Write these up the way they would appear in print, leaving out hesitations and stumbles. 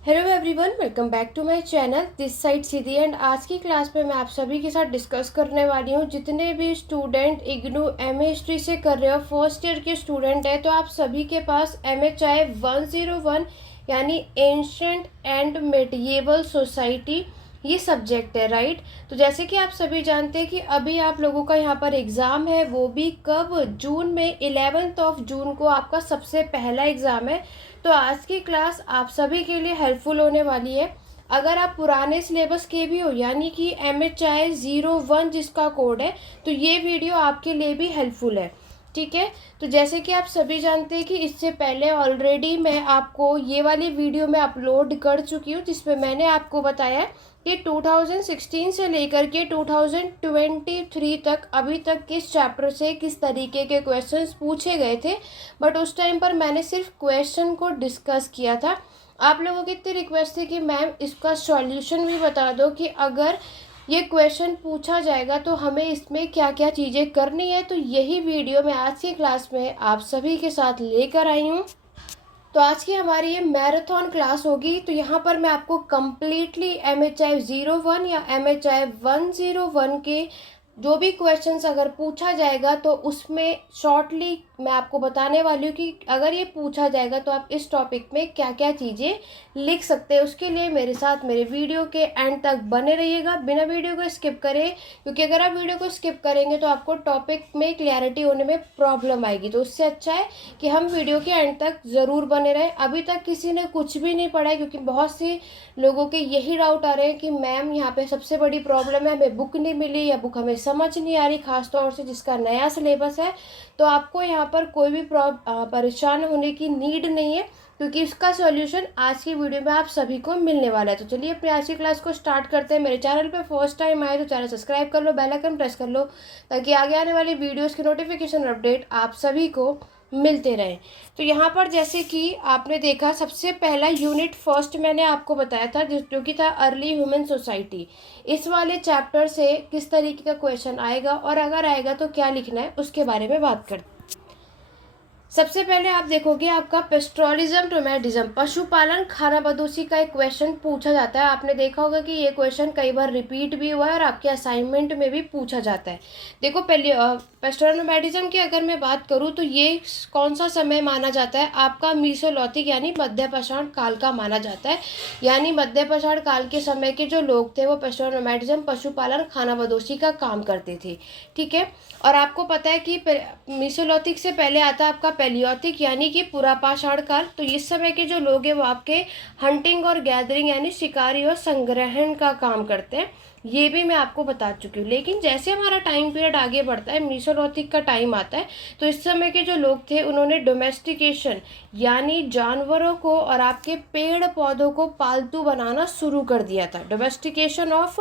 Hello everyone, welcome back to my channel this side Sidhi. And आज की class में मैं आप सभी के साथ डिस्कस करने वाली हूँ। जितने भी स्टूडेंट इग्नू एमए हिस्ट्री से कर रहे हो, फर्स्ट ईयर के स्टूडेंट है, तो आप सभी के पास एमएचआई 101 यानी एंशंट एंड मेडिएवल सोसाइटी ये सब्जेक्ट है, राइट। तो जैसे कि आप सभी जानते हैं कि अभी आप लोगों का यहाँ पर एग्ज़ाम है, वो भी कब, जून में 11th ऑफ जून को आपका सबसे पहला एग्ज़ाम है। तो आज की क्लास आप सभी के लिए हेल्पफुल होने वाली है। अगर आप पुराने सिलेबस के भी हो, यानी कि MHI 01 जिसका कोड है, तो ये वीडियो आपके लिए भी हेल्पफुल है, ठीक है। तो जैसे कि आप सभी जानते हैं कि इससे पहले ऑलरेडी मैं आपको ये वाली वीडियो में अपलोड कर चुकी हूँ, जिसमें मैंने आपको बताया कि 2016 से लेकर के 2023 तक अभी तक किस चैप्टर से किस तरीके के क्वेश्चंस पूछे गए थे। बट उस टाइम पर मैंने सिर्फ क्वेश्चन को डिस्कस किया था। आप लोगों की इतनी रिक्वेस्ट थी कि मैम इसका सॉल्यूशन भी बता दो कि अगर ये क्वेश्चन पूछा जाएगा तो हमें इसमें क्या क्या चीज़ें करनी है। तो यही वीडियो मैं आज की क्लास में आप सभी के साथ लेकर आई हूँ। तो आज की हमारी ये मैराथन क्लास होगी। तो यहाँ पर मैं आपको कम्प्लीटली MHI 01 या MHI 101 के जो भी क्वेश्चंस अगर पूछा जाएगा तो उसमें शॉर्टली मैं आपको बताने वाली हूँ कि अगर ये पूछा जाएगा तो आप इस टॉपिक में क्या क्या चीज़ें लिख सकते हैं। उसके लिए मेरे साथ मेरे वीडियो के एंड तक बने रहिएगा, बिना वीडियो को स्किप करें, क्योंकि अगर आप वीडियो को स्किप करेंगे तो आपको टॉपिक में क्लैरिटी होने में प्रॉब्लम आएगी। तो उससे अच्छा है कि हम वीडियो के एंड तक ज़रूर बने रहें। अभी तक किसी ने कुछ भी नहीं पढ़ा है, क्योंकि बहुत से लोगों के यही डाउट आ रहे हैं कि मैम यहाँ पे सबसे बड़ी प्रॉब्लम है हमें बुक नहीं मिली या बुक हमें समझ नहीं आ रही, खासतौर से जिसका नया सिलेबस है। तो आपको यहाँ पर कोई भी परेशान होने की नीड नहीं है, क्योंकि इसका सॉल्यूशन आज की वीडियो में आप सभी को मिलने वाला है। तो चलिए अपनी आज की क्लास को स्टार्ट करते हैं। मेरे चैनल पे फर्स्ट टाइम आए तो चैनल सब्सक्राइब कर लो, बेल आइकन प्रेस कर लो, ताकि आगे आने वाली वीडियोस की नोटिफिकेशन और अपडेट आप सभी को मिलते रहे। तो यहाँ पर जैसे कि आपने देखा, सबसे पहला यूनिट फर्स्ट मैंने आपको बताया था जो कि था अर्ली ह्यूमन सोसाइटी। इस वाले चैप्टर से किस तरीके का क्वेश्चन आएगा और अगर आएगा तो क्या लिखना है उसके बारे में बात करते हैं। सबसे पहले आप देखोगे आपका पेस्ट्रोलिज्म टोमेटिज्म, पशुपालन खानाबदोशी का एक क्वेश्चन पूछा जाता है। आपने देखा होगा कि ये क्वेश्चन कई बार रिपीट भी हुआ है और आपके असाइनमेंट में भी पूछा जाता है। देखो पहले पेस्ट्रोनोमैटिज्म की अगर मैं बात करूँ तो ये कौन सा समय माना जाता है, आपका मीसोलॉथिक यानी मध्यपाषाण काल का माना जाता है। यानी मध्यपाषाण काल के समय के जो लोग थे वो पेस्ट्रोनोमैटिज्म पशुपालन खानाबदोशी का काम करते थे, ठीक है। और आपको पता है कि मीसोलॉथिक से पहले आता है आपका पैलियोथिक यानी कि पुरापाषाण काल। तो इस समय के जो लोग हैं वो आपके हंटिंग और गैदरिंग यानी शिकारी और संग्रहण का काम करते हैं, ये भी मैं आपको बता चुकी हूँ। लेकिन जैसे हमारा टाइम पीरियड आगे बढ़ता है, मीसोलॉथिक का टाइम आता है, तो इस समय के जो लोग थे उन्होंने डोमेस्टिकेशन यानी जानवरों को और आपके पेड़ पौधों को पालतू बनाना शुरू कर दिया था। Domestication of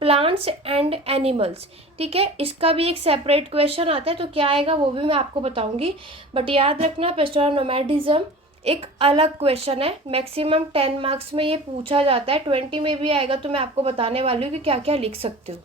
plants and animals, ठीक है। इसका भी एक सेपरेट क्वेश्चन आता है, तो क्या आएगा वो भी मैं आपको बताऊंगी। बट याद रखना पेस्ट्रोनोमैटिज्म एक अलग क्वेश्चन है, मैक्सिमम 10 मार्क्स में ये पूछा जाता है, 20 में भी आएगा। तो मैं आपको बताने वाली हूँ कि क्या क्या लिख सकते हो।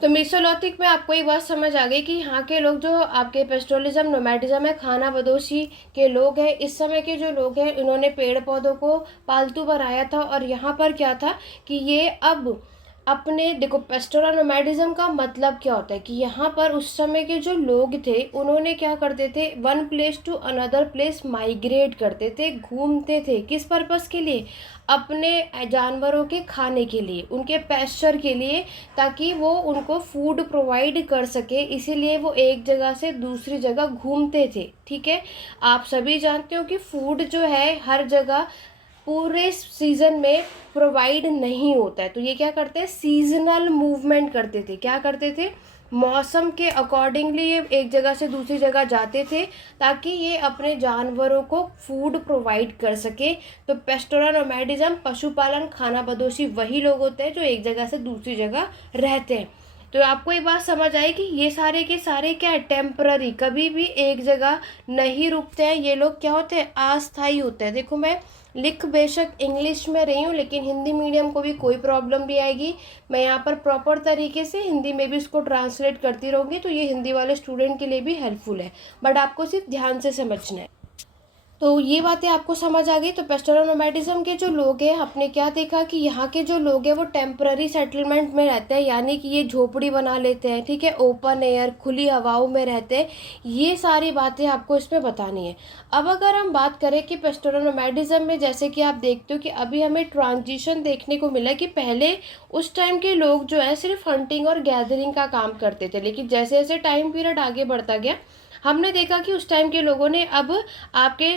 तो मीसोलॉथिक में आपको एक बात समझ आ गई कि यहाँ के लोग जो आपके पेस्ट्रोलिज्म नोमैटिज्म है, खाना बदोशी के लोग हैं, इस समय के जो लोग हैं इन्होंने पेड़ पौधों को पालतू बनाया था। और यहाँ पर क्या था कि ये अब अपने, देखो पेस्टोरल नोमैडिज्म का मतलब क्या होता है कि यहाँ पर उस समय के जो लोग थे उन्होंने क्या करते थे, one place to another place migrate करते थे, घूमते थे। किस पर्पस के लिए, अपने जानवरों के खाने के लिए, उनके पैस्चर के लिए, ताकि वो उनको फूड प्रोवाइड कर सके। इसीलिए वो एक जगह से दूसरी जगह घूमते थे, ठीक है। आप सभी जानते हो कि फूड जो है हर जगह पूरे सीजन में प्रोवाइड नहीं होता है। तो ये क्या करते हैं, सीजनल मूवमेंट करते थे। क्या करते थे, मौसम के अकॉर्डिंगली ये एक जगह से दूसरी जगह जाते थे, ताकि ये अपने जानवरों को फूड प्रोवाइड कर सके। तो पेस्टोरल नोमैडिज्म पशुपालन खानाबदोशी वही लोग होते हैं जो एक जगह से दूसरी जगह रहते हैं। तो आपको एक बात समझ आई कि ये सारे के सारे क्या है, टेम्पररी, कभी भी एक जगह नहीं रुकते हैं। ये लोग क्या होते हैं, अस्थायी होते हैं। देखो मैं लिख बेशक इंग्लिश में रही हूँ, लेकिन हिंदी मीडियम को भी कोई प्रॉब्लम नहीं आएगी। मैं यहाँ पर प्रॉपर तरीके से हिंदी में भी इसको ट्रांसलेट करती रहूँगी, तो ये हिंदी वाले स्टूडेंट के लिए भी हेल्पफुल है। बट आपको सिर्फ ध्यान से समझना है। तो ये बातें आपको समझ आ गई। तो पेस्टोरल नोमैडिज्म के जो लोग हैं, आपने क्या देखा कि यहाँ के जो लोग हैं वो टेम्पररी सेटलमेंट में रहते हैं, यानी कि ये झोपड़ी बना लेते हैं, ठीक है, ओपन एयर खुली हवाओं में रहते हैं। ये सारी बातें आपको इसमें बतानी है। अब अगर हम बात करें कि पेस्टोरल नोमैडिज्म में, जैसे कि आप देखते हो कि अभी हमें ट्रांजिशन देखने को मिला कि पहले उस टाइम के लोग जो है सिर्फ हंटिंग और गैदरिंग का काम करते थे, लेकिन जैसे जैसे टाइम पीरियड आगे बढ़ता गया हमने देखा कि उस टाइम के लोगों ने अब आपके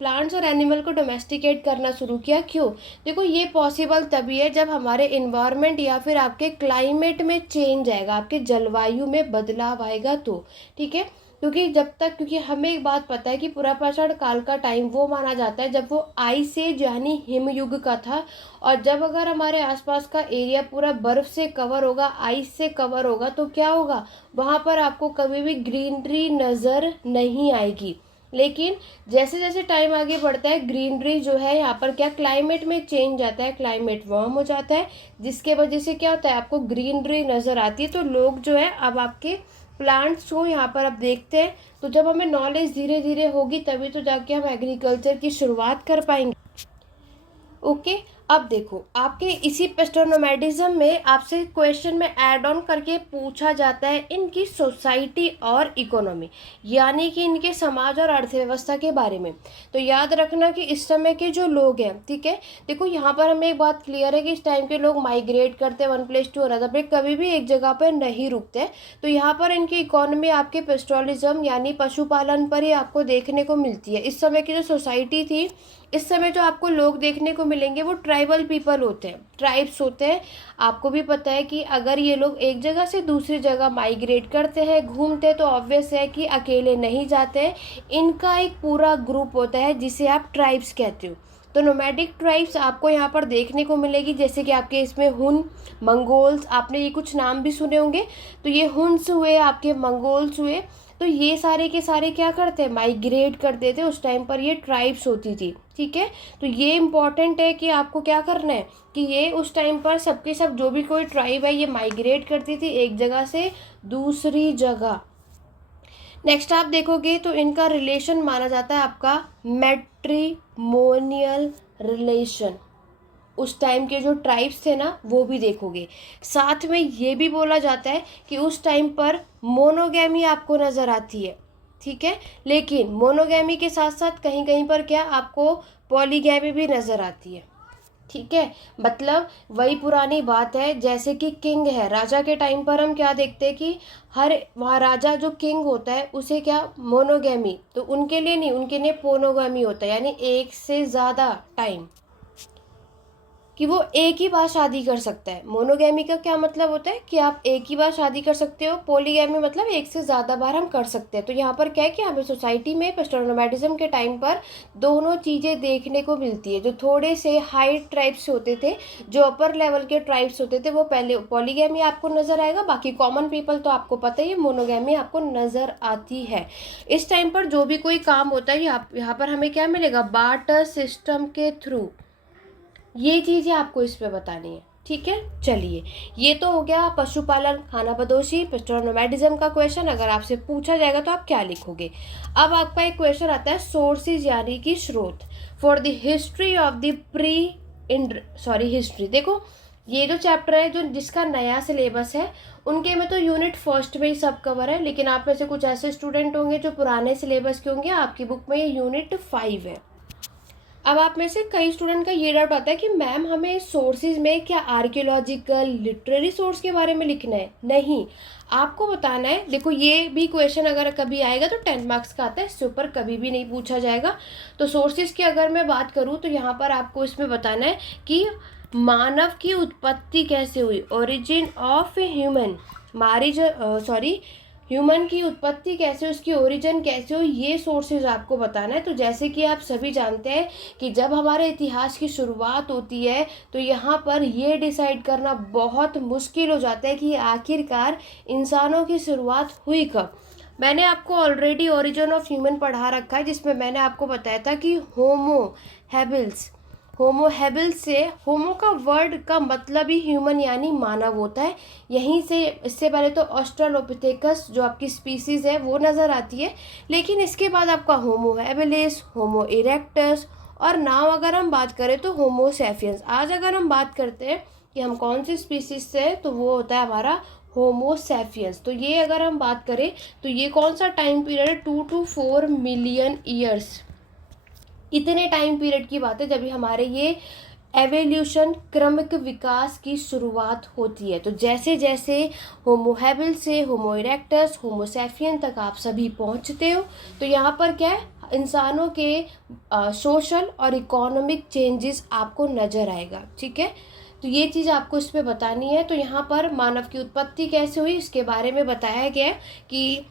प्लांट्स और एनिमल को डोमेस्टिकेट करना शुरू किया। क्यों? देखो, ये पॉसिबल तभी है जब हमारे इन्वायरमेंट या फिर आपके क्लाइमेट में चेंज आएगा, आपके जलवायु में बदलाव आएगा तो, ठीक है। क्योंकि हमें एक बात पता है कि पुरापाषाण काल का टाइम वो माना जाता है जब वो आइस एज यानी हिमयुग का था। और जब अगर हमारे आसपास का एरिया पूरा बर्फ से कवर होगा, आइस से कवर होगा, तो क्या होगा, वहाँ पर आपको कभी भी ग्रीनरी नज़र नहीं आएगी। लेकिन जैसे जैसे टाइम आगे बढ़ता है, ग्रीनरी जो है यहाँ पर क्या, क्लाइमेट में चेंज आता है, क्लाइमेट वार्म हो जाता है, जिसके वजह से क्या होता है, आपको ग्रीनरी नज़र आती है। तो लोग जो है अब आपके प्लांट्स को यहाँ पर अब देखते हैं। तो जब हमें नॉलेज धीरे धीरे होगी तभी तो जाके हम एग्रीकल्चर की शुरुआत कर पाएंगे। ओके, अब देखो, आपके इसी पेस्टोरल नोमैडिज्म में आपसे क्वेश्चन में ऐड ऑन करके पूछा जाता है इनकी सोसाइटी और इकोनॉमी, यानी कि इनके समाज और अर्थव्यवस्था के बारे में। तो याद रखना कि इस समय के जो लोग हैं, ठीक है, देखो यहाँ पर हमें एक बात क्लियर है कि इस टाइम के लोग माइग्रेट करते हैं वन प्लेस टू अनदर पे, कभी भी एक जगह पर नहीं रुकते। तो यहाँ पर इनकी इकोनॉमी आपके पेस्टोरलिज्म यानी पशुपालन पर ही आपको देखने को मिलती है। इस समय की जो सोसाइटी थी, इस समय जो आपको लोग देखने को मिलेंगे वो ट्राइबल पीपल होते हैं, ट्राइब्स होते हैं। आपको भी पता है कि अगर ये लोग एक जगह से दूसरी जगह माइग्रेट करते हैं, घूमते हैं, तो ऑब्वियस है कि अकेले नहीं जाते हैं, इनका एक पूरा ग्रुप होता है जिसे आप ट्राइब्स कहते हो। तो नोमैडिक ट्राइब्स आपको यहाँ पर देखने को मिलेगी, जैसे कि आपके इसमें हुन, मंगोल्स, आपने ये कुछ नाम भी सुने होंगे। तो ये हुन्स हुए, आपके मंगोल्स हुए। तो ये सारे के सारे क्या करते हैं, माइग्रेट करते थे। उस टाइम पर ये ट्राइब्स होती थी, ठीक है। तो ये इम्पॉर्टेंट है कि आपको क्या करना है कि ये उस टाइम पर सबके सब जो भी कोई ट्राइब है ये माइग्रेट करती थी एक जगह से दूसरी जगह। नेक्स्ट आप देखोगे तो इनका रिलेशन माना जाता है आपका मैट्रिमोनियल रिलेशन। उस टाइम के जो ट्राइब्स थे ना वो भी देखोगे। साथ में ये भी बोला जाता है कि उस टाइम पर मोनोगैमी आपको नज़र आती है, ठीक है, लेकिन मोनोगैमी के साथ साथ कहीं कहीं पर क्या आपको पॉलीगैमी भी नज़र आती है, ठीक है। मतलब वही पुरानी बात है, जैसे कि किंग है, राजा के टाइम पर हम क्या देखते हैं कि हर महाराजा जो किंग होता है उसे क्या, मोनोगैमी, तो उनके लिए नहीं, उनके लिए पोनोगैमी होता है, यानी एक से ज़्यादा टाइम कि वो एक ही बार शादी कर सकता है। मोनोगैमी का क्या मतलब होता है कि आप एक ही बार शादी कर सकते हो, पॉलीगैमी मतलब एक से ज़्यादा बार हम कर सकते हैं। तो यहाँ पर क्या है कि हमें सोसाइटी में पेस्टोरल नोमैडिज्म के टाइम पर दोनों चीज़ें देखने को मिलती है। जो थोड़े से हाई ट्राइब्स होते थे, जो अपर लेवल के ट्राइब्स होते थे, वो पहले पॉलीगैमी आपको नज़र आएगा, बाकी कॉमन पीपल तो आपको पता ही है मोनोगैमी आपको नज़र आती है। इस टाइम पर जो भी कोई काम होता है यहाँ पर हमें क्या मिलेगा, बार्टर सिस्टम के थ्रू, ये चीज़ें आपको इस पे बतानी है, ठीक है। चलिए, ये तो हो गया पशुपालन, खानाबदोशी, पेस्टोरल नोमैडिज्म का क्वेश्चन। अगर आपसे पूछा जाएगा तो आप क्या लिखोगे। अब आपका एक क्वेश्चन आता है सोर्सेज यानी कि स्रोत, for the history of the history. देखो, ये जो चैप्टर है जो जिसका नया सिलेबस है उनके में तो यूनिट फर्स्ट में ही सब कवर है, लेकिन आप में से कुछ ऐसे स्टूडेंट होंगे जो पुराने सिलेबस के होंगे, आपकी बुक में ये यूनिट 5 है। अब आप में से कई स्टूडेंट का ये डाउट आता है कि मैम हमें सोर्सेज में क्या आर्कियोलॉजिकल लिटरेरी सोर्स के बारे में लिखना है। नहीं, आपको बताना है। देखो, ये भी क्वेश्चन अगर कभी आएगा तो 10 मार्क्स का आता है, इससे ऊपर कभी भी नहीं पूछा जाएगा। तो सोर्सेज की अगर मैं बात करूँ तो यहाँ पर आपको इसमें बताना है कि मानव की उत्पत्ति कैसे हुई, ओरिजिन ऑफ ह्यूमन, ह्यूमन की उत्पत्ति कैसे, उसकी ओरिजिन कैसे हो, ये सोर्सेज आपको बताना है। तो जैसे कि आप सभी जानते हैं कि जब हमारे इतिहास की शुरुआत होती है तो यहाँ पर ये डिसाइड करना बहुत मुश्किल हो जाता है कि आखिरकार इंसानों की शुरुआत हुई कब। मैंने आपको ऑलरेडी ओरिजिन ऑफ ह्यूमन पढ़ा रखा है, जिसमें मैंने आपको बताया था कि होमो हैबिल्स होमो हैबिल से, होमो का वर्ड का मतलब ही ह्यूमन यानी मानव होता है। यहीं से इससे पहले तो ऑस्ट्रलोपिथेकस जो आपकी स्पीसीज है वो नज़र आती है, लेकिन इसके बाद आपका होमो हैबिलिस, होमो इरेक्टस, और नाउ अगर हम बात करें तो होमो सैपियंस। आज अगर हम बात करते हैं कि हम कौन सी स्पीसीज से हैं, तो वो होता है हमारा होमो सैपियंस। तो ये अगर हम बात करें तो ये कौन सा टाइम पीरियड है, 2 to 4 मिलियन ईयर्स। इतने टाइम पीरियड की बात है जब हमारे ये एवोल्यूशन, क्रमिक विकास की शुरुआत होती है। तो जैसे जैसे होमो हैबिल से होमो इरेक्टस, होमो सैपियन तक आप सभी पहुंचते हो, तो यहाँ पर क्या है, इंसानों के सोशल और इकोनॉमिक चेंजेस आपको नज़र आएगा। ठीक है, तो ये चीज़ आपको इस पे बतानी है। तो यहाँ पर मानव की उत्पत्ति कैसे हुई इसके बारे में बताया गया है कि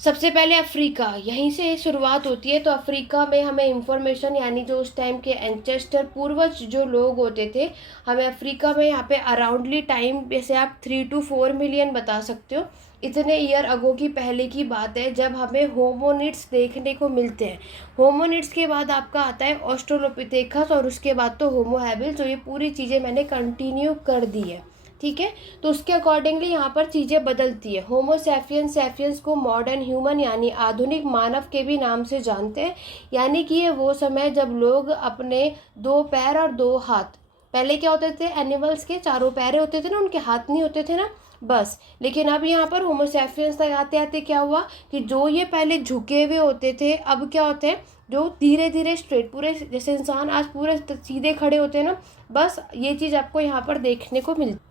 सबसे पहले अफ्रीका, यहीं से शुरुआत होती है। तो अफ्रीका में हमें इंफॉर्मेशन, यानी जो उस टाइम के एंसेस्टर, पूर्वज जो लोग होते थे, हमें अफ्रीका में यहाँ पे अराउंडली टाइम जैसे आप 3 to 4 मिलियन बता सकते हो। इतने ईयर अगो की पहले की बात है जब हमें होमोनिड्स देखने को मिलते हैं। होमोनिड्स के बाद आपका आता है ऑस्ट्रलोपिथेकस, और उसके बाद तो होमो हैबिल्स। तो ये पूरी चीज़ें मैंने कंटिन्यू कर दी है। ठीक है, तो उसके अकॉर्डिंगली यहाँ पर चीज़ें बदलती है। होमो सैपियंस, सैपियंस को मॉडर्न ह्यूमन यानी आधुनिक मानव के भी नाम से जानते हैं। यानी कि ये वो समय जब लोग अपने 2 पैर और 2 हाथ, पहले क्या होते थे, एनिमल्स के 4 पैर होते थे ना, उनके हाथ नहीं होते थे ना, बस। लेकिन अब यहाँ पर होमो सैपियंस तक आते आते क्या हुआ कि जो ये पहले झुके हुए होते थे, अब क्या होते हैं, जो धीरे धीरे स्ट्रेट, पूरे जैसे इंसान आज पूरे सीधे खड़े होते हैं ना, बस ये चीज़ आपको यहाँ पर देखने को मिलती।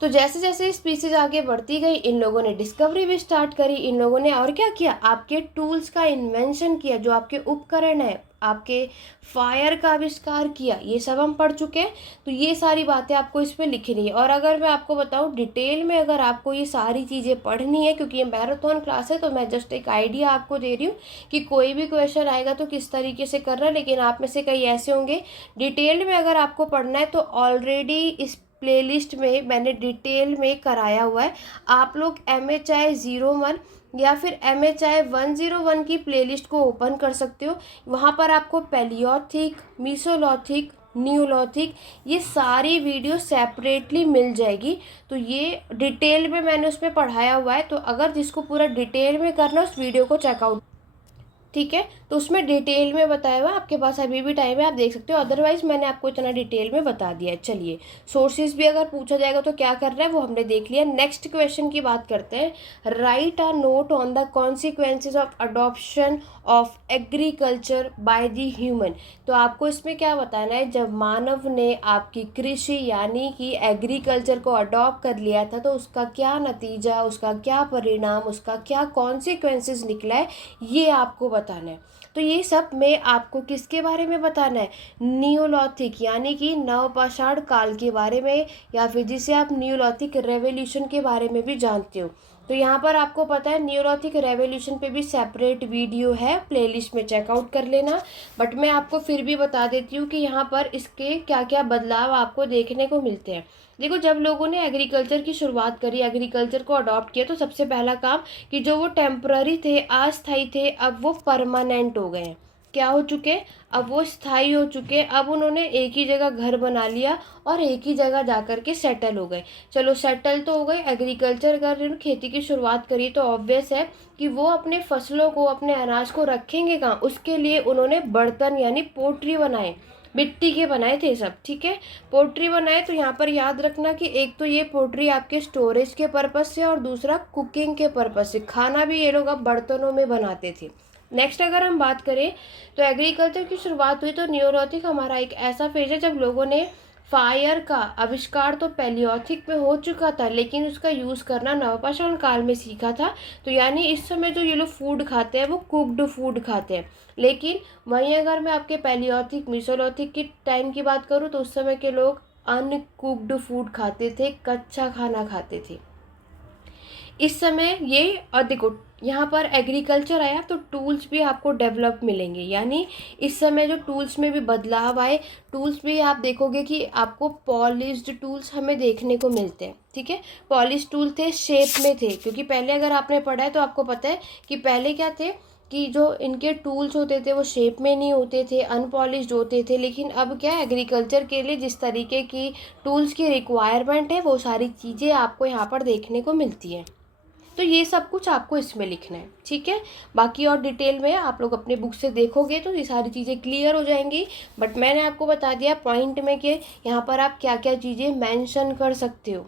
तो जैसे जैसे स्पीसीज आगे बढ़ती गई, इन लोगों ने डिस्कवरी भी स्टार्ट करी। इन लोगों ने और क्या किया, आपके टूल्स का इन्वेंशन किया, जो आपके उपकरण है, आपके फायर का आविष्कार किया। ये सब हम पढ़ चुके हैं। तो ये सारी बातें आपको इस पे लिखनी है। और अगर मैं आपको बताऊं डिटेल में, अगर आपको ये सारी चीज़ें पढ़नी है, क्योंकि ये मैराथन क्लास है, तो मैं जस्ट एक आइडिया आपको दे रही हूँ कि कोई भी क्वेश्चन आएगा तो किस तरीके से करना है। लेकिन आप में से कई ऐसे होंगे डिटेल में अगर आपको पढ़ना है, तो ऑलरेडी इस प्लेलिस्ट में मैंने डिटेल में कराया हुआ है। आप लोग MHI 01 या फिर MHI 101 की प्लेलिस्ट को ओपन कर सकते हो। वहाँ पर आपको पैलियोथिक, मीसोलॉथिक, न्यूलॉथिक, ये सारी वीडियो सेपरेटली मिल जाएगी। तो ये डिटेल में मैंने उसमें पढ़ाया हुआ है। तो अगर जिसको पूरा डिटेल में करना, उस वीडियो को चेकआउट, ठीक है, तो उसमें डिटेल में बताया हुआ। आपके पास अभी भी टाइम है, आप देख सकते हो। अदरवाइज मैंने आपको इतना डिटेल में बता दिया है। चलिए, सोर्सेज भी अगर पूछा जाएगा तो क्या कर रहा है वो हमने देख लिया। नेक्स्ट क्वेश्चन की बात करते हैं। Right a note on the consequences of adoption of agriculture by the human. तो आपको इसमें क्या बताना है, जब मानव ने आपकी कृषि यानी कि एग्रीकल्चर को अडॉप्ट कर लिया था, तो उसका क्या नतीजा, उसका क्या परिणाम, उसका क्या कॉन्सिक्वेंसेज निकला है, ये आपको बताना है। तो ये सब में आपको किसके बारे में बताना है, न्यूलॉथिक यानी कि नवपाषाण काल के बारे में, या फिर जिसे आप न्यूलॉथिक रेवोल्यूशन के बारे में भी जानते हो। तो यहाँ पर आपको पता है न्यूलॉथिक रेवोल्यूशन पे भी सेपरेट वीडियो है, प्लेलिस्ट में चेकआउट कर लेना। बट मैं आपको फिर भी बता देती हूँ कि यहाँ पर इसके क्या क्या बदलाव आपको देखने को मिलते हैं। देखो, जब लोगों ने एग्रीकल्चर की शुरुआत करी, एग्रीकल्चर को अडॉप्ट किया, तो सबसे पहला काम कि जो वो टेम्पररी थे, अस्थायी थे, अब वो परमानेंट हो गए हैं। क्या हो चुके, अब वो स्थायी हो चुके। अब उन्होंने एक ही जगह घर बना लिया और एक ही जगह जाकर के सेटल हो गए। चलो, सेटल तो हो गए, एग्रीकल्चर कर रहे, खेती की शुरुआत करी, तो ऑब्वियस है कि वो अपने फसलों को, अपने अनाज को रखेंगे कहाँ। उसके लिए उन्होंने बर्तन यानी पोट्री बनाए, मिट्टी के बनाए थे सब। ठीक है, पोट्री बनाए। तो यहाँ पर याद रखना कि एक तो ये पोट्री आपके स्टोरेज के पर्पज़ से, और दूसरा कुकिंग के पर्पज़ से। खाना भी ये लोग अब बर्तनों में बनाते थे। नेक्स्ट अगर हम बात करें तो एग्रीकल्चर की शुरुआत हुई, तो न्यूलॉथिक हमारा एक ऐसा फेज है जब लोगों ने फायर का आविष्कार तो पैलियोथिक में हो चुका था, लेकिन उसका यूज़ करना नवपाषाण काल में सीखा था। तो यानी इस समय जो ये लोग फूड खाते हैं वो कुक्ड फूड खाते हैं। लेकिन वहीं अगर मैं आपके पैलियोथिक, मीसोलॉथिक के टाइम की बात करूँ, तो उस समय के लोग अनकुक्ड फूड खाते थे, कच्चा खाना खाते थे। इस समय ये, और देखो यहाँ पर एग्रीकल्चर आया तो टूल्स भी आपको डेवलप मिलेंगे। यानी इस समय जो टूल्स में भी बदलाव आए, टूल्स भी आप देखोगे कि आपको पॉलिश्ड टूल्स हमें देखने को मिलते हैं। ठीक है, पॉलिश टूल थे, शेप में थे, क्योंकि पहले अगर आपने पढ़ा है तो आपको पता है कि पहले क्या थे कि जो इनके टूल्स होते थे वो शेप में नहीं होते थे, अनपॉलिश्ड होते थे। लेकिन अब क्या है, एग्रीकल्चर के लिए जिस तरीके की टूल्स की रिक्वायरमेंट है वो सारी चीज़ें आपको यहाँ पर देखने को मिलती हैं। तो ये सब कुछ आपको इसमें लिखना है, ठीक है। बाकी और डिटेल में आप लोग अपने बुक से देखोगे तो ये सारी चीज़ें क्लियर हो जाएंगी। बट मैंने आपको बता दिया पॉइंट में कि यहाँ पर आप क्या क्या चीज़ें मेंशन कर सकते हो।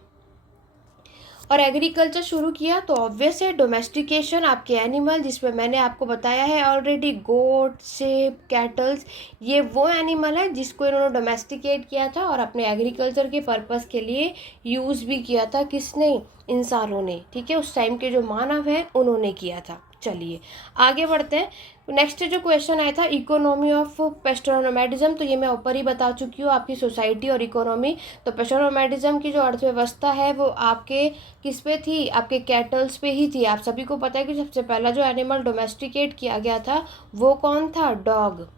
और एग्रीकल्चर शुरू किया तो ऑब्वियस है डोमेस्टिकेशन, आपके एनिमल, जिसमें मैंने आपको बताया है ऑलरेडी, गोट, शेप, कैटल्स, ये वो एनिमल है जिसको इन्होंने डोमेस्टिकेट किया था और अपने एग्रीकल्चर के पर्पस के लिए यूज़ भी किया था। किसने? इंसानों ने, ठीक है। उस टाइम के जो मानव हैं उन्होंने किया था। चलिए आगे बढ़ते हैं। नेक्स्ट जो क्वेश्चन आया था, इकोनॉमी ऑफ पेस्टोनोमैटिज्म, तो ये मैं ऊपर ही बता चुकी हूँ, आपकी सोसाइटी और इकोनॉमी। तो पेस्टोनोमैटिज्म की जो अर्थव्यवस्था है वो आपके किस पे थी? आपके कैटल्स पे ही थी। आप सभी को पता है कि सबसे पहला जो एनिमल डोमेस्टिकेट किया गया था वो कौन था? डॉग,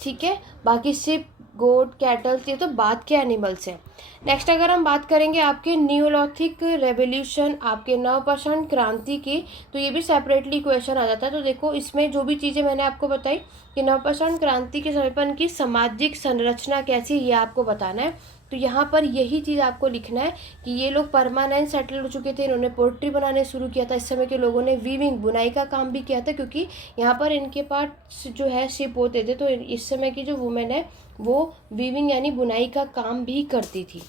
ठीक है। बाकी शिप, गोट, कैटल्स, ये तो बाद के एनिमल्स हैं। नेक्स्ट अगर हम बात करेंगे आपके न्यूलिथिक रेवोल्यूशन, आपके नवपाषाण क्रांति की, तो ये भी सेपरेटली क्वेश्चन आ जाता है। तो देखो इसमें जो भी चीज़ें मैंने आपको बताई कि नवपाषाण क्रांति के समय पर इनकी सामाजिक संरचना कैसी, ये आपको बताना है। तो यहाँ पर यही चीज़ आपको लिखना है कि ये लोग परमानेंट सेटल हो चुके थे, इन्होंने पोल्ट्री बनाने शुरू किया था। इस समय के लोगों ने वीविंग, बुनाई का काम भी किया था, क्योंकि यहाँ पर इनके पास जो है शिप होते थे। तो इस समय की जो वुमेन है वो वीविंग यानी बुनाई का काम भी करती थी।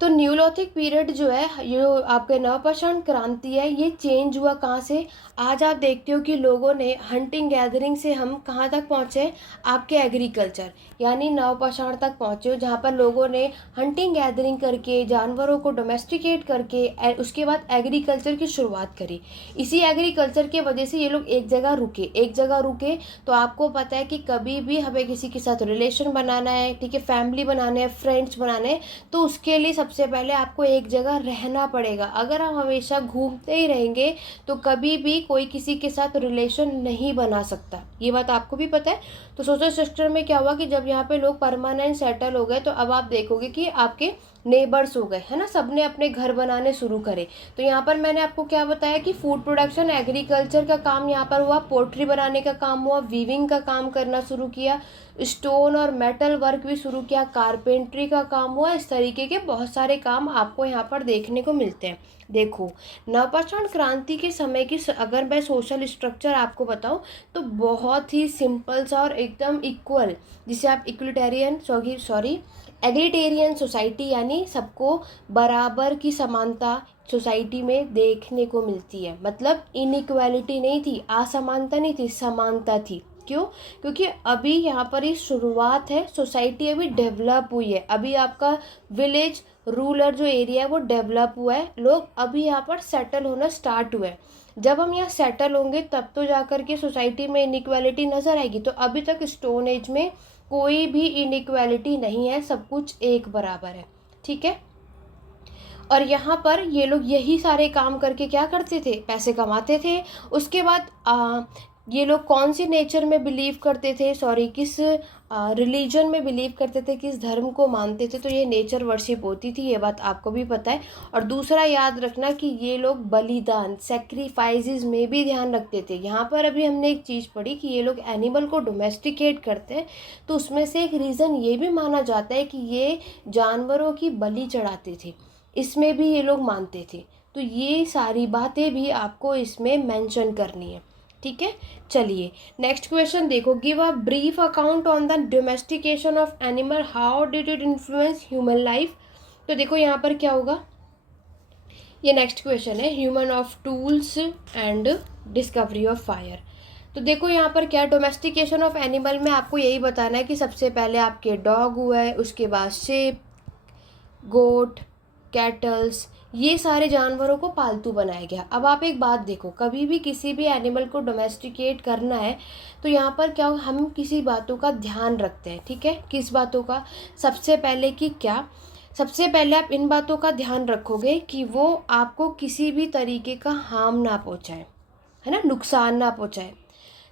तो न्यूलिथिक पीरियड जो है, ये आपके नवपाषाण क्रांति है, ये चेंज हुआ कहाँ से? आज आप देखते हो कि लोगों ने हंटिंग गैदरिंग से हम कहाँ तक पहुँचे? आपके एग्रीकल्चर यानी नवपाषाण तक पहुँचे हो, जहाँ पर लोगों ने हंटिंग गैदरिंग करके जानवरों को डोमेस्टिकेट करके उसके बाद एग्रीकल्चर की शुरुआत करी। इसी एग्रीकल्चर के वजह से ये लोग एक जगह रुके। तो आपको पता है कि कभी भी हमें किसी के साथ रिलेशन बनाना है, ठीक है, फैमिली बनाना है, फ्रेंड्स बनाने हैं, तो उसके लिए सबसे पहले आपको एक जगह रहना पड़ेगा। अगर हम हमेशा घूमते ही रहेंगे तो कभी भी कोई किसी के साथ रिलेशन नहीं बना सकता, ये बात आपको भी पता है। तो सोशल स्ट्रक्चर में क्या हुआ कि जब यहाँ पे लोग परमानेंट सेटल हो गए तो अब आप देखोगे कि आपके नेबर्स हो गए, है ना, सबने अपने घर बनाने शुरू करे। तो यहाँ पर मैंने आपको क्या बताया कि फूड प्रोडक्शन, एग्रीकल्चर का काम यहाँ पर हुआ, पोल्ट्री बनाने का काम हुआ, वीविंग का काम करना शुरू किया, स्टोन और मेटल वर्क भी शुरू किया, कारपेंट्री का काम हुआ। इस तरीके के बहुत सारे काम आपको यहाँ पर देखने को मिलते हैं। देखो नवपाषाण क्रांति के समय की अगर मैं सोशल स्ट्रक्चर आपको बताऊं तो बहुत ही सिंपल सा और एकदम इक्वल, जिसे आप इक्विटेरियन सॉरी एग्रीटेरियन सोसाइटी यानी सबको बराबर की समानता सोसाइटी में देखने को मिलती है। मतलब इनइक्वालिटी नहीं थी, असमानता नहीं थी, समानता थी। क्यों? क्योंकि अभी यहाँ पर ही शुरुआत है, सोसाइटी अभी डेवलप हुई है। अभी आपका विलेज रूरल जो एरिया है वो डेवलप हुआ है, लोग अभी यहाँ पर सेटल होना स्टार्ट हुए हैं। जब हम यहाँ सेटल होंगे तब तो जाकर के सोसाइटी में इनइक्वालिटी नज़र आएगी। तो अभी तक स्टोन एज में कोई भी इनइक्वालिटी नहीं है, सब कुछ एक बराबर है, ठीक है। और यहाँ पर ये लोग यही सारे काम करके क्या करते थे? पैसे कमाते थे। उसके बाद ये लोग कौन सी नेचर में बिलीव करते थे, किस रिलीजन में बिलीव करते थे, किस धर्म को मानते थे? तो ये नेचर वर्शिप होती थी, ये बात आपको भी पता है। और दूसरा याद रखना कि ये लोग बलिदान, सेक्रीफाइसेस में भी ध्यान रखते थे। यहाँ पर अभी हमने एक चीज़ पढ़ी कि ये लोग एनिमल को डोमेस्टिकेट करते हैं, तो उसमें से एक रीज़न ये भी माना जाता है कि ये जानवरों की बलि चढ़ाते थे, इसमें भी ये लोग मानते थे। तो ये सारी बातें भी आपको इसमें मेंशन करनी है, ठीक है। चलिए नेक्स्ट क्वेश्चन देखो, give a brief account on the domestication of animal, how did it influence human life. तो देखो यहाँ पर क्या होगा, ये नेक्स्ट क्वेश्चन है, human of tools and discovery of fire. तो देखो यहाँ पर क्या, डोमेस्टिकेशन ऑफ एनिमल में आपको यही बताना है कि सबसे पहले आपके डॉग हुआ है, उसके बाद शेप, गोट, कैटल्स, ये सारे जानवरों को पालतू बनाया गया। अब आप एक बात देखो, कभी भी किसी भी एनिमल को डोमेस्टिकेट करना है तो यहाँ पर क्या, हम किसी बातों का ध्यान रखते हैं, ठीक है। किस बातों का? सबसे पहले कि क्या, सबसे पहले आप इन बातों का ध्यान रखोगे कि वो आपको किसी भी तरीके का हार्म ना पहुँचाए, है ना, नुकसान ना पहुँचाए।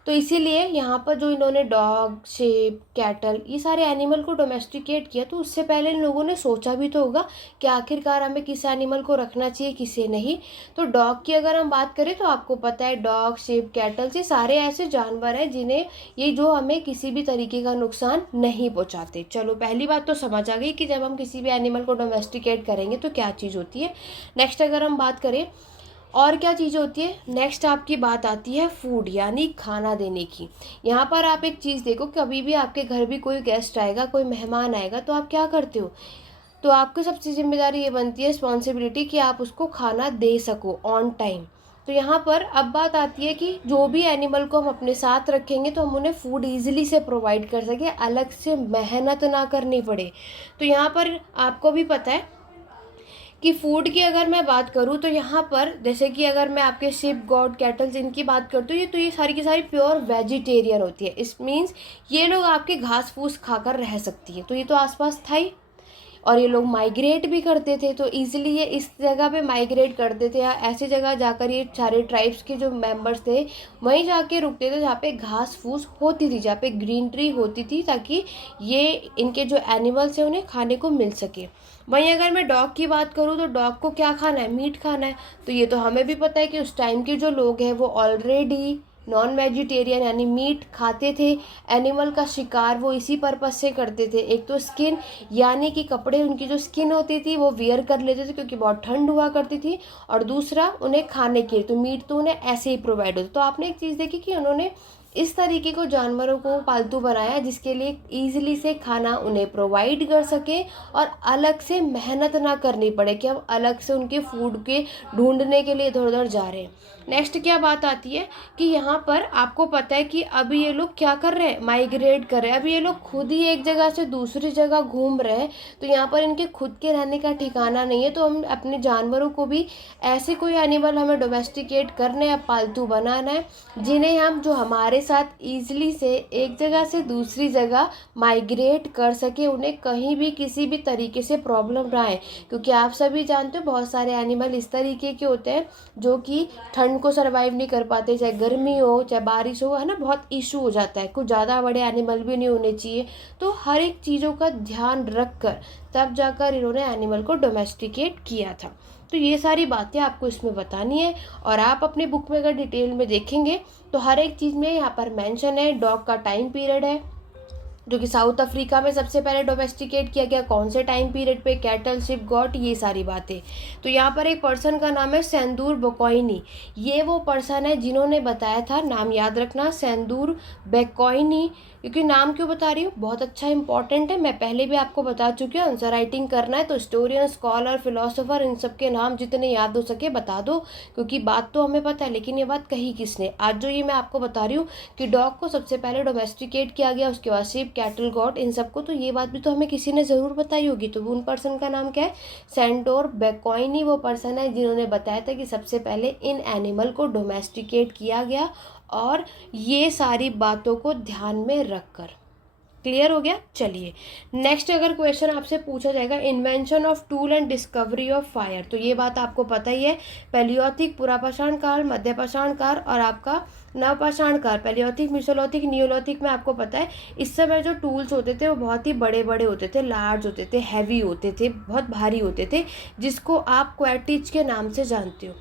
तो इसीलिए यहाँ पर जो इन्होंने डॉग, शेप, कैटल ये सारे एनिमल को डोमेस्टिकेट किया, तो उससे पहले इन लोगों ने सोचा भी तो होगा कि आखिरकार हमें किस एनिमल को रखना चाहिए, किसे नहीं। तो डॉग की अगर हम बात करें तो आपको पता है डॉग, शेप, कैटल ये सारे ऐसे जानवर हैं जिन्हें ये जो हमें किसी भी तरीके का नुकसान नहीं पहुँचाते। चलो पहली बात तो समझ आ गई कि जब हम किसी भी एनिमल को डोमेस्टिकेट करेंगे तो क्या चीज़ होती है। नेक्स्ट अगर हम बात करें और क्या चीज़ होती है, नेक्स्ट आपकी बात आती है फूड यानी खाना देने की। यहाँ पर आप एक चीज़ देखो, कभी भी आपके घर भी कोई गेस्ट आएगा, कोई मेहमान आएगा, तो आप क्या करते हो, तो आपकी सबसे जिम्मेदारी ये बनती है, रिस्पॉन्सिबिलिटी, कि आप उसको खाना दे सको ऑन टाइम। तो यहाँ पर अब बात आती है कि जो भी एनिमल को हम अपने साथ रखेंगे तो हम उन्हें फूड ईजिली से प्रोवाइड कर सके, अलग से मेहनत ना करनी पड़े। तो यहाँ पर आपको भी पता है कि फूड की अगर मैं बात करूँ तो यहाँ पर जैसे कि अगर मैं आपके शिप, गॉड, कैटल्स इनकी बात करती हूँ, तो ये सारी की सारी प्योर वेजिटेरियन होती है। इस मीन्स ये लोग आपके घास फूस खाकर रह सकती है, तो ये तो आसपास था ही। और ये लोग माइग्रेट भी करते थे, तो इजीली ये इस जगह पे माइग्रेट करते थे, या ऐसी जगह जाकर ये सारे ट्राइब्स के जो मेंबर्स थे वहीं जाके रुकते थे जहाँ पे घास फूस होती थी, जहाँ पे ग्रीनरी होती थी, ताकि ये इनके जो एनिमल्स हैं उन्हें खाने को मिल सके। वहीं अगर मैं डॉग की बात करूँ तो डॉग को क्या खाना है, मीट खाना है। तो ये तो हमें भी पता है कि उस टाइम के जो लोग हैं वो ऑलरेडी नॉन वेजिटेरियन यानी मीट खाते थे। एनिमल का शिकार वो इसी पर्पस से करते थे, एक तो स्किन यानी कि कपड़े, उनकी जो स्किन होती थी वो वियर कर लेते थे क्योंकि बहुत ठंड हुआ करती थी, और दूसरा उन्हें खाने के लिए, तो मीट तो उन्हें ऐसे ही प्रोवाइड होता। तो आपने एक चीज़ देखी कि उन्होंने इस तरीके को जानवरों को पालतू बनाया जिसके लिए ईजिली से खाना उन्हें प्रोवाइड कर सके और अलग से मेहनत ना करनी पड़े कि हम अलग से उनके फूड के ढूंढने के लिए इधर उधर जा रहे हैं। नेक्स्ट क्या बात आती है कि यहाँ पर आपको पता है कि अभी ये लोग क्या कर रहे हैं, माइग्रेट कर रहे हैं। अभी ये लोग खुद ही एक जगह से दूसरी जगह घूम रहे हैं, तो यहाँ पर इनके खुद के रहने का ठिकाना नहीं है। तो हम अपने जानवरों को भी ऐसे कोई एनिमल हमें डोमेस्टिकेट करना है या पालतू बनाना है जिन्हें हम जो हमारे साथ ईजिली से एक जगह से दूसरी जगह माइग्रेट कर सके, उन्हें कहीं भी किसी भी तरीके से प्रॉब्लम ना आए। क्योंकि आप सभी जानते हो बहुत सारे एनिमल इस तरीके के होते हैं जो कि ठंड को सरवाइव नहीं कर पाते, चाहे गर्मी हो चाहे बारिश हो, है ना, बहुत इशू हो जाता है। कुछ ज़्यादा बड़े एनिमल भी नहीं होने चाहिए। तो हर एक चीज़ों का ध्यान रख कर तब जाकर इन्होंने एनिमल को डोमेस्टिकेट किया था। तो ये सारी बातें आपको इसमें बतानी है, और आप अपनी बुक में अगर डिटेल में देखेंगे तो हर एक चीज़ में यहाँ पर मेंशन है। डॉग का टाइम पीरियड है जो कि साउथ अफ्रीका में सबसे पहले डोमेस्टिकेट किया गया, कौन से टाइम पीरियड पे, कैटल, शिप, गॉट, ये सारी बातें। तो यहाँ पर एक पर्सन का नाम है सेंदूर बेक्वेनी। ये वो पर्सन है जिन्होंने बताया था, नाम याद रखना, सेंदूर बेक्वेनी। क्योंकि नाम क्यों बता रही हूँ, बहुत अच्छा इंपॉर्टेंट है, मैं पहले भी आपको बता चुकी हूँ। आंसर राइटिंग करना है तो हिस्टोरियन, स्कॉलर, फिलोसोफर, इन सब के नाम जितने याद हो सके बता दो, क्योंकि बात तो हमें पता है लेकिन ये बात कही किसने। आज जो ये मैं आपको बता रही हूँ कि डॉग को सबसे पहले डोमेस्टिकेट किया गया, उसके बाद शिप, कैटल, गॉट, इन सबको, तो ये बात भी तो हमें किसी ने ज़रूर बताई होगी। तो उन पर्सन का नाम क्या है, सेंडोर बेक्वेनी वो पर्सन है जिन्होंने बताया था कि सबसे पहले इन एनिमल को डोमेस्टिकेट किया गया, और ये सारी बातों को ध्यान में रखकर। क्लियर हो गया। चलिए नेक्स्ट अगर क्वेश्चन आपसे पूछा जाएगा, invention of tool and discovery of fire, तो ये बात आपको पता ही है। पैलियोथिक, पुरापाषाण काल, मध्यपाषाण काल और आपका नवपाषाण काल। पैलियोथिक, मेसोलिथिक, नियोलिथिक में आपको पता है इस समय जो टूल्स होते थे वो बहुत ही बड़े बड़े होते थे, लार्ज होते थे, हैवी होते थे, बहुत भारी होते थे, जिसको आप क्वेटिज के नाम से जानते हो।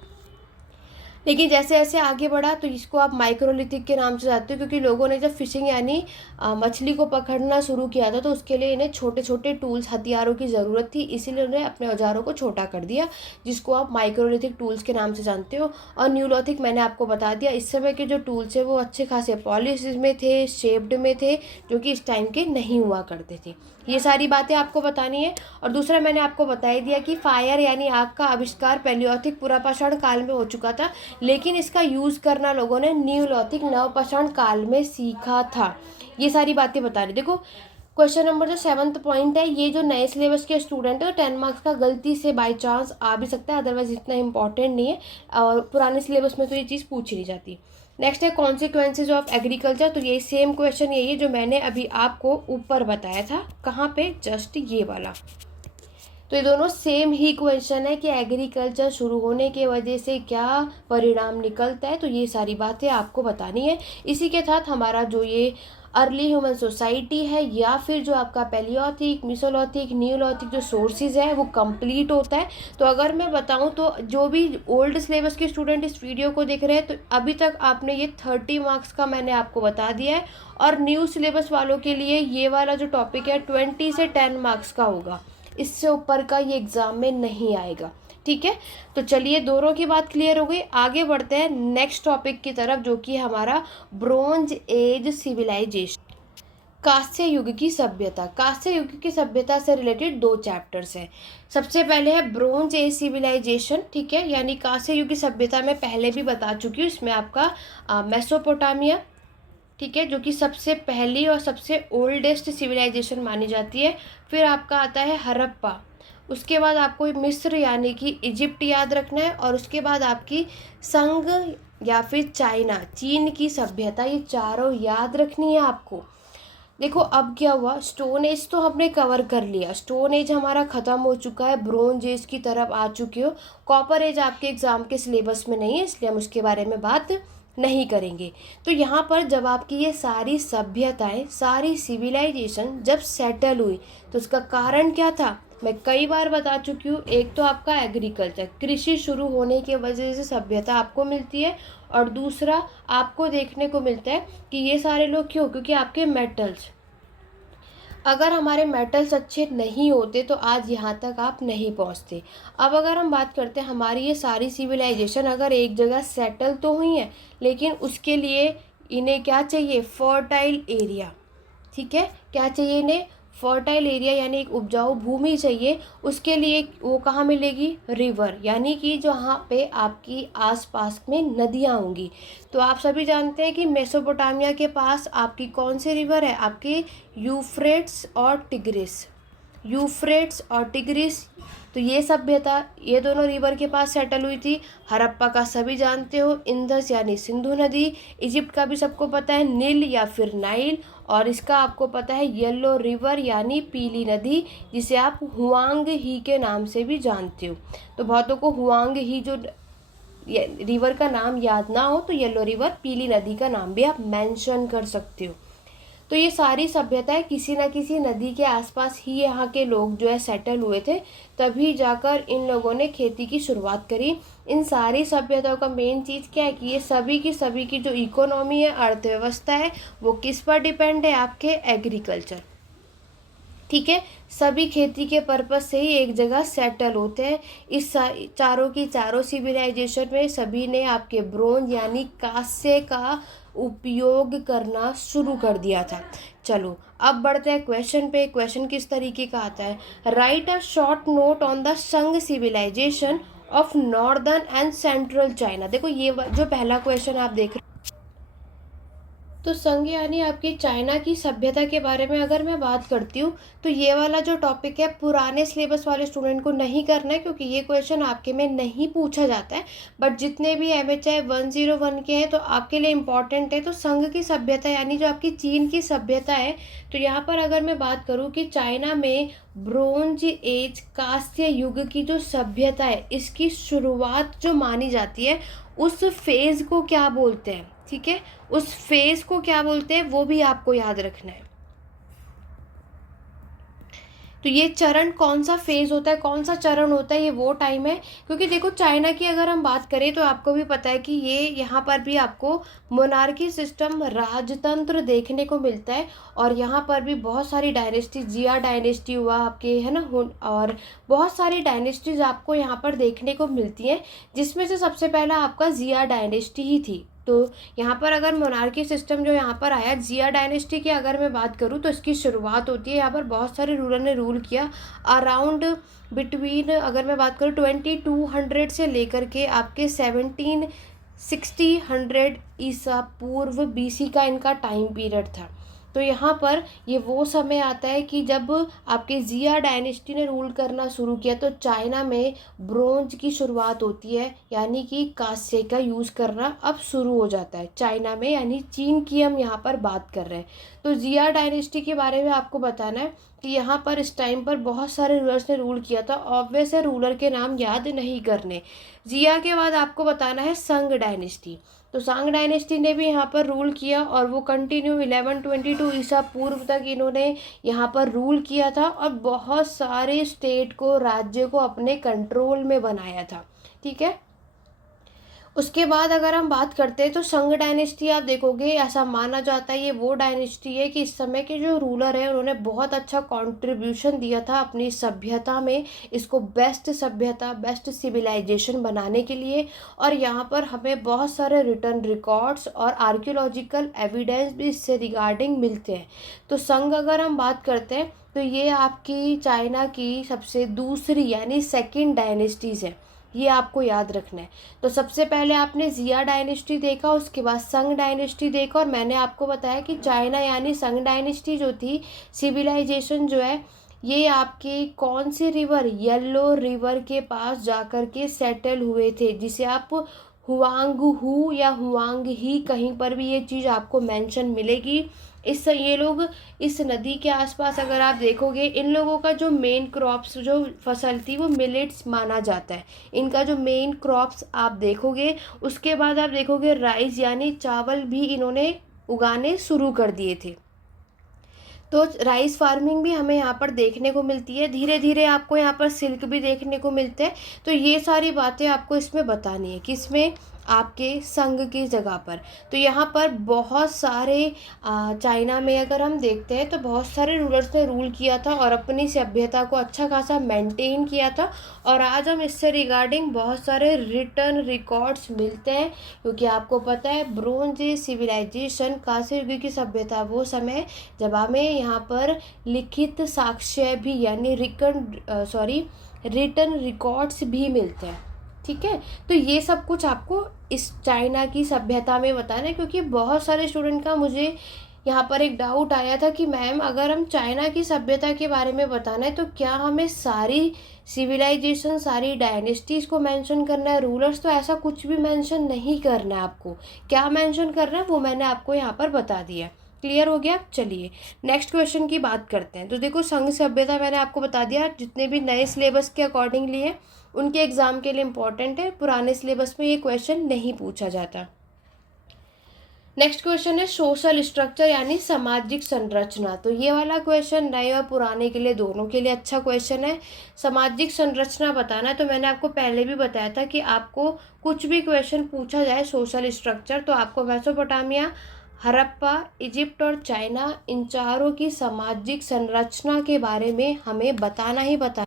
लेकिन जैसे जैसे आगे बढ़ा तो इसको आप माइक्रोलिथिक के नाम से जानते हो, क्योंकि लोगों ने जब फिशिंग यानी मछली को पकड़ना शुरू किया था तो उसके लिए इन्हें छोटे छोटे टूल्स, हथियारों की ज़रूरत थी, इसीलिए उन्होंने अपने औजारों को छोटा कर दिया, जिसको आप माइक्रोलिथिक टूल्स के नाम से जानते हो। और न्यूलिथिक मैंने आपको बता दिया, इस समय के जो टूल्स है वो अच्छे खासे पॉलिश में थे, शेप्ड में थे, जो कि इस टाइम के नहीं हुआ करते थे। ये सारी बातें आपको बतानी है। और दूसरा मैंने आपको बता ही दिया कि फायर यानी आग का आविष्कार पैलियोथिक, पुरापाषाण काल में हो चुका था, लेकिन इसका यूज़ करना लोगों ने न्यूलिथिक, नवपाषाण काल में सीखा था। ये सारी बातें बता रही। देखो क्वेश्चन नंबर जो 7th पॉइंट है, ये जो नए सिलेबस के स्टूडेंट है तो 10 मार्क्स का गलती से बाय चांस आ भी सकता है, अदरवाइज इतना इंपॉर्टेंट नहीं है, और पुराने सिलेबस में तो ये चीज़ पूछी नहीं जाती। नेक्स्ट है कॉन्सिक्वेंसेज ऑफ एग्रीकल्चर, तो ये सेम क्वेश्चन यही है जो मैंने अभी आपको ऊपर बताया था। कहाँ पे, जस्ट ये वाला। तो ये दोनों सेम ही क्वेश्चन है कि एग्रीकल्चर शुरू होने के वजह से क्या परिणाम निकलता है, तो ये सारी बातें आपको बतानी है। इसी के साथ हमारा जो ये अर्ली ह्यूमन सोसाइटी है या फिर जो आपका पैलियोथिक, मिसोलिथिक, न्यूलिथिक जो सोर्सेज है वो कंप्लीट होता है। तो अगर मैं बताऊं तो जो भी ओल्ड सिलेबस के स्टूडेंट इस वीडियो को देख रहे हैं तो अभी तक आपने ये 30 मार्क्स का मैंने आपको बता दिया है, और न्यू सिलेबस वालों के लिए ये वाला जो टॉपिक है 20 से 10 मार्क्स का होगा, इससे ऊपर का ये एग्ज़ाम में नहीं आएगा। ठीक है, तो चलिए दोनों की बात क्लियर हो गई, आगे बढ़ते हैं नेक्स्ट टॉपिक की तरफ जो कि हमारा ब्रोंज एज सिविलाइजेशन, कांस्य युग की सभ्यता। कांस्य युग की सभ्यता से रिलेटेड 2 चैप्टर्स हैं। सबसे पहले है ब्रोंज एज सिविलाइजेशन, ठीक है, यानी कांस्य युग की सभ्यता में पहले भी बता चुकी हूँ। इसमें आपका मेसोपोटामिया, ठीक है, जो कि सबसे पहली और सबसे ओल्डेस्ट सिविलाइजेशन मानी जाती है। फिर आपका आता है हड़प्पा, उसके बाद आपको मिस्र यानी कि इजिप्ट याद रखना है, और उसके बाद आपकी संग या फिर चाइना, चीन की सभ्यता, ये चारों याद रखनी है आपको। देखो अब क्या हुआ, स्टोन एज तो हमने कवर कर लिया, स्टोन एज हमारा ख़त्म हो चुका है, ब्रोंज एज की तरफ आ चुके हो। कॉपर एज आपके एग्ज़ाम के सिलेबस में नहीं है, इसलिए हम उसके बारे में बात नहीं करेंगे। तो यहाँ पर जब आपकी ये सारी सभ्यताएं, सारी सिविलाइजेशन जब सेटल हुई तो उसका कारण क्या था, मैं कई बार बता चुकी हूँ। एक तो आपका एग्रीकल्चर, कृषि शुरू होने की वजह से सभ्यता आपको मिलती है, और दूसरा आपको देखने को मिलता है कि ये सारे लोग क्यों, क्योंकि आपके मेटल्स, अगर हमारे मेटल्स अच्छे नहीं होते तो आज यहाँ तक आप नहीं पहुँचते। अब अगर हम बात करते हैं हमारी ये सारी सिविलाइजेशन अगर एक जगह सेटल तो हुई है, लेकिन उसके लिए इन्हें क्या चाहिए, फर्टाइल एरिया, ठीक है, क्या चाहिए इन्हें, फर्टाइल एरिया यानी एक उपजाऊ भूमि चाहिए। उसके लिए वो कहाँ मिलेगी, रिवर, यानी कि जहाँ पे आपकी आसपास में नदियाँ होंगी। तो आप सभी जानते हैं कि मेसोपोटामिया के पास आपकी कौन सी रिवर है, आपकी यूफ्रेट्स और टिग्रिस, यूफ्रेट्स और टिग्रिस। तो ये सभ्यता ये दोनों रिवर के पास सेटल हुई थी। हड़प्पा का सभी जानते हो, इंदस यानी सिंधु नदी। इजिप्ट का भी सबको पता है, नील या फिर नाइल। और इसका आपको पता है येलो रिवर यानी पीली नदी, जिसे आप हुआंग ही के नाम से भी जानते हो। तो बहुतों को हुआंग ही जो रिवर का नाम याद ना हो तो येलो रिवर, पीली नदी का नाम भी आप मेंशन कर सकते हो। तो ये सारी सभ्यताएं किसी न किसी नदी के आसपास ही यहाँ के लोग जो है सेटल हुए थे, तभी जाकर इन लोगों ने खेती की शुरुआत करी। इन सारी सभ्यताओं का मेन चीज़ क्या है कि ये सभी की जो इकोनॉमी है, अर्थव्यवस्था है, वो किस पर डिपेंड है, आपके एग्रीकल्चर, ठीक है। सभी खेती के पर्पस से ही एक जगह सेटल होते हैं। इस चारों की चारों सिविलाइजेशन में सभी ने आपके ब्रोंज यानी कांस्य का उपयोग करना शुरू कर दिया था। चलो अब बढ़ते हैं क्वेश्चन पे। क्वेश्चन किस तरीके का आता है, write a short note on the Song civilisation of northern and central China. देखो ये जो पहला क्वेश्चन आप देख रहे, तो संघ यानी आपकी चाइना की सभ्यता के बारे में अगर मैं बात करती हूँ तो ये वाला जो टॉपिक है पुराने सिलेबस वाले स्टूडेंट को नहीं करना है, क्योंकि ये क्वेश्चन आपके में नहीं पूछा जाता है। बट जितने भी MHI 101 के हैं तो आपके लिए इम्पॉर्टेंट है। तो संघ की सभ्यता यानी जो आपकी चीन की सभ्यता है, तो यहाँ पर अगर मैं बात करूँ कि चाइना में ब्रोंज एज कांस्य युग की जो सभ्यता है, इसकी शुरुआत जो मानी जाती है, उस फेज़ को क्या बोलते हैं, ठीक है, उस फेज को क्या बोलते हैं वो भी आपको याद रखना है। तो ये चरण कौन सा फेज होता है, कौन सा चरण होता है, ये वो टाइम है। क्योंकि देखो चाइना की अगर हम बात करें तो आपको भी पता है कि ये यहाँ पर भी आपको मोनार्की सिस्टम, राजतंत्र देखने को मिलता है। और यहाँ पर भी बहुत सारी डायनेस्टी, जिया डायनेस्टी हुआ आपके, है ना, और बहुत सारी डायनेस्टीज आपको यहाँ पर देखने को मिलती हैं, जिसमें से सबसे पहला आपका जिया डायनेस्टी ही थी। तो यहाँ पर अगर मोनार्की सिस्टम जो यहाँ पर आया, जिया डायनेस्टी की अगर मैं बात करूँ तो इसकी शुरुआत होती है, यहाँ पर बहुत सारे रूलर ने रूल किया अराउंड बिटवीन, अगर मैं बात करूँ 2200 से लेकर के आपके 1760 ईसा पूर्व BC का इनका टाइम पीरियड था। तो यहाँ पर ये वो समय आता है कि जब आपके जिया डायनेस्टी ने रूल करना शुरू किया, तो चाइना में ब्रोंज की शुरुआत होती है, यानी कि कांस्य का यूज़ करना अब शुरू हो जाता है चाइना में, यानी चीन की हम यहाँ पर बात कर रहे हैं। तो जिया डायनेस्टी के बारे में आपको बताना है कि यहाँ पर इस टाइम पर बहुत सारे रूलर्स ने रूल किया था। ऑब्वियस है रूलर के नाम याद नहीं करने। जिया के बाद आपको बताना है संग डायनेस्टी। तो सांग डायनेस्टी ने भी यहाँ पर रूल किया और वो कंटिन्यू 1122 ईसा पूर्व तक इन्होंने यहाँ पर रूल किया था और बहुत सारे स्टेट को, राज्य को अपने कंट्रोल में बनाया था। ठीक है, उसके बाद अगर हम बात करते हैं तो संग डायनेस्टी आप देखोगे, ऐसा माना जाता है ये वो डायनेस्टी है कि इस समय के जो रूलर है उन्होंने बहुत अच्छा कंट्रीब्यूशन दिया था अपनी सभ्यता में, इसको बेस्ट सभ्यता, बेस्ट सिविलाइजेशन बनाने के लिए। और यहाँ पर हमें बहुत सारे रिटर्न रिकॉर्ड्स और आर्कियोलॉजिकल एविडेंस भी इससे रिगार्डिंग मिलते हैं। तो संग अगर हम बात करते हैं तो ये आपकी चाइना की सबसे दूसरी यानी सेकेंड डायनेस्टीज़ है, ये आपको याद रखना है। तो सबसे पहले आपने जिया डायनेस्टी देखा, उसके बाद संग डायनेस्टी देखा, और मैंने आपको बताया कि चाइना यानी संग डायनेस्टी जो थी, सिविलाइजेशन जो है ये आपके कौन से रिवर, येलो रिवर के पास जाकर के सेटल हुए थे, जिसे आप हुआंग हू या हुआंग ही कहीं पर भी ये चीज़ आपको मेंशन मिलेगी। ये लोग इस नदी के आसपास अगर आप देखोगे, इन लोगों का जो मेन क्रॉप्स जो फसल थी वो मिलेट्स माना जाता है। इनका जो मेन क्रॉप्स आप देखोगे, उसके बाद आप देखोगे राइस यानी चावल भी इन्होंने उगाने शुरू कर दिए थे। तो राइस फार्मिंग भी हमें यहाँ पर देखने को मिलती है। धीरे धीरे आपको यहाँ पर सिल्क भी देखने को मिलते हैं। तो ये सारी बातें आपको इसमें बतानी है, किसमें, आपके संघ की जगह पर। तो यहाँ पर बहुत सारे चाइना में अगर हम देखते हैं तो बहुत सारे रूलर्स ने रूल किया था और अपनी सभ्यता को अच्छा खासा मेंटेन किया था। और आज हम इससे रिगार्डिंग बहुत सारे रिटर्न रिकॉर्ड्स मिलते हैं, क्योंकि आपको पता है ब्रोंज सिविलाइजेशन, कांस्य युग की सभ्यता वो समय जब हमें यहाँ पर लिखित साक्ष्य भी यानी रिटर्न रिकॉर्ड्स भी मिलते हैं। ठीक है, तो ये सब कुछ आपको इस चाइना की सभ्यता में बताना है, क्योंकि बहुत सारे स्टूडेंट का मुझे यहाँ पर एक डाउट आया था कि मैम अगर हम चाइना की सभ्यता के बारे में बताना है तो क्या हमें सारी सिविलाइजेशन, सारी डायनेस्टीज़ को मेंशन करना है, रूलर्स तो ऐसा कुछ भी मेंशन नहीं करना है। आपको क्या मेंशन करना है वो मैंने आपको यहाँ पर बता दिया। क्लियर हो गया? चलिए नेक्स्ट क्वेश्चन की बात करते हैं। तो देखो संघ सभ्यता मैंने आपको बता दिया, जितने भी नए सिलेबस के अकॉर्डिंग लिए उनके एग्जाम के लिए इम्पोर्टेंट है, पुराने सिलेबस में ये क्वेश्चन नहीं पूछा जाता। नेक्स्ट क्वेश्चन है सोशल स्ट्रक्चर यानी सामाजिक संरचना। तो ये वाला क्वेश्चन नए और पुराने के लिए दोनों के लिए अच्छा क्वेश्चन है। सामाजिक संरचना बताना है, तो मैंने आपको पहले भी बताया था कि आपको कुछ भी क्वेश्चन पूछा जाए सोशल स्ट्रक्चर तो आपको मेसोपोटामिया, हड़प्पा, इजिप्ट और चाइना, इन चारों की सामाजिक संरचना के बारे में हमें बताना ही बताना।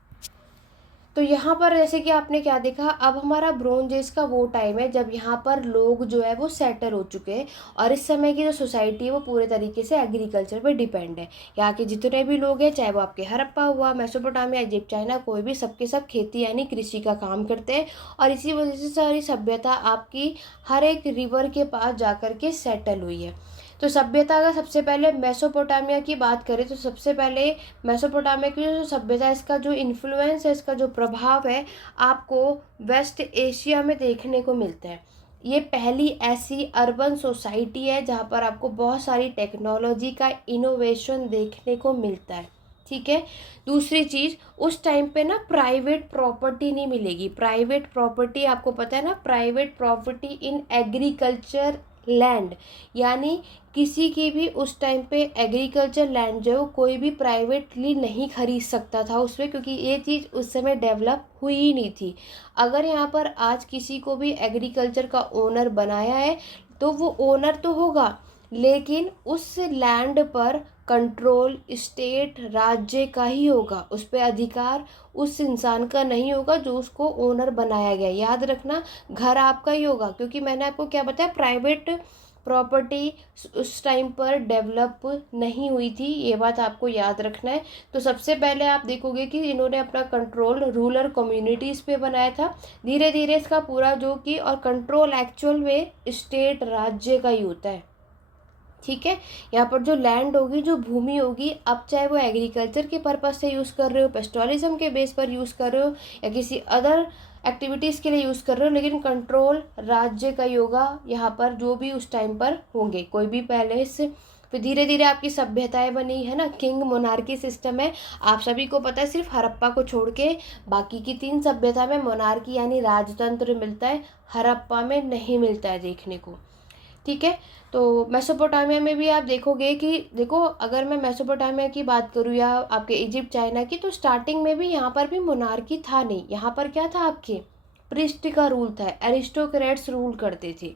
तो यहाँ पर जैसे कि आपने क्या देखा, अब हमारा ब्रोंज एज का वो टाइम है जब यहाँ पर लोग जो है वो सेटल हो चुके हैं और इस समय की जो सोसाइटी है वो पूरे तरीके से एग्रीकल्चर पर डिपेंड है। यहाँ के जितने भी लोग हैं, चाहे वो आपके हड़प्पा हुआ, मेसोपोटामिया, इजिप्ट, चाइना, कोई भी, सबके सब खेती यानी कृषि का काम करते हैं और इसी वजह से सारी सभ्यता आपकी हर एक रिवर के पास जा कर के सेटल हुई है। तो सभ्यता का सबसे पहले मेसोपोटामिया की बात करें तो सबसे पहले मेसोपोटामिया की जो सभ्यता है, इसका जो इन्फ्लुएंस है, इसका जो प्रभाव है, आपको वेस्ट एशिया में देखने को मिलता है। ये पहली ऐसी अर्बन सोसाइटी है जहाँ पर आपको बहुत सारी टेक्नोलॉजी का इनोवेशन देखने को मिलता है। ठीक है, दूसरी चीज़, उस टाइम पे ना प्राइवेट प्रॉपर्टी नहीं मिलेगी। प्राइवेट प्रॉपर्टी आपको पता है ना, private property in agriculture land, यानी किसी की भी उस टाइम पे एग्रीकल्चर लैंड जो कोई भी प्राइवेटली नहीं खरीद सकता था उसमें, क्योंकि ये चीज़ उस समय डेवलप हुई ही नहीं थी। अगर यहाँ पर आज किसी को भी एग्रीकल्चर का ओनर बनाया है तो वो ओनर तो होगा, लेकिन उस लैंड पर कंट्रोल स्टेट, राज्य का ही होगा, उस पर अधिकार उस इंसान का नहीं होगा जो उसको ओनर बनाया गया। याद रखना, घर आपका ही होगा, क्योंकि मैंने आपको क्या बताया, प्राइवेट प्रॉपर्टी उस टाइम पर डेवलप नहीं हुई थी, ये बात आपको याद रखना है। तो सबसे पहले आप देखोगे कि इन्होंने अपना कंट्रोल रूरल कम्युनिटीज़ पे बनाया था। धीरे धीरे इसका पूरा जो कि और कंट्रोल एक्चुअल में स्टेट, राज्य का ही होता है। ठीक है, यहाँ पर जो लैंड होगी, जो भूमि होगी, अब चाहे वो एग्रीकल्चर के पर्पस से यूज़ कर रहे हो, पेस्टोरिज्म के बेस पर यूज़ कर रहे हो या किसी अदर एक्टिविटीज़ के लिए यूज़ कर रहे हो, लेकिन कंट्रोल राज्य का ही होगा यहाँ पर, जो भी उस टाइम पर होंगे। कोई भी पैलेस, फिर धीरे धीरे आपकी सभ्यताएं बनी है ना, किंग मोनार्की सिस्टम है। आप सभी को पता है सिर्फ हड़प्पा को छोड़ के बाकी की 3 सभ्यता में मोनार्की यानी राजतंत्र मिलता है, हड़प्पा में नहीं मिलता है देखने को। ठीक है, तो मेसोपोटामिया में भी आप देखोगे कि देखो, अगर मैं मेसोपोटामिया की बात करूँ या आपके इजिप्ट चाइना की, तो स्टार्टिंग में भी यहाँ पर भी मोनार्की था नहीं। यहाँ पर क्या था, आपके प्रिस्ट का रूल था, एरिस्टोक्रेट्स रूल करते थे।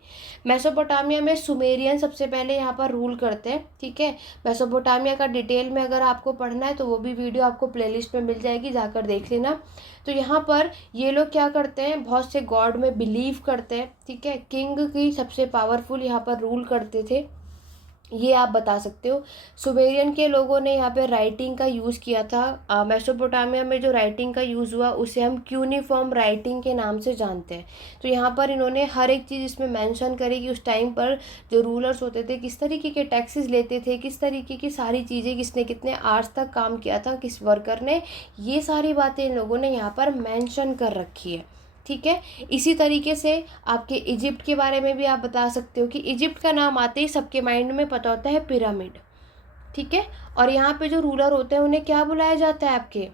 मेसोपोटामिया में सुमेरियन सबसे पहले यहाँ पर रूल करते हैं। ठीक है, मेसोपोटामिया का डिटेल में अगर आपको पढ़ना है तो वो भी वीडियो आपको प्लेलिस्ट में मिल जाएगी, जाकर देख लेना। तो यहाँ पर ये लोग क्या करते हैं, बहुत से गॉड में बिलीव करते हैं। ठीक है, किंग की सबसे पावरफुल यहाँ पर रूल करते थे, ये आप बता सकते हो। सुमेरियन के लोगों ने यहाँ पे राइटिंग का यूज़ किया था। मेसोपोटामिया में जो राइटिंग का यूज़ हुआ उसे हम क्यूनिफॉर्म राइटिंग के नाम से जानते हैं। तो यहाँ पर इन्होंने हर एक चीज़ इसमें मेंशन करी कि उस टाइम पर जो रूलर्स होते थे किस तरीके के टैक्सेस लेते थे, किस तरीके की सारी चीज़ें, किसने कितने आवर्स तक काम किया था, किस वर्कर ने, ये सारी बातें इन लोगों ने यहाँ पर मेंशन कर रखी है। ठीक है, इसी तरीके से आपके इजिप्ट के बारे में भी आप बता सकते हो कि इजिप्ट का नाम आते ही सबके माइंड में पता होता है पिरामिड। ठीक है, और यहाँ पे जो रूलर होते हैं उन्हें क्या बुलाया जाता है, आपके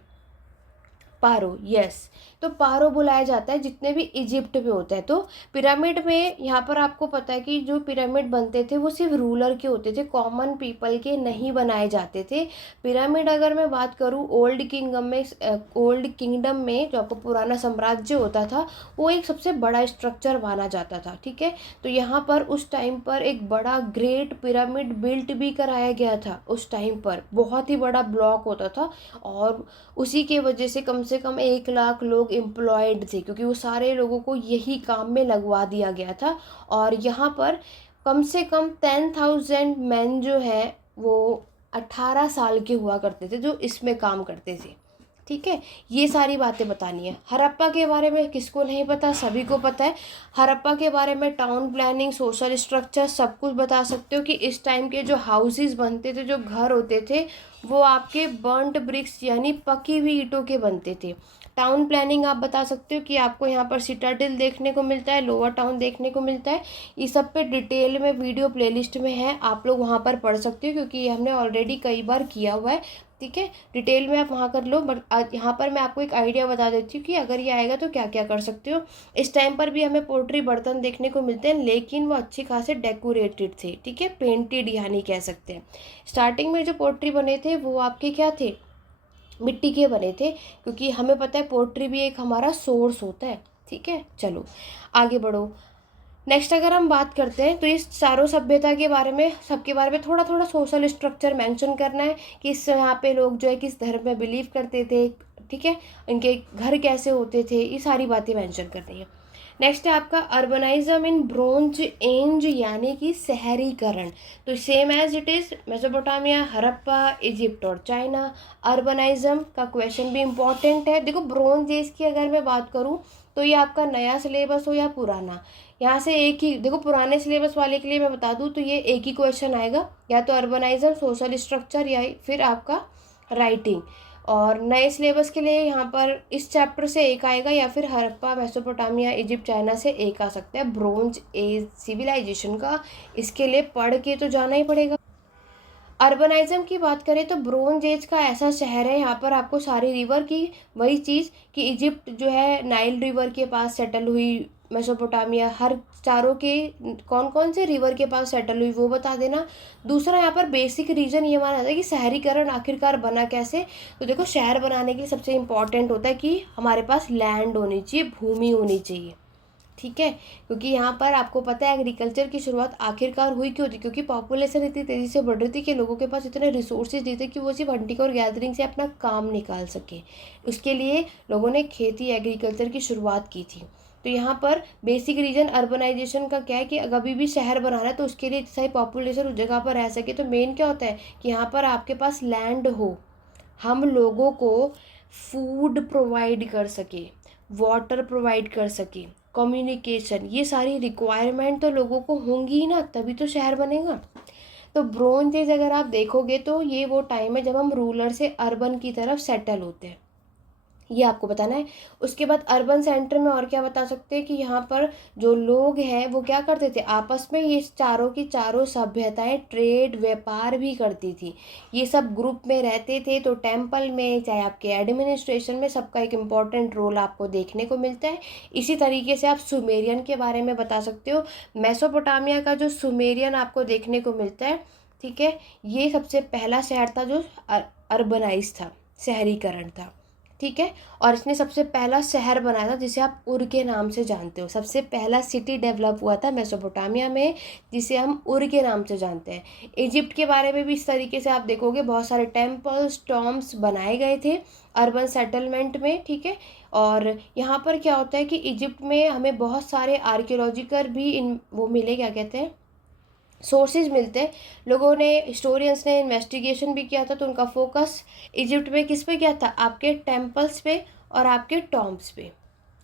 पारो। यस, तो पारो बुलाया जाता है जितने भी इजिप्ट में होते हैं। तो पिरामिड में यहाँ पर आपको पता है कि जो पिरामिड बनते थे वो सिर्फ रूलर के होते थे, कॉमन पीपल के नहीं बनाए जाते थे। पिरामिड अगर मैं बात करूँ ओल्ड किंगडम में जो आपको पुराना साम्राज्य होता था, वो एक सबसे बड़ा स्ट्रक्चर माना जाता था। ठीक है, तो यहाँ पर उस टाइम पर एक बड़ा ग्रेट पिरामिड बिल्ट भी कराया गया था। उस टाइम पर बहुत ही बड़ा ब्लॉक होता था और उसी के वजह से कम 1 लाख लोग एम्प्लॉयड थे, क्योंकि वो सारे लोगों को यही काम में लगवा दिया गया था। और यहाँ पर कम से कम 10,000 मैन जो है वो 18 साल के हुआ करते थे जो इसमें काम करते थे। ठीक है, ये सारी बातें बतानी है। हड़प्पा के बारे में किसको नहीं पता, सभी को पता है। हड़प्पा के बारे में टाउन प्लानिंग, सोशल स्ट्रक्चर सब कुछ बता सकते हो कि इस टाइम के जो हाउसेस बनते थे, जो घर होते थे, वो आपके बर्न्ट ब्रिक्स यानी पकी हुई ईंटों के बनते थे। टाउन प्लानिंग आप बता सकते हो कि आपको यहाँ पर सिटाडेल देखने को मिलता है, लोअर टाउन देखने को मिलता है। ये सब पे डिटेल में वीडियो प्लेलिस्ट में है, आप लोग वहाँ पर पढ़ सकते हो क्योंकि ये हमने ऑलरेडी कई बार किया हुआ है। ठीक है, डिटेल में आप वहाँ कर लो। बट आज यहाँ पर मैं आपको एक आइडिया बता देती हूँ कि अगर ये आएगा तो क्या क्या कर सकते हो। इस टाइम पर भी हमें पोट्री बर्तन देखने को मिलते हैं, लेकिन वो अच्छे खासे डेकोरेटेड थे। ठीक है, पेंटेड यानी कह सकते हैं। स्टार्टिंग में जो पोट्री बने थे वो आपके क्या थे, मिट्टी के बने थे, क्योंकि हमें पता है पोट्री भी एक हमारा सोर्स होता है। ठीक है, चलो आगे बढ़ो। नेक्स्ट अगर हम बात करते हैं तो इस चारों सभ्यता के बारे में, सबके बारे में थोड़ा थोड़ा सोशल स्ट्रक्चर मेंशन करना है कि इस यहाँ पे लोग जो है किस धर्म में बिलीव करते थे। ठीक है, इनके घर कैसे होते थे, ये सारी बातें मेंशन करनी है। नेक्स्ट है आपका अर्बनाइज्म इन ब्रोंज एज यानी कि शहरीकरण। तो same as it is Mesopotamia, Harappa, Egypt और चाइना। अर्बनाइज्म का क्वेश्चन भी इम्पॉर्टेंट है। देखो ब्रोंज एज की अगर मैं बात करूँ तो ये आपका नया सिलेबस हो या पुराना, यहाँ से एक ही देखो, पुराने सिलेबस वाले के लिए मैं बता दूँ तो ये एक ही क्वेश्चन आएगा, या तो अर्बनाइज्म, सोशल स्ट्रक्चर, या फिर आपका राइटिंग। और नए सिलेबस के लिए यहाँ पर इस चैप्टर से एक आएगा, या फिर हड़प्पा, मेसोपोटामिया, इजिप्ट, चाइना से एक आ सकता है ब्रोंज एज सिविलाइजेशन का। इसके लिए पढ़ के तो जाना ही पड़ेगा। अर्बनाइज्म की बात करें तो ब्रोंज एज का ऐसा शहर है, यहाँ पर आपको सारी रिवर की वही चीज़ कि इजिप्ट जो है नाइल रिवर के पास सेटल हुई, मेसोपोटामिया हर चारों के कौन कौन से रिवर के पास सेटल हुई वो बता देना। दूसरा यहाँ पर बेसिक रीज़न ये माना जाता है कि शहरीकरण आखिरकार बना कैसे। तो देखो शहर बनाने के लिए सबसे इम्पॉर्टेंट होता है कि हमारे पास लैंड होनी चाहिए, भूमि होनी चाहिए। ठीक है, क्योंकि यहाँ पर आपको पता है एग्रीकल्चर की शुरुआत आखिरकार हुई क्यों थी, क्योंकि पॉपुलेशन इतनी तेज़ी से बढ़ रही थी कि लोगों के पास इतने रिसोर्सेज नहीं थे कि वो सिर्फ हंटिंग और गैदरिंग से अपना काम निकाल सके। उसके लिए लोगों ने खेती एग्रीकल्चर की शुरुआत की थी। तो यहाँ पर बेसिक रीजन अर्बनाइजेशन का क्या है कि अभी भी शहर बनाना है तो उसके लिए इतनी सारी पॉपुलेशन उस जगह पर रह सके। तो मेन क्या होता है कि यहाँ पर आपके पास लैंड हो, हम लोगों को फूड प्रोवाइड कर सके, वाटर प्रोवाइड कर सके, कम्युनिकेशन, ये सारी रिक्वायरमेंट तो लोगों को होंगी ही ना, तभी तो शहर बनेगा। तो ब्रोंज एज अगर आप देखोगे तो ये वो टाइम है जब हम रूरल से अर्बन की तरफ सेटल होते हैं। ये आपको बताना है। उसके बाद अर्बन सेंटर में और क्या बता सकते हैं कि यहाँ पर जो लोग हैं वो क्या करते थे, आपस में ये चारों की चारों सभ्यताएं ट्रेड व्यापार भी करती थी। ये सब ग्रुप में रहते थे। तो टेम्पल में चाहे आपके एडमिनिस्ट्रेशन में सबका एक इम्पॉर्टेंट रोल आपको देखने को मिलता है। इसी तरीके से आप सुमेरियन के बारे में बता सकते हो। मेसोपोटामिया का जो सुमेरियन आपको देखने को मिलता है, ठीक है, ये सबसे पहला शहर था जो अर्बनाइज था, शहरीकरण था, ठीक है। और इसने सबसे पहला शहर बनाया था जिसे आप उर के नाम से जानते हो। सबसे पहला सिटी डेवलप हुआ था मेसोपोटामिया में जिसे हम उर के नाम से जानते हैं। इजिप्ट के बारे में भी इस तरीके से आप देखोगे, बहुत सारे टेम्पल्स टॉम्ब्स बनाए गए थे अर्बन सेटलमेंट में, ठीक है। और यहाँ पर क्या होता है कि इजिप्ट में हमें बहुत सारे आर्कियोलॉजिकल भी वो मिले, क्या कहते हैं, सोर्सेज मिलते हैं। लोगों ने, हिस्टोरियंस ने इन्वेस्टिगेशन भी किया था, तो उनका फोकस इजिप्ट में किस पे क्या था, आपके टेम्पल्स पे और आपके टॉम्ब्स पे।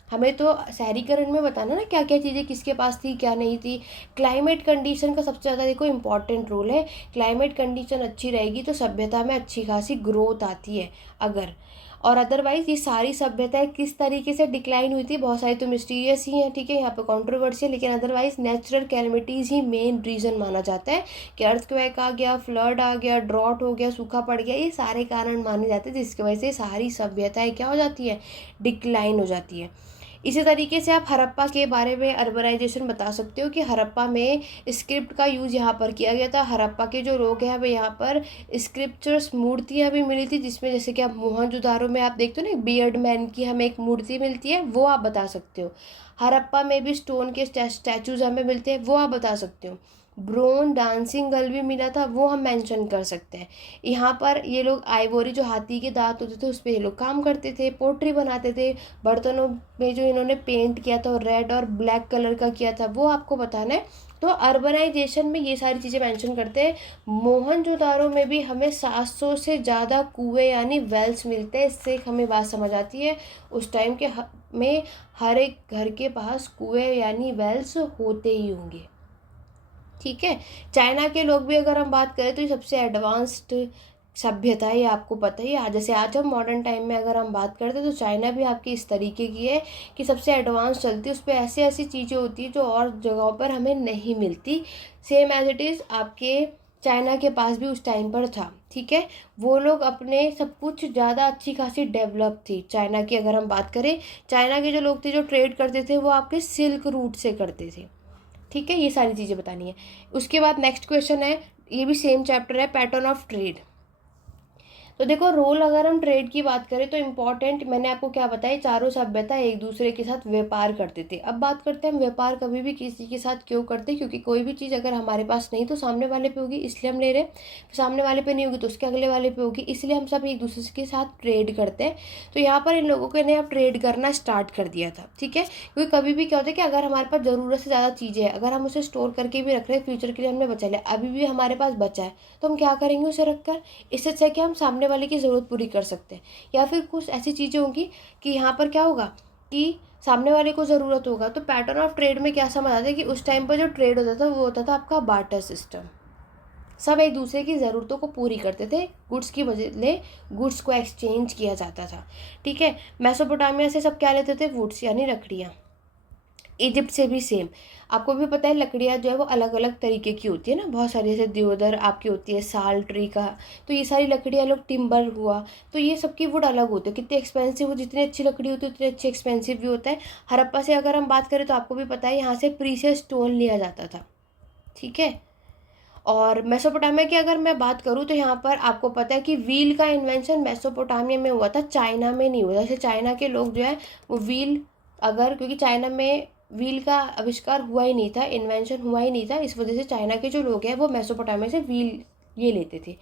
हमें तो शहरीकरण में बताना ना क्या क्या चीज़ें किसके पास थी क्या नहीं थी। क्लाइमेट कंडीशन का सबसे ज़्यादा देखो इंपॉर्टेंट रोल है। क्लाइमेट कंडीशन अच्छी रहेगी तो सभ्यता में अच्छी खासी ग्रोथ आती है। अगर और अदरवाइज ये सारी सभ्यताएं किस तरीके से डिक्लाइन हुई थी, बहुत सारी तो मिस्टीरियस ही हैं, ठीक है, यहाँ पे कंट्रोवर्सी है, लेकिन अदरवाइज नेचुरल कैलमिटीज़ ही मेन रीज़न माना जाता है कि अर्थक्वेक आ गया, फ्लड आ गया, ड्रॉट हो गया, सूखा पड़ गया, ये सारे कारण माने जाते हैं जिसकी वजह से सारी सभ्यताएं क्या हो जाती है, डिक्लाइन हो जाती है। इसी तरीके से आप हड़प्पा के बारे में अर्बनाइजेशन बता सकते हो कि हड़प्पा में स्क्रिप्ट का यूज़ यहाँ पर किया गया था। हड़प्पा के जो लोग हैं हमें यहाँ पर स्क्रिप्चर्स मूर्तियाँ भी मिली थी, जिसमें जैसे कि आप मोहनजोदारो में आप देखते हो ना, बियर्ड मैन की हमें एक मूर्ति मिलती है, वो आप बता सकते हो। हड़प्पा में भी स्टोन के स्टैचूज हमें मिलते हैं, वो आप बता सकते हो। ब्रोन डांसिंग गर्ल भी मिला था, वो हम मेंशन कर सकते हैं। यहाँ पर ये लोग आइवोरी, जो हाथी के दांत होते थे उस पर ये लोग काम करते थे, पोट्री बनाते थे। बर्तनों में जो इन्होंने पेंट किया था रेड और ब्लैक कलर का किया था, वो आपको बताना है। तो अर्बनाइजेशन में ये सारी चीज़ें मेंशन करते हैं। मोहनजोदारो में भी हमें 700 से ज़्यादा कुएं यानी वेल्स मिलते हैं। इससे हमें बात समझ आती है उस टाइम के में हर एक घर के पास कुएं यानी वेल्स होते ही होंगे, ठीक है। चाइना के लोग भी अगर हम बात करें तो ये सबसे एडवांस्ड सभ्यता है, ये आपको पता ही है। आज जैसे आज हम मॉडर्न टाइम में अगर हम बात करते हैं तो चाइना भी आपकी इस तरीके की है कि सबसे एडवांस चलती है। उस पर ऐसी ऐसी चीज़ें होती है जो और जगहों पर हमें नहीं मिलती। सेम एज इट इज़ आपके चाइना के पास भी उस टाइम पर था, ठीक है। वो लोग अपने सब कुछ ज़्यादा अच्छी खासी डेवलप थी चाइना की। अगर हम बात करें, चाइना के जो लोग थे जो ट्रेड करते थे वो आपके सिल्क रूट से करते थे, ठीक है। ये सारी चीज़ें बतानी है। उसके बाद नेक्स्ट क्वेश्चन है, ये भी सेम चैप्टर है, पैटर्न ऑफ ट्रेड। तो देखो रोल, अगर हम ट्रेड की बात करें तो इम्पॉर्टेंट मैंने आपको क्या बताया, चारों सभ्यता एक दूसरे के साथ व्यापार करते थे। अब बात करते हैं हम व्यापार कभी भी किसी के साथ क्यों करते हैं, क्योंकि कोई भी चीज़ अगर हमारे पास नहीं तो सामने वाले पे होगी, इसलिए हम ले रहे हैं। सामने वाले पे नहीं होगी तो उसके अगले वाले पे होगी, इसलिए हम सब एक दूसरे के साथ ट्रेड करते हैं। तो यहाँ पर इन लोगों ने अब ट्रेड करना स्टार्ट कर दिया था, ठीक है। क्योंकि कभी भी क्या होता है कि अगर हमारे पास ज़रूरत से ज़्यादा चीज़ें हैं, अगर हम उसे स्टोर करके भी रख रहे हैं, फ्यूचर के लिए हमने बचा लिया, अभी भी हमारे पास बचा है, तो हम क्या करेंगे उसे रख कर। इससे अच्छा है कि हम सामने वाले की ज़रूरत पूरी कर सकते हैं। या फिर कुछ ऐसी चीज़ें होंगी कि यहाँ पर क्या होगा कि सामने वाले को ज़रूरत होगा। तो पैटर्न ऑफ ट्रेड में क्या समझ आता है कि उस टाइम पर जो ट्रेड होता था वो होता था आपका बार्टर सिस्टम। सब एक दूसरे की ज़रूरतों को पूरी करते थे, गुड्स की बदले गुड्स को एक्सचेंज किया जाता था, ठीक है। मेसोपोटामिया से सब क्या लेते थे, वुड्स यानी लकड़ियाँ। इजिप्ट से भी सेम। आपको भी पता है लकड़ियाँ जो है वो अलग अलग तरीके की होती है ना, बहुत सारी, जैसे देवदार आपकी होती है, साल ट्री का। तो ये सारी लकड़ियाँ लोग, टिम्बर हुआ, तो ये सबकी वुड अलग होती है। कितनी एक्सपेंसिव हो, जितनी अच्छी लकड़ी होती है उतनी अच्छी एक्सपेंसिव भी होता है। हड़प्पा से अगर हम बात करें तो आपको भी पता है यहाँ से प्रीशियस स्टोन लिया जाता था, ठीक है। और मेसोपोटामिया की अगर मैं बात करूँ तो यहाँ पर आपको पता है कि व्हील का इन्वेंशन मेसोपोटामिया में हुआ था, चाइना में नहीं हुआ। जैसे चाइना के लोग जो है वो व्हील, अगर, क्योंकि चाइना में व्हील का आविष्कार हुआ ही नहीं था, इन्वेंशन हुआ ही नहीं था, इस वजह से चाइना के जो लोग हैं वो मेसोपोटामिया से व्हील ये लेते थे।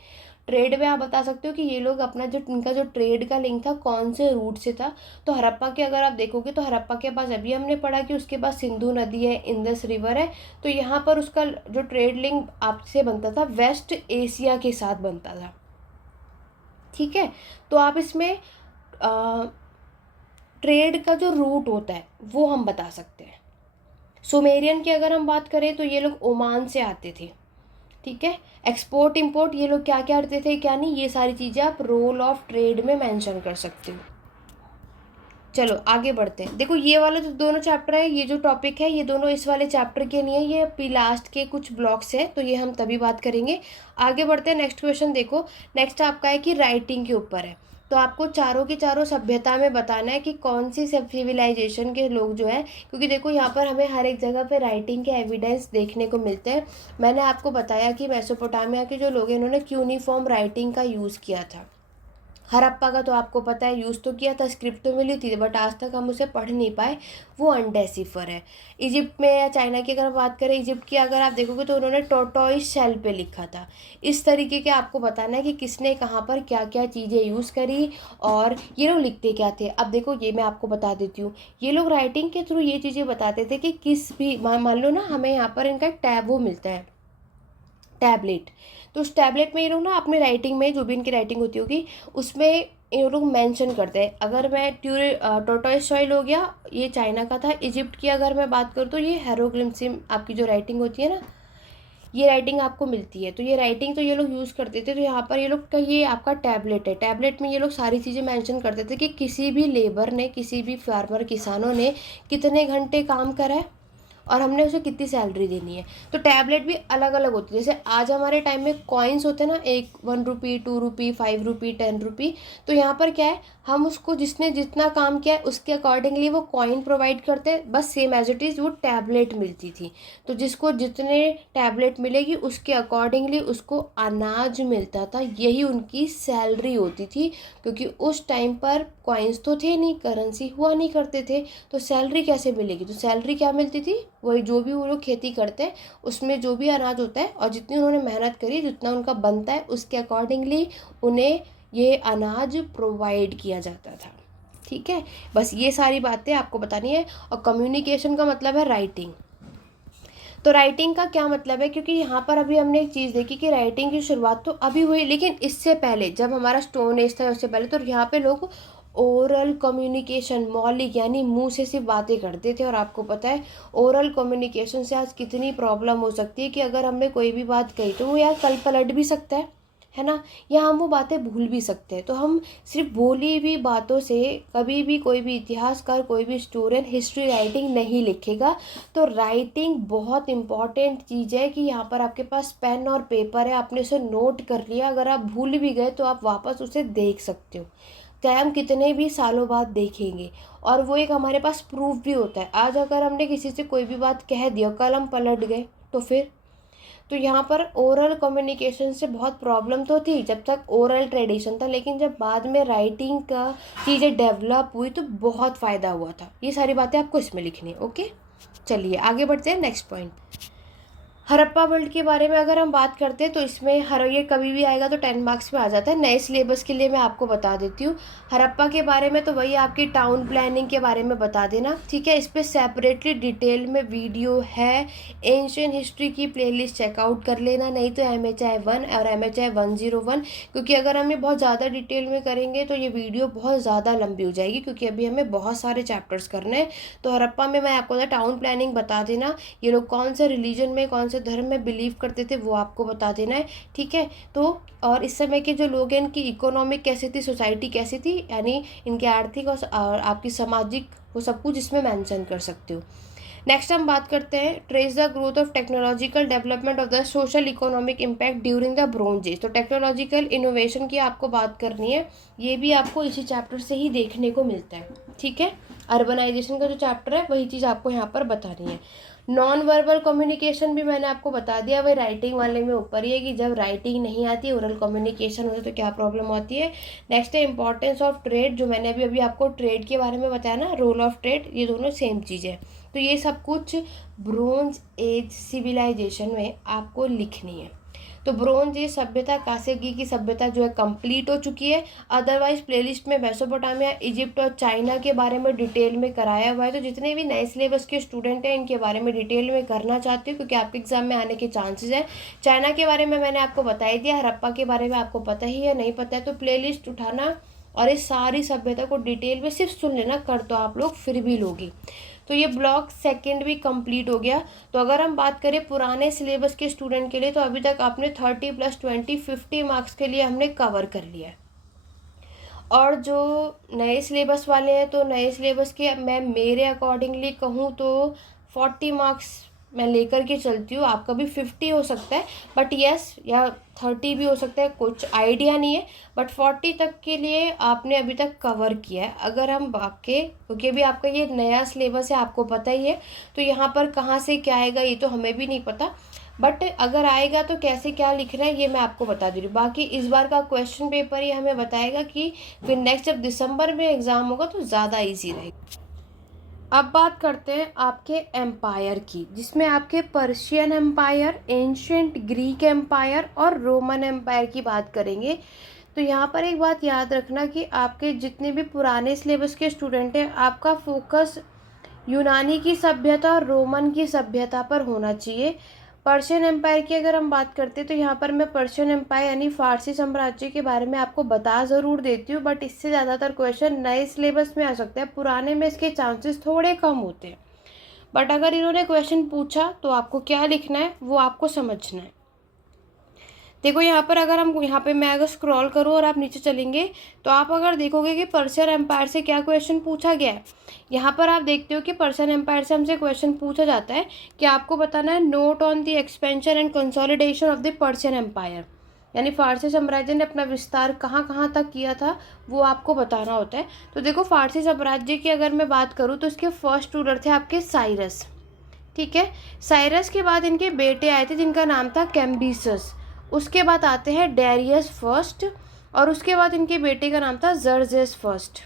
ट्रेड में आप बता सकते हो कि ये लोग अपना जो, इनका जो ट्रेड का लिंक था कौन से रूट से था। तो हड़प्पा के अगर आप देखोगे तो हड़प्पा के पास, अभी हमने पढ़ा कि उसके पास सिंधु नदी है, इंदस रिवर है। तो यहाँ पर उसका जो ट्रेड लिंक आपसे बनता था वेस्ट एशिया के साथ बनता था, ठीक है। तो आप इसमें ट्रेड का जो रूट होता है वो हम बता सकते हैं। सुमेरियन की अगर हम बात करें तो ये लोग ओमान से आते थे, ठीक है। एक्सपोर्ट इंपोर्ट ये लोग क्या क्या करते थे क्या नहीं, ये सारी चीज़ें आप रोल ऑफ ट्रेड में मेंशन कर सकते हो। चलो आगे बढ़ते हैं। देखो ये वाला जो दोनों चैप्टर है, ये जो टॉपिक है, ये दोनों इस वाले चैप्टर के नहीं है, ये पी लास्ट के कुछ ब्लॉक्स हैं, तो ये हम तभी बात करेंगे। आगे बढ़ते हैं। नेक्स्ट क्वेश्चन देखो। नेक्स्ट आपका है कि राइटिंग के ऊपर है, तो आपको चारों की चारों सभ्यता में बताना है कि कौन सी सब सिविलाइजेशन के लोग जो है, क्योंकि देखो यहाँ पर हमें हर एक जगह पे राइटिंग के एविडेंस देखने को मिलते हैं। मैंने आपको बताया कि मेसोपोटामिया के जो लोग हैं उन्होंने क्यूनिफॉर्म राइटिंग का यूज़ किया था। हड़प्पा का तो आपको पता है यूज़ तो किया था, स्क्रिप्ट तो मिली थी, बट आज तक हम उसे पढ़ नहीं पाए, वो अनडेसिफर है। इजिप्ट में या चाइना की अगर बात करें, इजिप्ट की अगर आप देखोगे तो उन्होंने टोर्टोइस शेल पे लिखा था। इस तरीके के आपको बताना है कि किसने कहाँ पर क्या क्या चीज़ें यूज़ करी और ये लोग लिखते क्या थे। अब देखो ये मैं आपको बता देती हूँ, ये लोग राइटिंग के थ्रू ये चीज़ें बताते थे कि किस भी मान लो ना, हमें यहाँ पर इनका टैब वो मिलता है, टैबलेट। तो उस टैबलेट में ये लोग ना अपनी राइटिंग में, जो भी इनकी राइटिंग होती होगी, उसमें ये लोग मेंशन करते हैं। अगर मैं टोर्टोइस सॉइल हो गया, ये चाइना का था। इजिप्ट की अगर मैं बात करूँ तो ये हेरोग्लिम्सिम आपकी जो राइटिंग होती है ना, ये राइटिंग आपको मिलती है। तो ये राइटिंग तो ये लोग यूज़ करते थे। तो यहाँ पर ये लोग का ये आपका टैबलेट है, टैबलेट में ये लोग सारी चीज़ें मेंशन करते थे कि किसी भी लेबर ने, किसी भी फार्मर किसानों ने कितने घंटे काम करा है और हमने उसे कितनी सैलरी देनी है। तो टैबलेट भी अलग अलग होती है। जैसे आज हमारे टाइम में कॉइन्स होते हैं ना, 1 रुपी, 2 रुपी, 5 रुपी, 10 रुपी। तो यहाँ पर क्या है, हम उसको जिसने जितना काम किया है उसके अकॉर्डिंगली वो कॉइन प्रोवाइड करते हैं, बस सेम एज इट इज़ वो टैबलेट मिलती थी। तो जिसको जितने टैबलेट मिलेगी उसके अकॉर्डिंगली उसको अनाज मिलता था, यही उनकी सैलरी होती थी। क्योंकि उस टाइम पर कॉइन्स तो थे नहीं, करेंसी हुआ नहीं करते थे, तो सैलरी कैसे मिलेगी। तो सैलरी क्या मिलती थी, वही जो भी वो लोग खेती करते हैं उसमें जो भी अनाज होता है और जितनी उन्होंने मेहनत करी, जितना उनका बनता है, उसके अकॉर्डिंगली उन्हें ये अनाज प्रोवाइड किया जाता था। ठीक है, बस ये सारी बातें आपको बतानी है। और कम्युनिकेशन का मतलब है राइटिंग। तो राइटिंग का क्या मतलब है, क्योंकि यहाँ पर अभी हमने एक चीज़ देखी कि राइटिंग की शुरुआत तो अभी हुई, लेकिन इससे पहले जब हमारा स्टोन एज था उससे पहले, तो यहाँ पे लोग ओरल कम्युनिकेशन, मौलिक यानी मुंह से सिर्फ बातें करते थे। और आपको पता है ओरल कम्युनिकेशन से आज कितनी प्रॉब्लम हो सकती है कि अगर हमने कोई भी बात कही तो वो यार कल पलट भी सकता है ना, या हम वो बातें भूल भी सकते हैं। तो हम सिर्फ बोली हुई बातों से कभी भी कोई भी इतिहासकार, कोई भी स्टूडेंट हिस्ट्री राइटिंग नहीं लिखेगा। तो राइटिंग बहुत इंपॉर्टेंट चीज़ है कि यहाँ पर आपके पास पेन और पेपर है, आपने उसे नोट कर लिया, अगर आप भूल भी गए तो आप वापस उसे देख सकते हो, चाहे हम कितने भी सालों बाद देखेंगे। और वो एक हमारे पास प्रूफ भी होता है। आज अगर हमने किसी से कोई भी बात कह दिया, कल हम पलट गए तो फिर। तो यहाँ पर ओरल कम्युनिकेशन से बहुत प्रॉब्लम तो थी जब तक ओरल ट्रेडिशन था, लेकिन जब बाद में राइटिंग का चीज़ें डेवलप हुई तो बहुत फ़ायदा हुआ था। ये सारी बातें आपको इसमें लिखनी है। ओके, चलिए आगे बढ़ते हैं। नेक्स्ट पॉइंट, हड़प्पा वर्ल्ड के बारे में अगर हम बात करते हैं तो इसमें हर ये कभी भी आएगा तो 10 मार्क्स में आ जाता है। नए सिलेबस के लिए मैं आपको बता देती हूँ। हड़प्पा के बारे में तो वही आपकी टाउन प्लानिंग के बारे में बता देना, ठीक है। इस पर सेपरेटली डिटेल में वीडियो है, एंशियंट हिस्ट्री की प्लेलिस्ट चेकआउट कर लेना, नहीं तो MHI 1 और MHI 101, क्योंकि अगर हम ये बहुत ज़्यादा डिटेल में करेंगे तो ये वीडियो बहुत ज़्यादा लंबी हो जाएगी, क्योंकि अभी हमें बहुत सारे चैप्टर्स करने हैं। तो हड़प्पा में मैं आपको टाउन प्लानिंग बता देना, ये लोग कौन से रिलीजन में, कौन से धर्म में बिलीव करते थे वो आपको बता देना है, ठीक है। तो और इस समय के जो लोग हैं इनकी इकोनॉमिक कैसी थी, सोसाइटी कैसी थी, यानी इनके आर्थिक और आपकी सामाजिक, वो सब कुछ इसमें मेंशन कर सकते हो। नेक्स्ट हम बात करते हैं, trace the growth of technological development of the social economic impact during the bronze as. तो टेक्नोलॉजिकल इनोवेशन की आपको बात करनी है, ये भी आपको इसी चैप्टर से ही देखने को मिलता है, ठीक है। अर्बनाइजेशन का जो चैप्टर है वही चीज़ आपको यहाँ पर बतानी है। नॉन वर्बल कम्युनिकेशन भी मैंने आपको बता दिया, वही राइटिंग वाले में ऊपर ही है कि जब राइटिंग नहीं आती, ओरल कम्युनिकेशन होता है तो क्या प्रॉब्लम होती है। नेक्स्ट है इंपॉर्टेंस ऑफ ट्रेड, जो मैंने अभी आपको ट्रेड के बारे में बताया ना, रोल ऑफ ट्रेड, ये दोनों सेम चीज़ है। तो ये सब कुछ ब्रोंज एज सिविलाइजेशन में आपको लिखनी है। तो ब्रोंज एज सभ्यता, कासेगी की सभ्यता जो है कंप्लीट हो चुकी है। अदरवाइज प्लेलिस्ट में मेसोपोटामिया, इजिप्ट और चाइना के बारे में डिटेल में कराया हुआ है। तो जितने भी नए सिलेबस के स्टूडेंट हैं इनके बारे में डिटेल में करना चाहती हूँ, क्योंकि आपके एग्जाम में आने के चांसेस हैं। चाइना के बारे में मैंने आपको बता ही दिया, हड़प्पा के बारे में आपको पता ही है, नहीं पता है तो प्लेलिस्ट उठाना और इस सारी सभ्यता को डिटेल में सिर्फ सुन लेना, कर तो आप लोग फिर भी लोगी। तो ये ब्लॉक सेकंड भी कंप्लीट हो गया। तो अगर हम बात करें पुराने सिलेबस के स्टूडेंट के लिए, तो अभी तक आपने 30 + 20 50 मार्क्स के लिए हमने कवर कर लिया है। और जो नए सिलेबस वाले हैं तो नए सिलेबस के मैं मेरे अकॉर्डिंगली कहूँ तो 40 मार्क्स मैं लेकर के चलती हूँ। आपका भी 50 हो सकता है, बट यस, या 30 भी हो सकता है, कुछ आइडिया नहीं है। बट 40 तक के लिए आपने अभी तक कवर किया है। अगर हम आपके, क्योंकि अभी आपका ये नया सिलेबस है, आपको पता ही है, तो यहाँ पर कहाँ से क्या आएगा ये तो हमें भी नहीं पता। बट अगर आएगा तो कैसे क्या लिखना है ये मैं आपको बता दे रही हूँ। बाकी इस बार का क्वेश्चन पेपर ही हमें बताएगा कि फिर नेक्स्ट जब दिसंबर में एग्ज़ाम होगा तो ज़्यादा इजी रहेगा। अब बात करते हैं आपके एम्पायर की, जिसमें आपके Persian empire, ancient Greek empire और रोमन एम्पायर की बात करेंगे। तो यहाँ पर एक बात याद रखना कि आपके जितने भी पुराने सिलेबस के स्टूडेंट हैं, आपका फोकस यूनानी की सभ्यता और रोमन की सभ्यता पर होना चाहिए। पर्शियन एम्पायर की अगर हम बात करते हैं तो यहाँ पर मैं पर्शियन एम्पायर यानी फारसी साम्राज्य के बारे में आपको बता ज़रूर देती हूँ, बट इससे ज़्यादातर क्वेश्चन नए सिलेबस में आ सकते हैं, पुराने में इसके चांसेस थोड़े कम होते हैं। बट अगर इन्होंने क्वेश्चन पूछा तो आपको क्या लिखना है वो आपको समझना है। देखो यहाँ पर अगर हम यहाँ पे मैं अगर स्क्रॉल करूँ और आप नीचे चलेंगे तो आप अगर देखोगे कि पर्शियन एम्पायर से क्या क्वेश्चन पूछा गया है। यहाँ पर आप देखते हो कि पर्शियन एम्पायर से हमसे क्वेश्चन पूछा जाता है कि आपको बताना है note on the expansion and consolidation of the Persian empire, यानी फारसी साम्राज्य ने अपना विस्तार कहाँ कहाँ तक किया था वो आपको बताना होता है। तो देखो फारसी साम्राज्य की अगर मैं बात करूँ तो इसके फर्स्ट रूलर थे आपके साइरस। ठीक है, साइरस के बाद इनके बेटे आए थे जिनका नाम था कैम्बिसस। उसके बाद आते हैं डेरियस फर्स्ट और उसके बाद इनके बेटे का नाम था जर्जेस फर्स्ट।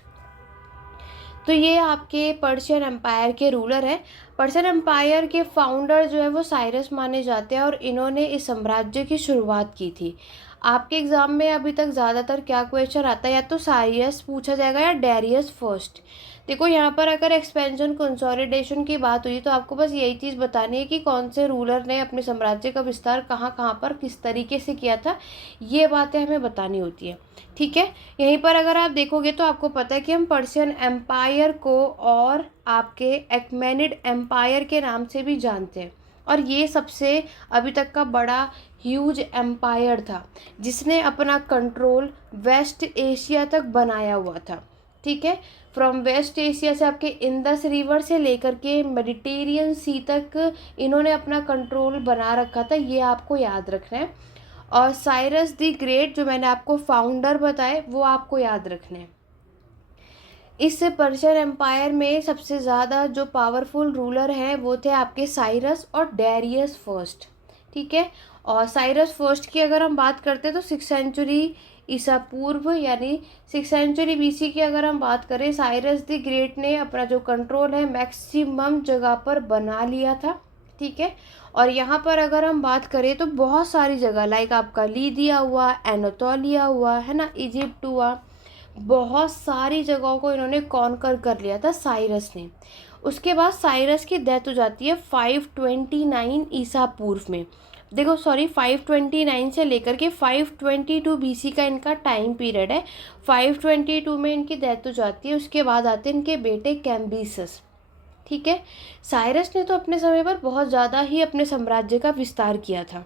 तो ये आपके पर्शियन एम्पायर के रूलर हैं। पर्शियन एम्पायर के फाउंडर जो है वो साइरस माने जाते हैं और इन्होंने इस साम्राज्य की शुरुआत की थी। आपके एग्ज़ाम में अभी तक ज़्यादातर क्या क्वेश्चन आता है, या तो साइरस पूछा जाएगा या डेरियस फर्स्ट। देखो यहाँ पर अगर एक्सपेंशन कंसोलिडेशन की बात हुई तो आपको बस यही चीज़ बतानी है कि कौन से रूलर ने अपने साम्राज्य का विस्तार कहाँ कहाँ पर किस तरीके से किया था, ये बातें हमें बतानी होती है। ठीक है, यहीं पर अगर आप देखोगे तो आपको पता है कि हम पर्शियन एम्पायर को और आपके एक्मेनिड एम्पायर के नाम से भी जानते हैं। और ये सबसे अभी तक का बड़ा ह्यूज एम्पायर था जिसने अपना कंट्रोल वेस्ट एशिया तक बनाया हुआ था। ठीक है, फ्रॉम वेस्ट एशिया से आपके इंडस रिवर से लेकर के मेडिटेरियन सी तक इन्होंने अपना कंट्रोल बना रखा था, ये आपको याद रखना है। और साइरस द ग्रेट जो मैंने आपको फाउंडर बताए वो आपको याद रखने हैं। इस पर्शियन एम्पायर में सबसे ज़्यादा जो पावरफुल रूलर हैं वो थे आपके साइरस और डेरियस फर्स्ट। ठीक है, और साइरस फर्स्ट की अगर हम बात करते हैं तो 6 सेंचुरी ईसा पूर्व यानी 6 सेंचुरी बीसी की अगर हम बात करें, साइरस द ग्रेट ने अपना जो कंट्रोल है मैक्सिमम जगह पर बना लिया था। ठीक है, और यहाँ पर अगर हम बात करें तो बहुत सारी जगह लाइक आपका लीदिया हुआ, एनातोलिया हुआ, है ना, इजिप्ट हुआ, बहुत सारी जगहों को इन्होंने कॉन्कर कर लिया था साइरस ने। उसके बाद साइरस की डेथ हो जाती है 529 ईसा पूर्व में। देखो सॉरी 529 से लेकर के 522 बीसी का इनका टाइम पीरियड है। 522 में इनकी डेथ हो जाती है। उसके बाद आते हैं इनके बेटे कैम्बिसस। ठीक है, साइरस ने तो अपने समय पर बहुत ज़्यादा ही अपने साम्राज्य का विस्तार किया था,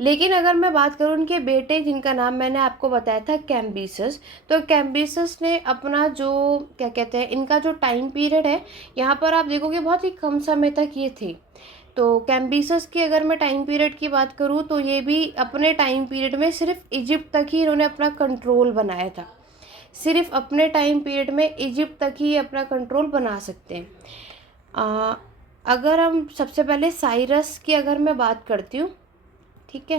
लेकिन अगर मैं बात करूँ उनके बेटे जिनका नाम मैंने आपको बताया था कैम्बिसस, तो कैम्बिसस ने अपना जो क्या कहते हैं इनका जो टाइम पीरियड है यहाँ पर आप देखोगे बहुत ही कम समय तक ये थे। तो कैम्बिसस की अगर मैं टाइम पीरियड की बात करूँ तो ये भी अपने टाइम पीरियड में सिर्फ इजिप्ट तक ही इन्होंने अपना कंट्रोल बनाया था। सिर्फ अपने टाइम पीरियड में इजिप्ट तक ही अपना कंट्रोल बना सकते हैं। अगर हम सबसे पहले साइरस की अगर मैं बात करती हूँ, ठीक है,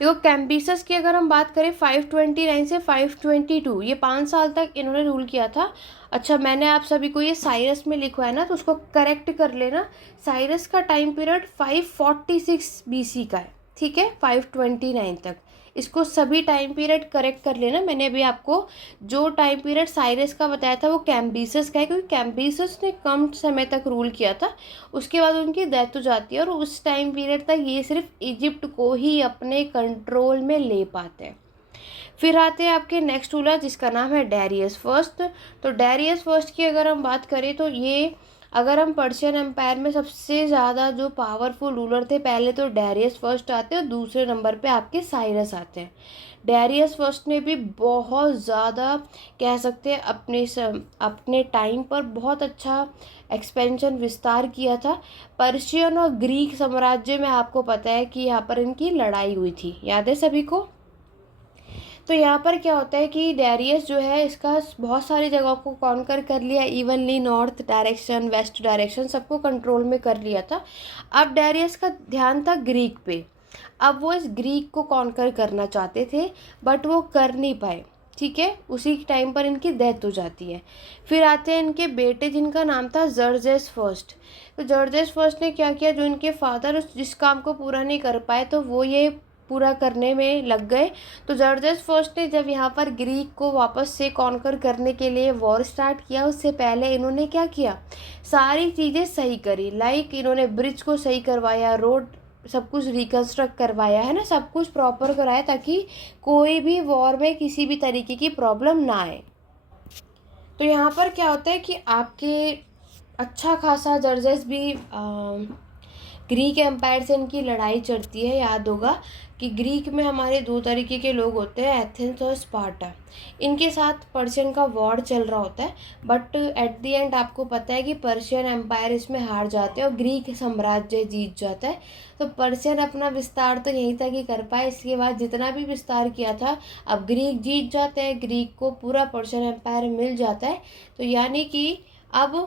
देखो कैम्बिसस की अगर हम बात करें 529 से 522 ये 5 साल तक इन्होंने रूल किया था। अच्छा, मैंने आप सभी को ये साइरस में लिखवाया ना, तो उसको करेक्ट कर लेना। साइरस का टाइम पीरियड 546 बीसी का है। ठीक है, 529 तक इसको सभी टाइम पीरियड करेक्ट कर लेना। मैंने अभी आपको जो टाइम पीरियड साइरस का बताया था वो कैम्बिसस का है, क्योंकि कैम्बिसस ने कम समय तक रूल किया था। उसके बाद उनकी डेथ हो जाती है और उस टाइम पीरियड तक ये सिर्फ इजिप्ट को ही अपने कंट्रोल में ले पाते हैं। फिर आते हैं आपके नेक्स्ट रूलर जिसका नाम है डेरियस फर्स्ट। तो डेरियस फर्स्ट की अगर हम बात करें तो ये, अगर हम पर्शियन एम्पायर में सबसे ज़्यादा जो पावरफुल रूलर थे, पहले तो डेरियस फर्स्ट आते हैं और दूसरे नंबर पे आपके साइरस आते हैं। डेरियस फर्स्ट ने भी बहुत ज़्यादा कह सकते हैं अपने टाइम पर बहुत अच्छा एक्सपेंशन विस्तार किया था। पर्शियन और ग्रीक साम्राज्य में आपको पता है कि यहाँ पर इनकी लड़ाई हुई थी, याद है सभी को। तो यहाँ पर क्या होता है कि डेरियस जो है इसका बहुत सारी जगहों को कॉन्कर कर लिया, evenly north direction, west direction सबको कंट्रोल में कर लिया था। अब डेरियस का ध्यान था ग्रीक पे। अब वो इस ग्रीक को कॉन्कर करना चाहते थे बट वो कर नहीं पाए, ठीक है। उसी टाइम पर इनकी डेथ हो जाती है। फिर आते हैं इनके बेटे जिनका नाम था जर्जेस फर्स्ट। तो जर्जेस फर्स्ट ने क्या किया, जो इनके फादर जिस काम को पूरा नहीं कर पाए तो वो ये पूरा करने में लग गए। तो जॉर्जेस फर्स्ट ने जब यहाँ पर ग्रीक को वापस से कॉन्कर करने के लिए वॉर स्टार्ट किया, उससे पहले इन्होंने क्या किया, सारी चीज़ें सही करी। लाइक इन्होंने ब्रिज को सही करवाया, रोड सब कुछ रिकन्स्ट्रक्ट करवाया, है ना, सब कुछ प्रॉपर कराया ताकि कोई भी वॉर में किसी भी तरीके की प्रॉब्लम ना आए। तो यहाँ पर क्या होता है कि आपके अच्छा खासा जर्जेस भी ग्रीक एम्पायर से इनकी लड़ाई चढ़ती है। याद होगा कि ग्रीक में हमारे दो तरीके के लोग होते हैं, एथेंस और स्पार्टा। इनके साथ पर्शियन का वॉर चल रहा होता है, बट एट द एंड आपको पता है कि पर्शियन एम्पायर इसमें हार जाते हैं और ग्रीक साम्राज्य जीत जाता है। तो पर्शियन अपना विस्तार तो यहीं तक ही कर पाए, इसके बाद जितना भी विस्तार किया था अब ग्रीक जीत जाते हैं, ग्रीक को पूरा पर्शियन एम्पायर मिल जाता है। तो यानी कि अब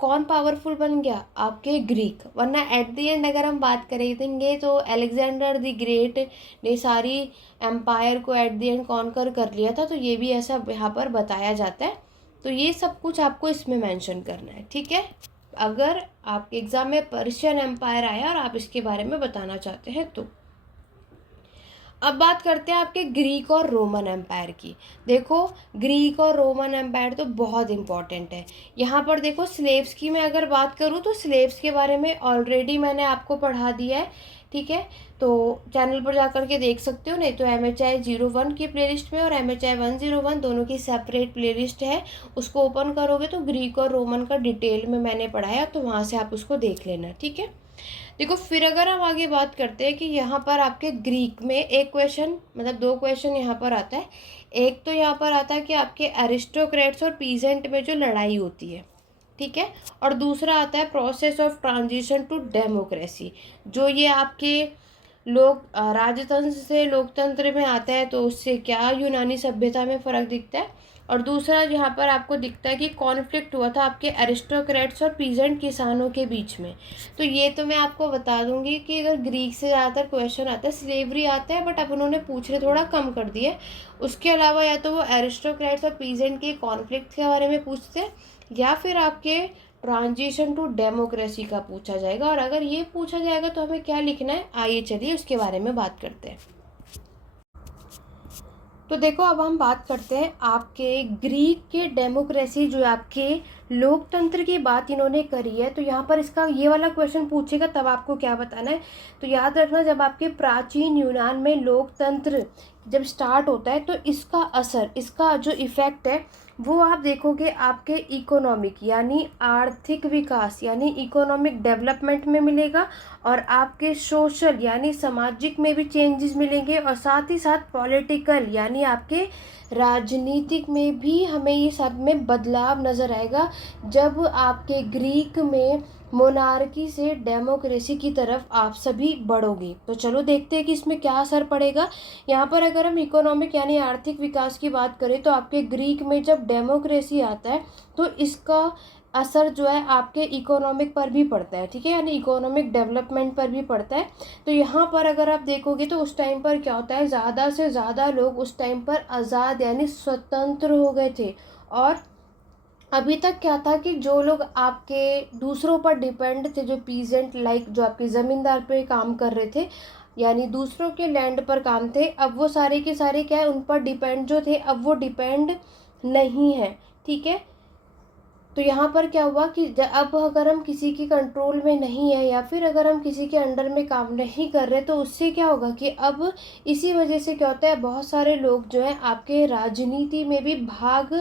कौन पावरफुल बन गया, आपके ग्रीक। वरना एट द एंड अगर हम बात करेंगे तो अलेक्जेंडर द ग्रेट ने सारी एम्पायर को एट द एंड कॉन्कर कर लिया था। तो ये भी ऐसा यहाँ पर बताया जाता है। तो ये सब कुछ आपको इसमें मेंशन करना है, ठीक है। अगर आपके एग्जाम में पर्शियन एम्पायर आया और आप इसके बारे में बताना चाहते हैं तो। अब बात करते हैं आपके ग्रीक और रोमन एम्पायर की। देखो ग्रीक और रोमन एम्पायर तो बहुत इंपॉर्टेंट है। यहाँ पर देखो स्लेव्स की मैं अगर बात करूँ तो स्लेव्स के बारे में ऑलरेडी मैंने आपको पढ़ा दिया है, ठीक है। तो चैनल पर जाकर के देख सकते हो, नहीं तो MHI 01 की प्लेलिस्ट में और MHI 101 दोनों की सेपरेट प्लेलिस्ट है, उसको ओपन करोगे तो ग्रीक और रोमन का डिटेल में मैंने पढ़ाया, तो वहाँ से आप उसको देख लेना, ठीक है। देखो फिर अगर हम आगे बात करते हैं कि यहाँ पर आपके ग्रीक में एक क्वेश्चन, मतलब दो क्वेश्चन यहाँ पर आता है। एक तो यहाँ पर आता है कि आपके एरिस्टोक्रेट्स और पीजेंट में जो लड़ाई होती है, ठीक है। और दूसरा आता है process of transition to democracy, जो ये आपके लोग राजतंत्र से लोकतंत्र में आता है, तो उससे क्या यूनानी सभ्यता में फ़र्क दिखता है। और दूसरा यहाँ पर आपको दिखता है कि कॉन्फ्लिक्ट हुआ था आपके एरिस्टोक्रेट्स और पीजेंट किसानों के बीच में। तो ये तो मैं आपको बता दूंगी कि अगर ग्रीक से ज़्यादातर क्वेश्चन आता है, स्लेवरी आता है बट अब उन्होंने पूछने थोड़ा कम कर दिया। उसके अलावा या तो वो एरिस्टोक्रेट्स और पीजेंट के कॉन्फ्लिक्ट के बारे में पूछते हैं, या फिर आपके ट्रांजिशन टू डेमोक्रेसी का पूछा जाएगा। और अगर ये पूछा जाएगा तो हमें क्या लिखना है, आइए चलिए उसके बारे में बात करते हैं। तो देखो अब हम बात करते हैं आपके ग्रीक के डेमोक्रेसी, जो आपके लोकतंत्र की बात इन्होंने करी है। तो यहाँ पर इसका ये वाला क्वेश्चन पूछेगा तब आपको क्या बताना है। तो याद रखना, जब आपके प्राचीन यूनान में लोकतंत्र जब स्टार्ट होता है तो इसका असर, इसका जो इफ़ेक्ट है वो आप देखोगे आपके इकोनॉमिक यानी आर्थिक विकास यानी इकोनॉमिक डेवलपमेंट में मिलेगा, और आपके सोशल यानी सामाजिक में भी चेंजेस मिलेंगे, और साथ ही साथ पॉलिटिकल यानी आपके राजनीतिक में भी हमें ये सब में बदलाव नज़र आएगा जब आपके ग्रीक में मोनार्की से डेमोक्रेसी की तरफ आप सभी बढ़ोगे। तो चलो देखते हैं कि इसमें क्या असर पड़ेगा। यहाँ पर अगर हम इकोनॉमिक यानी आर्थिक विकास की बात करें तो आपके ग्रीक में जब डेमोक्रेसी आता है तो इसका असर जो है आपके इकोनॉमिक पर भी पड़ता है, ठीक है, यानी इकोनॉमिक डेवलपमेंट पर भी पड़ता है। तो यहाँ पर अगर आप देखोगे तो उस टाइम पर क्या होता है, ज़्यादा से ज़्यादा लोग उस टाइम पर आज़ाद यानी स्वतंत्र हो गए थे। और अभी तक क्या था कि जो लोग आपके दूसरों पर डिपेंड थे, जो पीजेंट लाइक जो आपके ज़मींदार पे काम कर रहे थे यानी दूसरों के लैंड पर काम थे, अब वो सारे के सारे क्या है, उन पर डिपेंड जो थे अब वो डिपेंड नहीं है, ठीक है। तो यहाँ पर क्या हुआ कि अब अगर हम किसी की कंट्रोल में नहीं है या फिर अगर हम किसी के अंडर में काम नहीं कर रहे, तो उससे क्या होगा कि अब इसी वजह से क्या होता है, बहुत सारे लोग जो हैं आपके राजनीति में भी भाग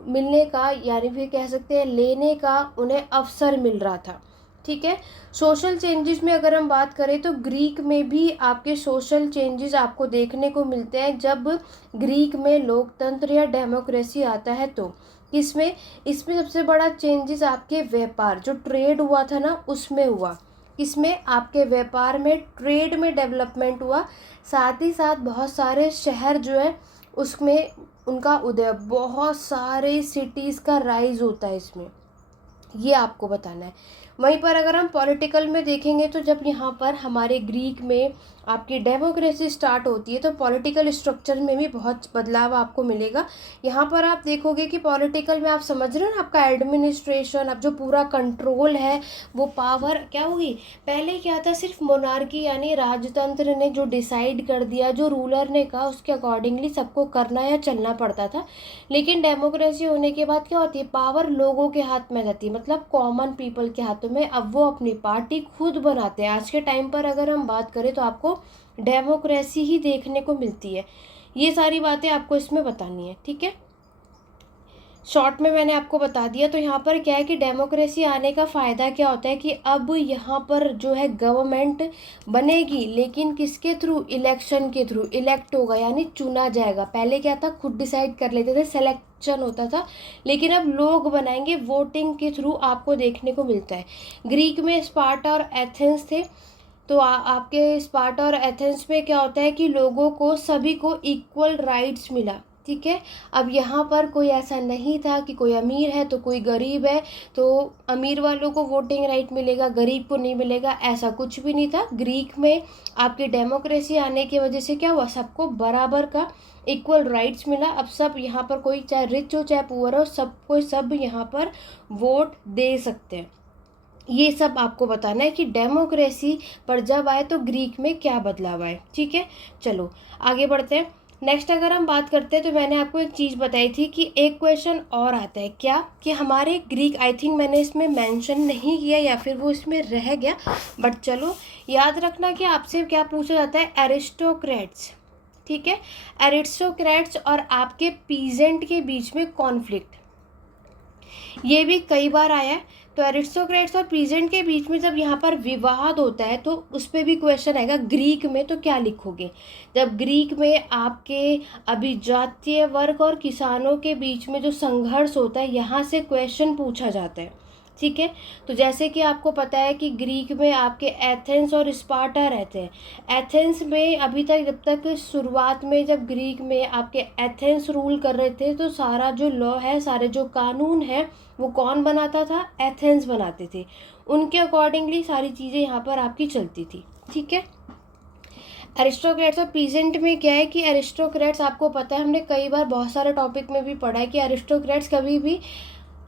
मिलने का यानी फिर कह सकते हैं लेने का उन्हें अवसर मिल रहा था। ठीक है। सोशल चेंजेस में अगर हम बात करें तो ग्रीक में भी आपके सोशल चेंजेस आपको देखने को मिलते हैं जब ग्रीक में लोकतंत्र या डेमोक्रेसी आता है तो किसमें, इसमें सबसे बड़ा चेंजेस आपके व्यापार जो ट्रेड हुआ था ना उसमें हुआ। किसमें, आपके व्यापार में, ट्रेड में डेवलपमेंट हुआ। साथ ही साथ बहुत सारे शहर जो है उसमें उनका उदय, बहुत सारे सिटीज़ का राइज होता है इसमें, ये आपको बताना है। वहीं पर अगर हम पॉलिटिकल में देखेंगे तो जब यहाँ पर हमारे ग्रीक में आपकी डेमोक्रेसी स्टार्ट होती है तो पॉलिटिकल स्ट्रक्चर में भी बहुत बदलाव आपको मिलेगा। यहाँ पर आप देखोगे कि पॉलिटिकल में आप समझ रहे हो ना, आपका एडमिनिस्ट्रेशन, अब जो पूरा कंट्रोल है वो पावर क्या होगी। पहले क्या था, सिर्फ मोनार्की यानी राजतंत्र ने जो डिसाइड कर दिया, जो रूलर ने कहा उसके अकॉर्डिंगली सबको करना या चलना पड़ता था। लेकिन डेमोक्रेसी होने के बाद क्या होती है, पावर लोगों के हाथ में जाती है, मतलब कॉमन पीपल के हाथों में। अब वो अपनी पार्टी खुद बनाते हैं। आज के टाइम पर अगर हम बात करें तो आपको डेमोक्रेसी ही देखने को मिलती है। ये सारी बातें आपको इसमें बतानी है, ठीक है। शॉर्ट में मैंने आपको बता दिया। तो यहाँ पर क्या है कि डेमोक्रेसी आने का फ़ायदा क्या होता है कि अब यहाँ पर जो है गवर्नमेंट बनेगी, लेकिन किसके थ्रू, इलेक्शन के थ्रू। इलेक्ट होगा यानी चुना जाएगा। पहले क्या था, खुद डिसाइड कर लेते थे, सिलेक्शन होता था, लेकिन अब लोग बनाएंगे, वोटिंग के थ्रू आपको देखने को मिलता है। ग्रीक में स्पार्टा और एथेंस थे। तो आपके स्पार्टा और एथेंस में क्या होता है कि लोगों को, सभी को इक्वल राइट्स मिला, ठीक है। अब यहाँ पर कोई ऐसा नहीं था कि कोई अमीर है तो कोई गरीब है तो अमीर वालों को वोटिंग राइट मिलेगा, गरीब को नहीं मिलेगा, ऐसा कुछ भी नहीं था। ग्रीक में आपकी डेमोक्रेसी आने की वजह से क्या हुआ, सबको बराबर का इक्वल राइट्स मिला। अब सब यहाँ पर, कोई चाहे रिच हो चाहे पुअर हो, सबको सब यहाँ पर वोट दे सकते हैं। ये सब आपको बताना है कि डेमोक्रेसी पर जब आए तो ग्रीक में क्या बदलाव आए, ठीक है। चलो आगे बढ़ते हैं। नेक्स्ट अगर हम बात करते हैं तो मैंने आपको एक चीज़ बताई थी कि एक क्वेश्चन और आता है क्या, कि हमारे ग्रीक, आई थिंक मैंने इसमें मेंशन नहीं किया या फिर वो इसमें रह गया, बट चलो याद रखना कि आपसे क्या पूछा जाता है, एरिस्टोक्रेट्स, ठीक है। एरिस्टोक्रेट्स और आपके पीजेंट के बीच में कॉन्फ्लिक्ट, ये भी कई बार आया है। तो एरिस्टोक्रेट्स और पीजेंट के बीच में जब यहाँ पर विवाद होता है तो उस पर भी क्वेश्चन आएगा ग्रीक में, तो क्या लिखोगे। जब ग्रीक में आपके अभिजातीय वर्ग और किसानों के बीच में जो संघर्ष होता है, यहाँ से क्वेश्चन पूछा जाता है, ठीक है। तो जैसे कि आपको पता है कि ग्रीक में आपके एथेंस और स्पार्टा रहते हैं। एथेंस में अभी तक, जब तक शुरुआत में जब ग्रीक में आपके एथेंस रूल कर रहे थे तो सारा जो लॉ है, सारे जो कानून है वो कौन बनाता था, एथेंस बनाते थे। उनके अकॉर्डिंगली सारी चीज़ें यहाँ पर आपकी चलती थी, ठीक है। एरिस्टोक्रेट्स और पीजेंट में क्या है कि एरिस्टोक्रेट्स, आपको पता है हमने कई बार बहुत सारे टॉपिक में भी पढ़ा है कि एरिस्टोक्रेट्स कभी भी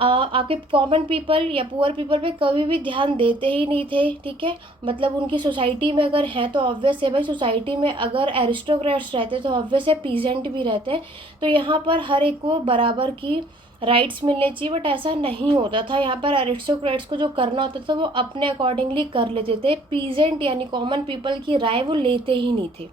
आपके कॉमन पीपल या पुअर पीपल पे कभी भी ध्यान देते ही नहीं थे, ठीक है। मतलब उनकी सोसाइटी में अगर हैं तो ऑब्वियस है भाई, सोसाइटी में अगर एरिस्टोक्रेट्स रहते तो ऑब्वियस है पीजेंट भी रहते हैं। तो यहाँ पर हर एक को बराबर की राइट्स मिलने चाहिए, बट ऐसा नहीं होता था। यहाँ पर एरिस्टोक्रेट्स को जो करना होता था वो अपने अकॉर्डिंगली कर लेते थे। पीजेंट यानी कॉमन पीपल की राय वो लेते ही नहीं थे।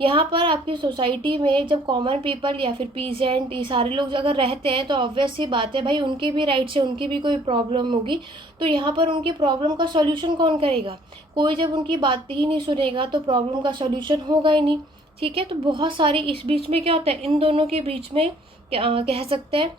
यहाँ पर आपकी सोसाइटी में जब कॉमन पीपल या फिर पीजेंट, ये सारे लोग अगर रहते हैं तो ऑब्वियस सी बात है भाई, उनकी भी राइट्स है, उनकी भी कोई प्रॉब्लम होगी। तो यहाँ पर उनकी प्रॉब्लम का सॉल्यूशन कौन करेगा, कोई जब उनकी बात ही नहीं सुनेगा तो प्रॉब्लम का सॉल्यूशन होगा ही नहीं, ठीक है। तो बहुत सारी इस बीच में क्या होता है, इन दोनों के बीच में कह सकते हैं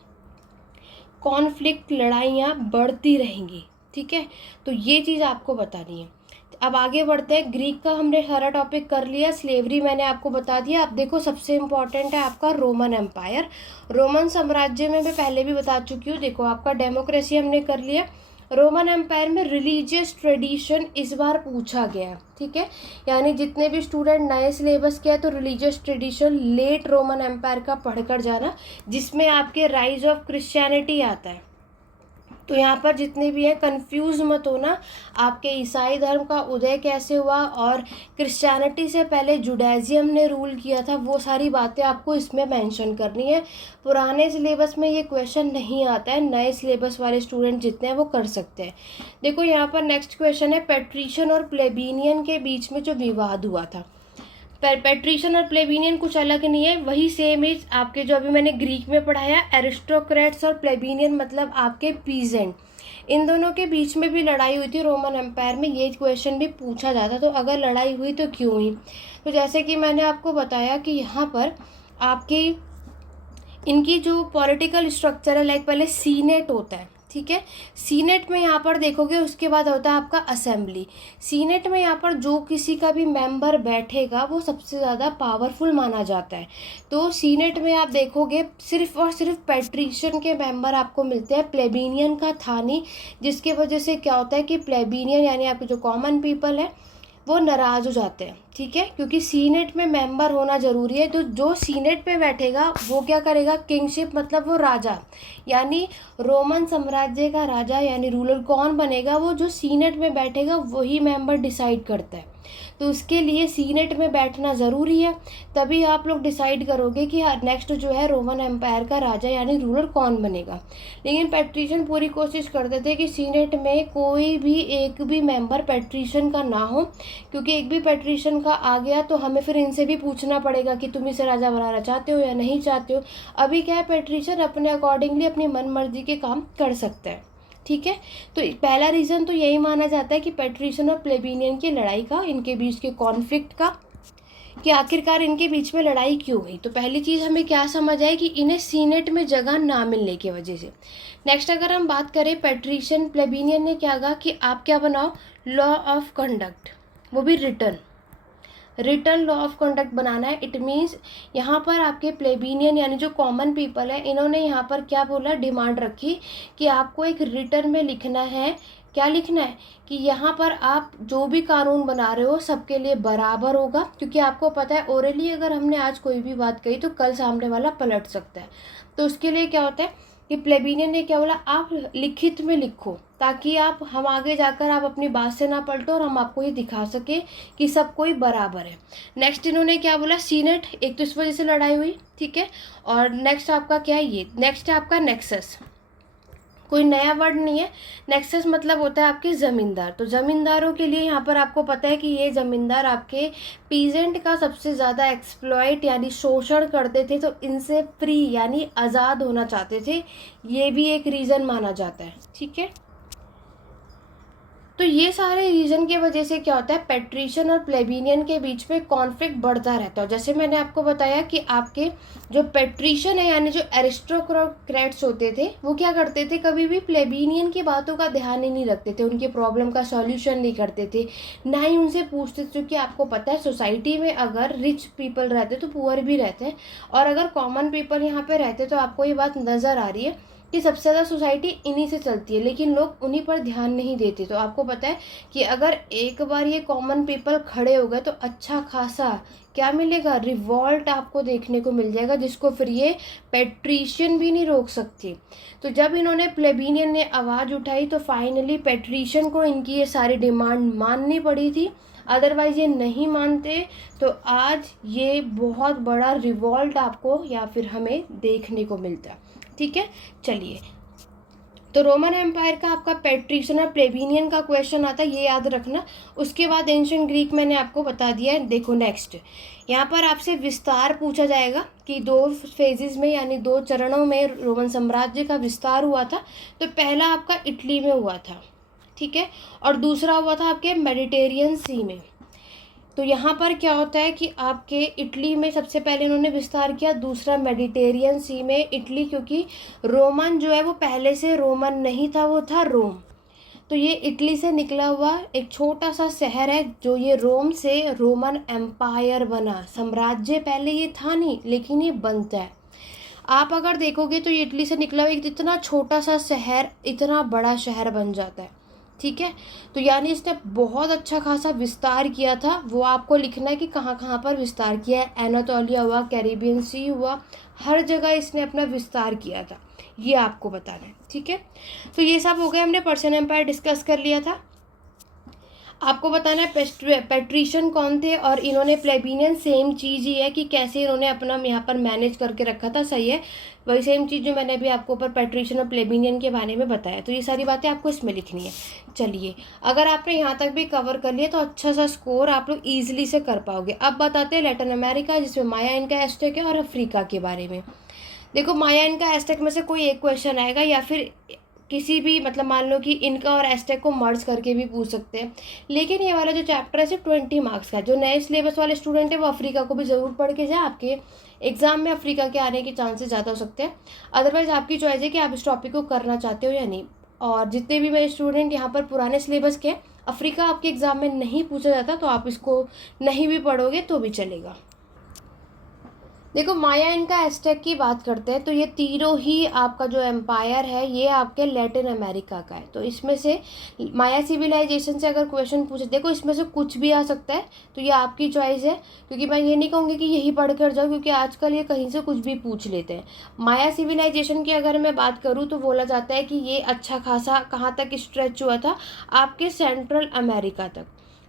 कॉन्फ्लिक्ट, लड़ाइयाँ बढ़ती रहेंगी, ठीक है। तो ये चीज़ आपको बतानी है। अब आगे बढ़ते हैं। ग्रीक का हमने सारा टॉपिक कर लिया, स्लेवरी मैंने आपको बता दिया। अब देखो सबसे इम्पॉर्टेंट है आपका रोमन एम्पायर। रोमन साम्राज्य में मैं पहले भी बता चुकी हूँ। देखो आपका डेमोक्रेसी हमने कर लिया। रोमन एम्पायर में रिलीजियस ट्रेडिशन इस बार पूछा गया है, ठीक है। यानी जितने भी स्टूडेंट नए सिलेबस के हैं तो religious tradition late Roman empire का पढ़कर जाना, जिसमें आपके राइज ऑफ क्रिश्चियनिटी आता है। तो यहाँ पर जितने भी हैं कंफ्यूज मत होना, आपके ईसाई धर्म का उदय कैसे हुआ और क्रिश्चियनिटी से पहले जुडाइज़म ने रूल किया था, वो सारी बातें आपको इसमें मेंशन करनी है। पुराने सिलेबस में ये क्वेश्चन नहीं आता है, नए सिलेबस वाले स्टूडेंट जितने हैं वो कर सकते हैं। देखो यहाँ पर नेक्स्ट क्वेश्चन है, पेट्रिशियन और प्लेबिनियन के बीच में जो विवाद हुआ था। पेट्रिशियन और प्लेबिनियन कुछ अलग नहीं है, वही सेम एज आपके जो अभी मैंने ग्रीक में पढ़ाया, एरिस्टोक्रेट्स और प्लेबिनियन मतलब आपके पीजेंट। इन दोनों के बीच में भी लड़ाई हुई थी रोमन एम्पायर में, ये क्वेश्चन भी पूछा जाता। तो अगर लड़ाई हुई तो क्यों हुई? तो जैसे कि मैंने आपको बताया कि यहाँ पर आपकी इनकी जो पॉलिटिकल स्ट्रक्चर है, लाइक पहले सीनेट होता है, ठीक है। सीनेट में यहाँ पर देखोगे उसके बाद होता है आपका असेंबली। सीनेट में यहाँ पर जो किसी का भी मेंबर बैठेगा वो सबसे ज़्यादा पावरफुल माना जाता है। तो सीनेट में आप देखोगे सिर्फ और सिर्फ पैट्रिशियन के मेंबर आपको मिलते हैं, प्लेबिनियन का था नहीं, जिसकी वजह से क्या होता है कि प्लेबिनियन यानी आपके जो कॉमन पीपल है वो नाराज़ हो जाते हैं, ठीक है, क्योंकि सीनेट में मेंबर होना ज़रूरी है। तो जो सीनेट पे बैठेगा वो क्या करेगा, किंगशिप मतलब वो राजा, यानी रोमन साम्राज्य का राजा यानी रूलर कौन बनेगा, वो जो सीनेट में बैठेगा वही मेंबर डिसाइड करता है। तो उसके लिए सीनेट में बैठना ज़रूरी है, तभी आप लोग डिसाइड करोगे कि नेक्स्ट जो है रोमन एम्पायर का राजा यानी रूलर कौन बनेगा। लेकिन पैट्रिशियन पूरी कोशिश करते थे कि सीनेट में कोई भी एक भी मेंबर पैट्रिशियन का ना हो, क्योंकि एक भी पैट्रिशियन का आ गया तो हमें फिर इनसे भी पूछना पड़ेगा कि तुम इसे राजा बनाना चाहते हो या नहीं चाहते हो। अभी क्या है, पैट्रिशियन अपने अकॉर्डिंगली अपनी मन मर्जी के काम कर सकते हैं, ठीक है। तो पहला रीज़न तो यही माना जाता है कि पैट्रिशियन और प्लेबिनियन की लड़ाई का, इनके बीच के कॉन्फ्लिक्ट का, कि आखिरकार इनके बीच में लड़ाई क्यों हुई। तो पहली चीज़ हमें क्या समझ आई कि इन्हें सीनेट में जगह ना मिलने की वजह से। नेक्स्ट अगर हम बात करें, पैट्रिशियन प्लेबिनियन ने क्या कहा कि आप क्या बनाओ, लॉ ऑफ कंडक्ट, वो भी रिटर्न लॉ ऑफ कंडक्ट बनाना है। इट मीन्स यहाँ पर आपके प्लेबिनियन यानी जो कॉमन पीपल है, इन्होंने यहाँ पर क्या बोला, डिमांड रखी कि आपको एक रिटर्न में लिखना है। क्या लिखना है कि यहाँ पर आप जो भी कानून बना रहे हो सबके लिए बराबर होगा, क्योंकि आपको पता है ओरली अगर हमने आज कोई भी बात कही तो कल सामने वाला पलट सकता है। तो उसके लिए क्या होता है कि प्लेबिनियन ने क्या बोला, आप लिखित में लिखो, ताकि हम आगे जाकर आप अपनी बात से ना पलटो और हम आपको ये दिखा सके कि सब कोई बराबर है। नेक्स्ट इन्होंने क्या बोला, सीनेट, एक तो इस वजह से लड़ाई हुई, ठीक है। और नेक्स्ट आपका क्या है, ये नेक्स्ट है आपका नेक्सस, कोई नया वर्ड नहीं है। नेक्सस मतलब होता है आपके ज़मींदार। तो ज़मींदारों के लिए यहाँ पर आपको पता है कि ये ज़मींदार आपके पीजेंट का सबसे ज़्यादा एक्सप्लॉइट यानी शोषण करते थे, तो इनसे फ्री यानी आज़ाद होना चाहते थे, ये भी एक रीज़न माना जाता है, ठीक है। तो ये सारे रीज़न की वजह से क्या होता है, पैट्रिशियन और प्लेबिनियन के बीच में कॉन्फ्लिक्ट बढ़ता रहता है। जैसे मैंने आपको बताया कि आपके जो पैट्रिशियन है यानी जो एरिस्टोक्रेट्स होते थे, वो क्या करते थे, कभी भी प्लेबिनियन की बातों का ध्यान ही नहीं रखते थे, उनके प्रॉब्लम का सॉल्यूशन नहीं करते थे, ना ही उनसे पूछते थे। क्योंकि आपको पता है सोसाइटी में अगर रिच पीपल रहते तो पुअर भी रहते हैं, और अगर कॉमन पीपल यहाँ पे रहते तो आपको ये बात नज़र आ रही है कि सबसे ज़्यादा सोसाइटी इन्हीं से चलती है, लेकिन लोग उन्हीं पर ध्यान नहीं देते। तो आपको पता है कि अगर एक बार ये कॉमन पीपल खड़े हो गए तो अच्छा खासा क्या मिलेगा, रिवॉल्ट आपको देखने को मिल जाएगा, जिसको फिर ये पैट्रिशियन भी नहीं रोक सकती। तो जब इन्होंने प्लेबिनियन ने आवाज़ उठाई तो फाइनली पैट्रिशियन को इनकी ये सारी डिमांड माननी पड़ी थी, अदरवाइज़ ये नहीं मानते तो आज ये बहुत बड़ा रिवॉल्ट आपको या फिर हमें देखने को मिलता, ठीक है। चलिए, तो रोमन एम्पायर का आपका पैट्रिशियन और प्लेबिनियन का क्वेश्चन आता है, ये याद रखना। उसके बाद एंशिएंट ग्रीक मैंने आपको बता दिया है। देखो नेक्स्ट यहाँ पर आपसे विस्तार पूछा जाएगा कि 2 फेजेस में यानी 2 चरणों में रोमन साम्राज्य का विस्तार हुआ था। तो पहला आपका इटली में हुआ था, ठीक है, और दूसरा हुआ था आपके मेडिटेरियन सी में। तो यहाँ पर क्या होता है कि आपके इटली में सबसे पहले उन्होंने विस्तार किया, दूसरा मेडिटेरियन सी में। इटली क्योंकि रोमन जो है वो पहले से रोमन नहीं था, वो था रोम। तो ये इटली से निकला हुआ एक छोटा सा शहर है, जो ये रोम से रोमन एम्पायर बना। साम्राज्य पहले ये था नहीं, लेकिन ये बनता है। आप अगर देखोगे तो ये इटली से निकला हुआ एक इतना छोटा सा शहर इतना बड़ा शहर बन जाता है, ठीक है। तो यानी इसने बहुत अच्छा खासा विस्तार किया था। वो आपको लिखना है कि कहाँ कहाँ पर विस्तार किया है। एनातोलिया हुआ, कैरिबियन सी हुआ, हर जगह इसने अपना विस्तार किया था, ये आपको बताना है, ठीक है। तो ये सब हो गया, हमने पर्शियन एम्पायर डिस्कस कर लिया था। आपको बताना है पैट्रिशियन कौन थे, और इन्होंने प्लेबिनियन सेम चीज़ ही है कि कैसे इन्होंने अपना यहाँ पर मैनेज करके रखा था, सही है। वही सेम चीज़ जो मैंने अभी आपको ऊपर पैट्रिशियन और प्लेबिनियन के बारे में बताया। तो ये सारी बातें आपको इसमें लिखनी है। चलिए, अगर आपने यहाँ तक भी कवर कर लिया तो अच्छा सा स्कोर आप लोग ईजिली से कर पाओगे। अब बताते हैं लैटिन अमेरिका, जिसमें माया इनका एस्टेक है, और अफ्रीका के बारे में। देखो, माया इनका एस्टेक में से कोई एक क्वेश्चन आएगा, या फिर किसी भी मतलब मान लो कि इनका और एस्टेक को मर्ज करके भी पूछ सकते हैं। लेकिन ये वाला जो चैप्टर है सिर्फ 20 मार्क्स का है। जो नए सिलेबस वाले स्टूडेंट है वो अफ्रीका को भी ज़रूर पढ़ के जाए, आपके एग्जाम में अफ्रीका के आने के चांसेस ज़्यादा हो सकते हैं। अदरवाइज आपकी चॉइस है कि आप इस टॉपिक को करना चाहते हो या नहीं। और जितने भी मेरे स्टूडेंट यहाँ पर पुराने सिलेबस के, अफ्रीका आपके एग्ज़ाम में नहीं पूछा जाता, तो आप इसको नहीं भी पढ़ोगे तो भी चलेगा। देखो, माया इनका एस्टेक की बात करते हैं तो ये तीनों ही आपका जो एम्पायर है ये आपके लैटिन अमेरिका का है। तो इसमें से माया सिविलाइजेशन से अगर क्वेश्चन पूछे, देखो इसमें से कुछ भी आ सकता है, तो ये आपकी चॉइस है। क्योंकि मैं ये नहीं कहूँगी कि यही पढ़ कर जाओ, क्योंकि आजकल ये कहीं से कुछ भी पूछ लेते हैं। माया सिविलाइजेशन की अगर मैं बात करूँ तो बोला जाता है कि ये अच्छा खासा कहाँ तक स्ट्रेच हुआ था, आपके सेंट्रल अमेरिका तक।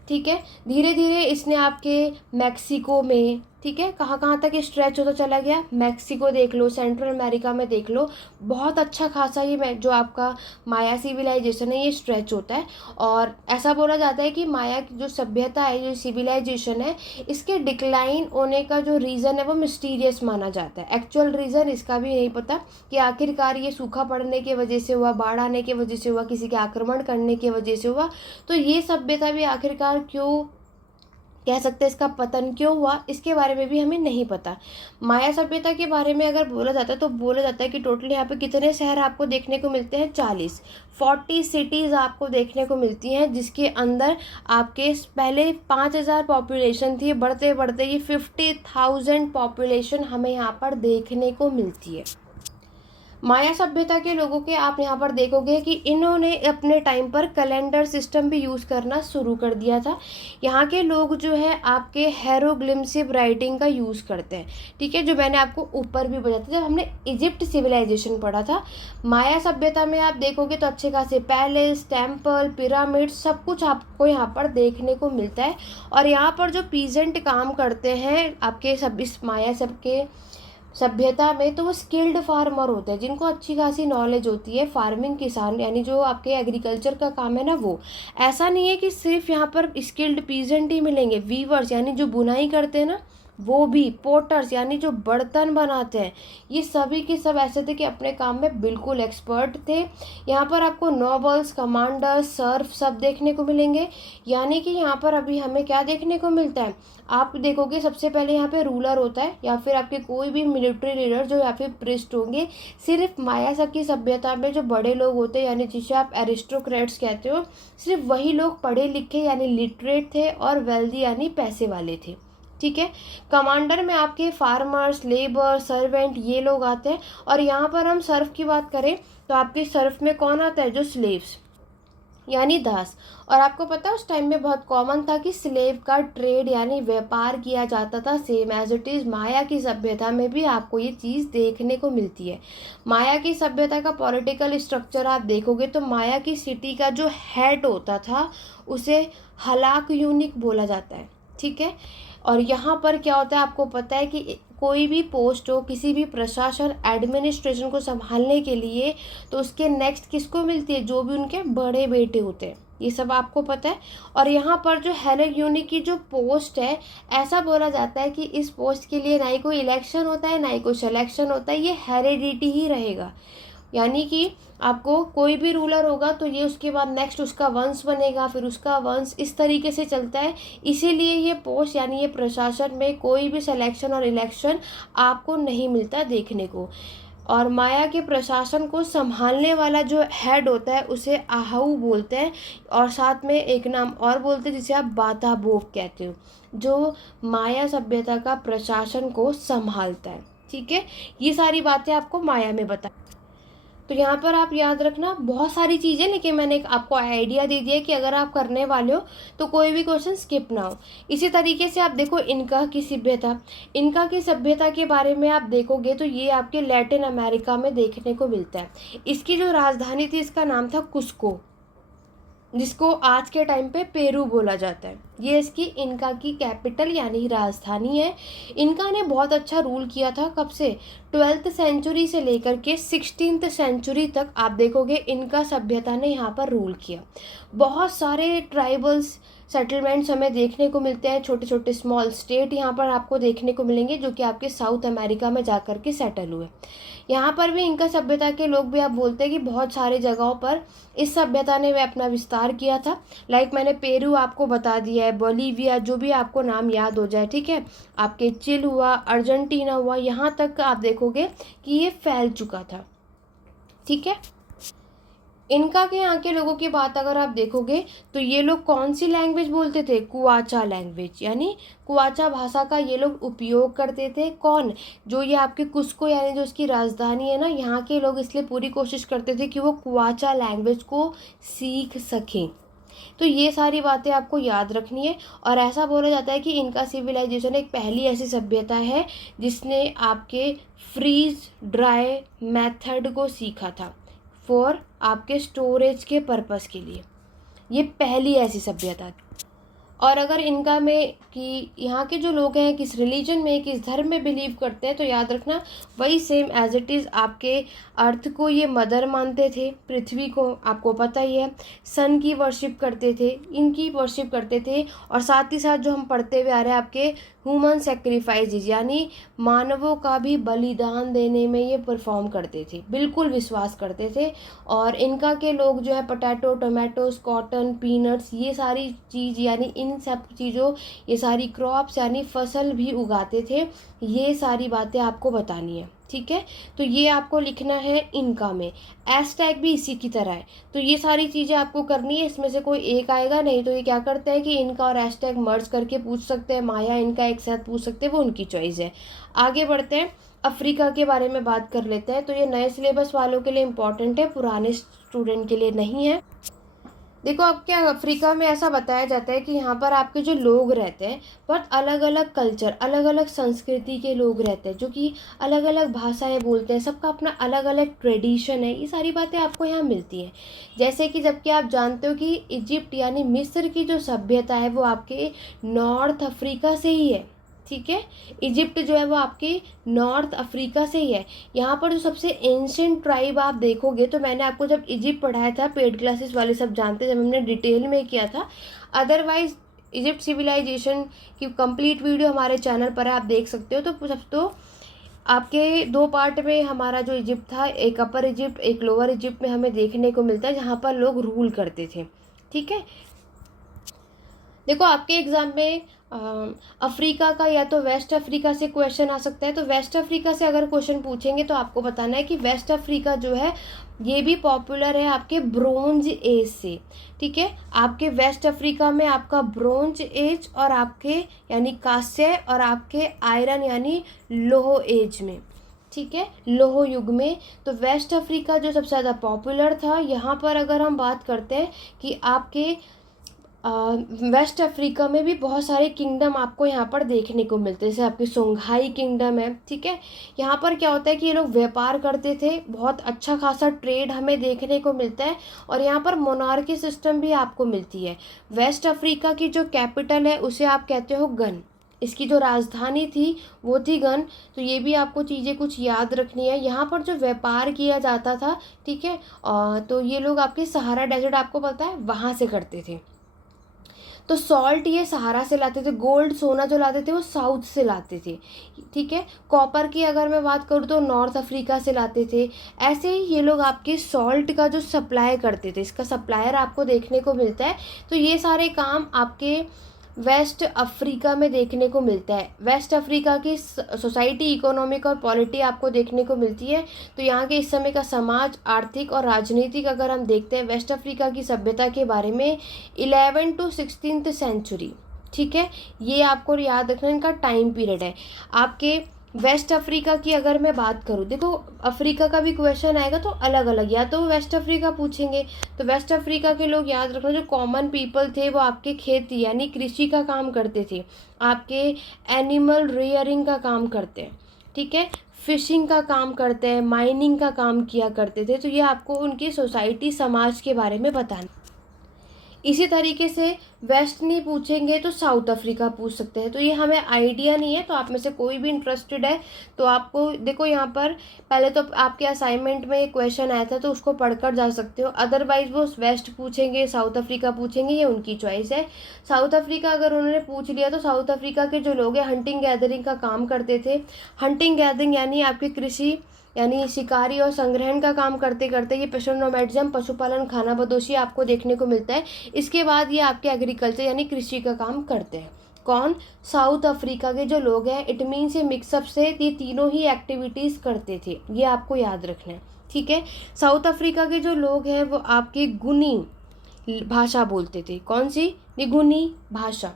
ठीक है, धीरे धीरे इसने आपके मैक्सिको में, ठीक है, कहाँ कहाँ तक ये स्ट्रेच होता चला गया। मैक्सिको देख लो, सेंट्रल अमेरिका में देख लो, बहुत अच्छा खासा ये जो आपका माया सिविलाइजेशन है ये स्ट्रेच होता है। और ऐसा बोला जाता है कि माया की जो सभ्यता है, जो सिविलाइजेशन है, इसके डिक्लाइन होने का जो रीज़न है वो मिस्टीरियस माना जाता है। एक्चुअल रीज़न इसका भी नहीं पता कि आखिरकार ये सूखा पड़ने की वजह से हुआ, बाढ़ आने की वजह से हुआ, किसी के आक्रमण करने की वजह से हुआ। तो ये सभ्यता भी आखिरकार क्यों कह सकते हैं इसका पतन क्यों हुआ, इसके बारे में भी हमें नहीं पता। माया सभ्यता के बारे में अगर बोला जाता है तो बोला जाता है कि टोटल यहाँ पे कितने शहर आपको देखने को मिलते हैं, 40 सिटीज़ आपको देखने को मिलती हैं, जिसके अंदर आपके पहले 5,000 पॉपुलेशन थी, बढ़ते बढ़ते ये 50,000 पॉपुलेशन हमें यहाँ पर देखने को मिलती है। माया सभ्यता के लोगों के आप यहाँ पर देखोगे कि इन्होंने अपने टाइम पर कैलेंडर सिस्टम भी यूज़ करना शुरू कर दिया था। यहाँ के लोग जो है आपके हेरोग्लिम्सिव राइटिंग का यूज़ करते हैं। ठीक है, जो मैंने आपको ऊपर भी बताया था जब हमने इजिप्ट सिविलाइजेशन पढ़ा था। माया सभ्यता में आप देखोगे तो अच्छे खासे पैलेस, टेम्पल, पिरामिड सब कुछ आपको यहाँ पर देखने को मिलता है। और यहाँ पर जो पीजेंट काम करते हैं आपके सब इस माया सबके सभ्यता में, तो वो स्किल्ड फार्मर होते हैं, जिनको अच्छी खासी नॉलेज होती है। फार्मिंग, किसान, यानी जो आपके एग्रीकल्चर का काम है ना, वो ऐसा नहीं है कि सिर्फ यहाँ पर स्किल्ड पीजेंट ही मिलेंगे। वीवर्स यानी जो बुनाई करते हैं ना, वो भी। पोटर्स यानी जो बर्तन बनाते हैं, ये सभी के सब ऐसे थे कि अपने काम में बिल्कुल एक्सपर्ट थे। यहाँ पर आपको नोबल्स, कमांडर्स, सर्फ सब देखने को मिलेंगे। यानी कि यहाँ पर अभी हमें क्या देखने को मिलता है, आप देखोगे सबसे पहले यहाँ पे रूलर होता है, या फिर आपके कोई भी मिलिट्री लीडर जो या फिर प्रिस्ट होंगे। सिर्फ माया सब की सभ्यता में जो बड़े लोग होते हैं, यानी जिसे आप एरिस्टोक्रेट्स कहते हो, सिर्फ वही लोग पढ़े लिखे यानी लिटरेट थे और वेल्दी यानी पैसे वाले थे। ठीक है, कमांडर में आपके फार्मर्स, लेबर, सर्वेंट ये लोग आते हैं। और यहाँ पर हम सर्फ की बात करें तो आपके सर्फ में कौन आता है, जो स्लेव्स यानी दास। और आपको पता है उस टाइम में बहुत कॉमन था कि स्लेव का ट्रेड यानी व्यापार किया जाता था। सेम एज इट इज़ माया की सभ्यता में भी आपको ये चीज़ देखने को मिलती है। माया की सभ्यता का पॉलिटिकल स्ट्रक्चर आप देखोगे तो माया की सिटी का जो हेड होता था उसे हलाक यूनिक बोला जाता है। ठीक है, और यहाँ पर क्या होता है आपको पता है कि कोई भी पोस्ट हो, किसी भी प्रशासन एडमिनिस्ट्रेशन को संभालने के लिए, तो उसके नेक्स्ट किसको मिलती है, जो भी उनके बड़े बेटे होते हैं। ये सब आपको पता है। और यहाँ पर जो हेलक यूनिक की जो पोस्ट है, ऐसा बोला जाता है कि इस पोस्ट के लिए ना ही कोई इलेक्शन होता है ना ही कोई सिलेक्शन होता है, ये हेरिडिटी ही रहेगा। यानी कि आपको कोई भी रूलर होगा तो ये उसके बाद नेक्स्ट उसका वंश बनेगा, फिर उसका वंश, इस तरीके से चलता है। इसीलिए ये पोस्ट यानी ये प्रशासन में कोई भी सिलेक्शन और इलेक्शन आपको नहीं मिलता देखने को। और माया के प्रशासन को संभालने वाला जो हेड होता है उसे आहू बोलते हैं। और साथ में एक नाम और बोलते हैं जिसे आप बाताबोक कहते हो, जो माया सभ्यता का प्रशासन को संभालता है। ठीक है, ये सारी बातें आपको माया में बता। तो यहाँ पर आप याद रखना बहुत सारी चीज़ें, लेकिन मैंने एक आपको आइडिया दे दिया कि अगर आप करने वाले हो तो कोई भी क्वेश्चन स्किप ना हो। इसी तरीके से आप देखो इनका की सभ्यता, इनका की सभ्यता के बारे में आप देखोगे तो ये आपके लैटिन अमेरिका में देखने को मिलता है। इसकी जो राजधानी थी इसका नाम था कुस्को, जिसको आज के टाइम पे पेरू बोला जाता है। ये इसकी इनका की कैपिटल यानी राजधानी है। इनका ने बहुत अच्छा रूल किया था, कब से, 12th सेंचुरी से लेकर के 16th सेंचुरी तक आप देखोगे इनका सभ्यता ने यहाँ पर रूल किया। बहुत सारे ट्राइबल्स सेटलमेंट्स हमें देखने को मिलते हैं, छोटे छोटे स्मॉल स्टेट यहाँ पर आपको देखने को मिलेंगे जो कि आपके साउथ अमेरिका में जाकर के सेटल हुए। यहाँ पर भी इंका सभ्यता के लोग भी आप बोलते हैं कि बहुत सारे जगहों पर इस सभ्यता ने वे अपना विस्तार किया था। लाइक मैंने पेरू आपको बता दिया है, बोलीविया, जो भी आपको नाम याद हो जाए, ठीक है। आपके चिल हुआ, अर्जेंटीना हुआ, यहाँ तक आप देखोगे कि ये फैल चुका था, ठीक है। इनका के यहाँ के लोगों की बात अगर आप देखोगे तो ये लोग कौन सी लैंग्वेज बोलते थे? कुआचा लैंग्वेज, यानी कुआचा भाषा का ये लोग उपयोग करते थे। कौन? जो ये आपके कुस्को यानी जो इसकी राजधानी है ना, यहाँ के लोग इसलिए पूरी कोशिश करते थे कि वो कुआचा लैंग्वेज को सीख सकें। तो ये सारी बातें आपको याद रखनी है। और ऐसा बोला जाता है कि इनका सिविलाइजेशन एक पहली ऐसी सभ्यता है जिसने आपके फ्रीज ड्राई मेथड को सीखा था फॉर आपके स्टोरेज के पर्पस के लिए। ये पहली ऐसी सभ्यता थी। और अगर इनका में कि यहाँ के जो लोग हैं किस रिलीजन में, किस धर्म में बिलीव करते हैं, तो याद रखना वही सेम एज इट इज़ आपके अर्थ को ये मदर मानते थे, पृथ्वी को आपको पता ही है, सन की वर्शिप करते थे, इनकी वर्शिप करते थे। और साथ ही साथ जो हम पढ़ते हुए आ रहे हैं आपके ह्यूमन सेक्रीफाइसेज, यानी मानवों का भी बलिदान देने में ये परफॉर्म करते थे, बिल्कुल विश्वास करते थे। और इनका के लोग जो है पोटैटो, टोमेटोज, कॉटन, पीनट्स, ये सारी चीज़ यानी इन सब चीज़ों, ये सारी क्रॉप्स यानी फसल भी उगाते थे। ये सारी बातें आपको बतानी है, ठीक है। तो ये आपको लिखना है इनका में। एज़टेक भी इसी की तरह है। तो ये सारी चीज़ें आपको करनी है, इसमें से कोई एक आएगा नहीं। तो ये क्या करते हैं कि इनका और एज़टेक मर्ज करके पूछ सकते हैं, माया इनका एक साथ पूछ सकते हैं, वो उनकी चॉइस है। आगे बढ़ते हैं, अफ्रीका के बारे में बात कर लेते हैं। तो ये नए सिलेबस वालों के लिए इम्पॉर्टेंट है, पुराने स्टूडेंट के लिए नहीं है। देखो, अब क्या अफ्रीका में ऐसा बताया जाता है कि यहाँ पर आपके जो लोग रहते हैं बहुत अलग अलग कल्चर, अलग अलग संस्कृति के लोग रहते हैं, जो कि अलग अलग भाषाएं बोलते हैं, सबका अपना अलग अलग ट्रेडिशन है। ये सारी बातें आपको यहाँ मिलती हैं। जैसे कि जबकि आप जानते हो कि इजिप्ट यानी मिस्र की जो सभ्यता है वो आपके नॉर्थ अफ्रीका से ही है, ठीक है। इजिप्ट जो है वो आपके नॉर्थ अफ्रीका से ही है। यहाँ पर जो सबसे एंशिएंट ट्राइब आप देखोगे, तो मैंने आपको जब इजिप्ट पढ़ाया था, पेड क्लासेस वाले सब जानते हैं, जब हमने डिटेल में किया था। अदरवाइज इजिप्ट सिविलाइजेशन की कंप्लीट वीडियो हमारे चैनल पर है, आप देख सकते हो। तो सब तो आपके दो पार्ट में हमारा जो इजिप्ट था, एक अपर इजिप्ट, एक लोअर इजिप्ट में हमें देखने को मिलता है, जहाँ पर लोग रूल करते थे, ठीक है। देखो, आपके एग्ज़ाम में अफ्रीका का या तो वेस्ट अफ्रीका से क्वेश्चन आ सकता है। तो वेस्ट अफ्रीका से अगर क्वेश्चन पूछेंगे तो आपको बताना है कि वेस्ट अफ्रीका जो है ये भी पॉपुलर है आपके ब्रोंज एज से, ठीक है। आपके वेस्ट अफ्रीका में आपका ब्रोंज एज और आपके यानी कांस्य और आपके आयरन यानी लोह एज में, ठीक है, लोह युग में। तो वेस्ट अफ्रीका जो सबसे ज़्यादा पॉपुलर था। यहाँ पर अगर हम बात करते हैं कि आपके वेस्ट अफ्रीका में भी बहुत सारे किंगडम आपको यहाँ पर देखने को मिलते हैं, जैसे आपकी सोंघाई किंगडम है, ठीक है। यहाँ पर क्या होता है कि ये लोग व्यापार करते थे, बहुत अच्छा खासा ट्रेड हमें देखने को मिलता है। और यहाँ पर मोनार्की सिस्टम भी आपको मिलती है। वेस्ट अफ्रीका की जो कैपिटल है उसे आप कहते हो गन, इसकी जो राजधानी थी वो थी गन। तो ये भी आपको चीज़ें कुछ याद रखनी है। यहाँ पर जो व्यापार किया जाता था, ठीक है, तो ये लोग आपके सहारा डेजर्ट आपको पता है वहाँ से करते थे। तो सॉल्ट ये सहारा से लाते थे, गोल्ड सोना जो लाते थे वो साउथ से लाते थे, ठीक है। कॉपर की अगर मैं बात करूँ तो नॉर्थ अफ्रीका से लाते थे। ऐसे ही ये लोग आपके सॉल्ट का जो सप्लाई करते थे, इसका सप्लायर आपको देखने को मिलता है। तो ये सारे काम आपके वेस्ट अफ्रीका में देखने को मिलता है। वेस्ट अफ्रीका की सोसाइटी, इकोनॉमिक और पॉलिटी आपको देखने को मिलती है। तो यहाँ के इस समय का समाज, आर्थिक और राजनीतिक अगर हम देखते हैं वेस्ट अफ्रीका की सभ्यता के बारे में, 11 to 16th सेंचुरी, ठीक है, ये आपको याद रखना इनका टाइम पीरियड है। आपके वेस्ट अफ्रीका की अगर मैं बात करूँ, देखो अफ्रीका का भी क्वेश्चन आएगा तो अलग अलग, या तो वेस्ट अफ्रीका पूछेंगे। तो वेस्ट अफ्रीका के लोग याद रखना जो कॉमन पीपल थे वो आपके खेती यानी कृषि का काम करते थे, आपके एनिमल रियरिंग का काम करते हैं, ठीक है, फिशिंग का काम करते हैं, माइनिंग का काम किया करते थे। तो ये आपको उनकी सोसाइटी, समाज के बारे में बताना। इसी तरीके से वेस्ट नहीं पूछेंगे तो साउथ अफ्रीका पूछ सकते हैं। तो ये हमें आइडिया नहीं है, तो आप में से कोई भी इंटरेस्टेड है तो आपको देखो यहाँ पर पहले तो आपके असाइनमेंट में एक क्वेश्चन आया था तो उसको पढ़कर जा सकते हो। अदरवाइज वो वेस्ट पूछेंगे, साउथ अफ्रीका पूछेंगे, ये उनकी चॉइस है। साउथ अफ्रीका अगर उन्होंने पूछ लिया तो साउथ अफ्रीका के जो लोग हैं हंटिंग गैदरिंग का काम करते थे। हंटिंग गैदरिंग यानी आपकी कृषि यानी शिकारी और संग्रहण का काम करते करते ये पेशेंट नोमैडिज्म, पशुपालन, खानाबदोशी आपको देखने को मिलता है। इसके बाद ये आपके एग्रीकल्चर यानी कृषि का काम करते हैं। कौन? साउथ अफ्रीका के जो लोग हैं। इट मीन्स ये मिक्सअप से ये तीनों ही एक्टिविटीज़ करते थे, ये आपको याद रखना है, ठीक है। साउथ अफ्रीका के जो लोग हैं वो आपके गुनी भाषा बोलते थे। कौन सी? ये गुनी भाषा,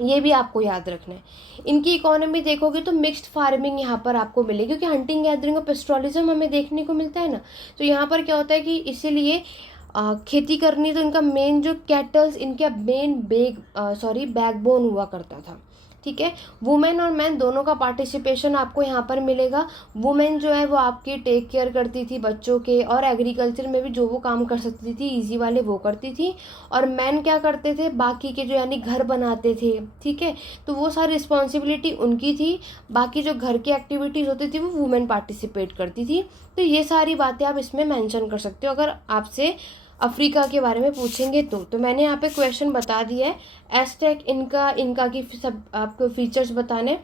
ये भी आपको याद रखना है। इनकी इकोनॉमी देखोगे तो मिक्स्ड फार्मिंग यहाँ पर आपको मिलेगी, क्योंकि हंटिंग गैदरिंग और पेस्ट्रोलिज्म हमें देखने को मिलता है ना। तो यहाँ पर क्या होता है कि इसीलिए खेती करनी, तो इनका मेन जो कैटल्स इनका मेन बैकबोन हुआ करता था, ठीक है। वुमेन और मैन दोनों का पार्टिसिपेशन आपको यहाँ पर मिलेगा। वुमेन जो है वो आपकी टेक केयर करती थी बच्चों के, और एग्रीकल्चर में भी जो वो काम कर सकती थी इजी वाले वो करती थी। और मैन क्या करते थे? बाकी के जो यानी घर बनाते थे, ठीक है। तो वो सारी रिस्पॉन्सिबिलिटी उनकी थी। बाकी जो घर की एक्टिविटीज़ होती थी वो वुमेन पार्टिसिपेट करती थी। तो ये सारी बातें आप इसमें मैंशन कर सकते हो अगर आपसे अफ्रीका के बारे में पूछेंगे तो मैंने यहाँ पे क्वेश्चन बता दिया है। एस्टेक इनका की सब आपको फीचर्स बताने,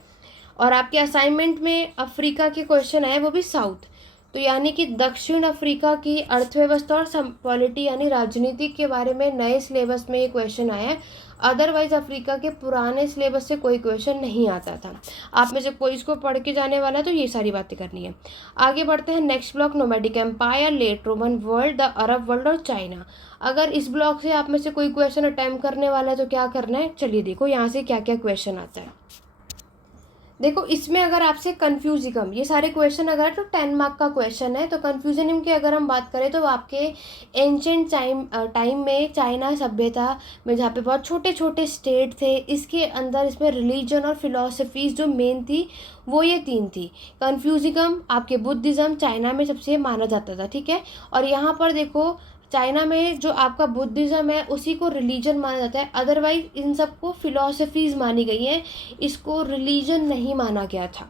और आपके असाइनमेंट में अफ्रीका के क्वेश्चन आए वो भी साउथ, तो यानी कि दक्षिण अफ्रीका की अर्थव्यवस्था और पॉलिटी यानी राजनीति के बारे में नए सिलेबस में ये क्वेश्चन आया है। अदरवाइज अफ्रीका के पुराने सिलेबस से कोई क्वेश्चन नहीं आता था। आप में से कोई इसको पढ़ के जाने वाला है तो ये सारी बातें करनी है। आगे बढ़ते हैं। Next block nomadic empire, late Roman world, the Arab world और चाइना। अगर इस ब्लॉक से आप में से कोई क्वेश्चन अटेम्प्ट करने वाला है तो क्या करना है, चलिए देखो यहाँ से क्या क्या क्वेश्चन आता है। देखो इसमें अगर आपसे कन्फ्यूजिज्म, ये सारे क्वेश्चन अगर तो 10 मार्क का क्वेश्चन है। तो कन्फ्यूजन की अगर हम बात करें तो आपके एंशेंट टाइम में चाइना सभ्यता में जहाँ पे बहुत छोटे छोटे स्टेट थे, इसके अंदर इसमें रिलीजन और फिलॉसफीज जो मेन थी वो ये 3 थी। कन्फ्यूजिज्म आपके बुद्धिज़्म चाइना में सबसे माना जाता था, ठीक है। और यहाँ पर देखो चाइना में जो आपका बुद्धिज़्म है उसी को रिलीजन माना जाता है। अदरवाइज इन सबको फिलॉसफीज़ मानी गई हैं, इसको रिलीजन नहीं माना गया था,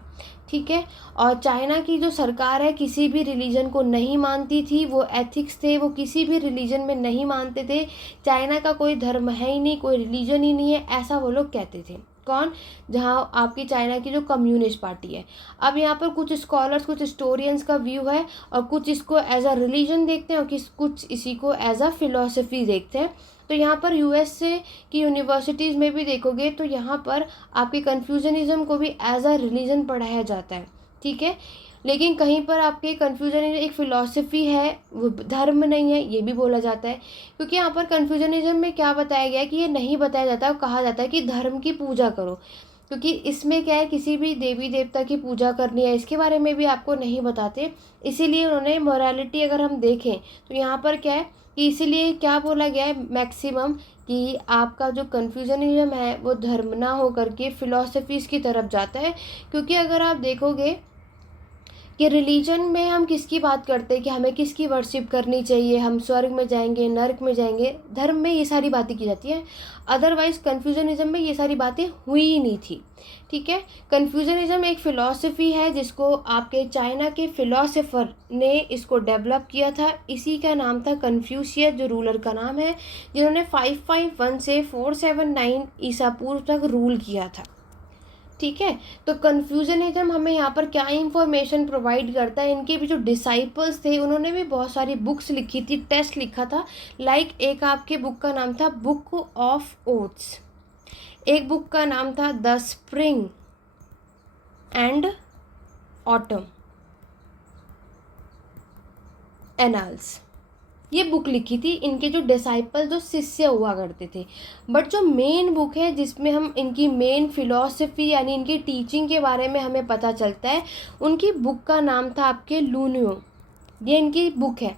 ठीक है। और चाइना की जो सरकार है किसी भी रिलीजन को नहीं मानती थी, वो एथिक्स थे, वो किसी भी रिलीजन में नहीं मानते थे। चाइना का कोई धर्म है ही नहीं, कोई रिलीजन ही नहीं है, ऐसा वो लोग कहते थे। कौन? जहाँ आपकी चाइना की जो कम्युनिस्ट पार्टी है। अब यहाँ पर कुछ स्कॉलर्स, कुछ हिस्टोरियंस का व्यू है, और कुछ इसको एज अ रिलीजन देखते हैं और कुछ इसी को एज अ फिलॉसफी देखते हैं। तो यहाँ पर यूएस से की यूनिवर्सिटीज़ में भी देखोगे तो यहाँ पर आपके कन्फ्यूजनिज्म को भी एज अ रिलीजन पढ़ाया जाता है, ठीक है। लेकिन कहीं पर आपके कन्फ्यूजनिज्म एक फ़िलॉसफी है, वो धर्म नहीं है, ये भी बोला जाता है। क्योंकि यहाँ पर कन्फ्यूजनिज्म में क्या बताया गया है कि ये नहीं बताया जाता, कहा जाता है कि धर्म की पूजा करो। क्योंकि इसमें क्या है, किसी भी देवी देवता की पूजा करनी है इसके बारे में भी आपको नहीं बताते। इसीलिए उन्होंने मोरालिटी अगर हम देखें तो यहाँ पर क्या है कि इसीलिए क्या बोला गया है मैक्सिमम, कि आपका जो कन्फ्यूजनिज्म है वो धर्म ना हो करके फ़िलॉसफीज़ की तरफ जाता है। क्योंकि अगर आप देखोगे कि रिलीजन में हम किसकी बात करते हैं कि हमें किसकी वर्शिप करनी चाहिए, हम स्वर्ग में जाएंगे, नर्क में जाएंगे, धर्म में ये सारी बातें की जाती हैं। अदरवाइज कन्फ्यूजनिज्म में ये सारी बातें हुई ही नहीं थी, ठीक है। कन्फ्यूजनिज्म एक फ़िलॉसफी है जिसको आपके चाइना के फ़िलॉसफर ने इसको डेवलप किया था। इसी का नाम था कन्फ्यूशियस, जो रूलर का नाम है, जिन्होंने 551 से 479 ईसा पूर्व तक रूल किया था, ठीक है। तो कन्फ्यूजनिज्म हमें यहाँ पर क्या इंफॉर्मेशन प्रोवाइड करता है, इनके भी जो डिसाइपल्स थे उन्होंने भी बहुत सारी बुक्स लिखी थी, टेस्ट लिखा था। लाइक एक आपके बुक का नाम था बुक ऑफ ओथ्स, एक बुक का नाम था the spring and autumn annals. ये बुक लिखी थी इनके जो डिसाइपल, जो शिष्य हुआ करते थे। बट जो मेन बुक है जिसमें हम इनकी मेन फिलॉसफी यानी इनकी टीचिंग के बारे में हमें पता चलता है, उनकी बुक का नाम था आपके लूनियो, ये इनकी बुक है,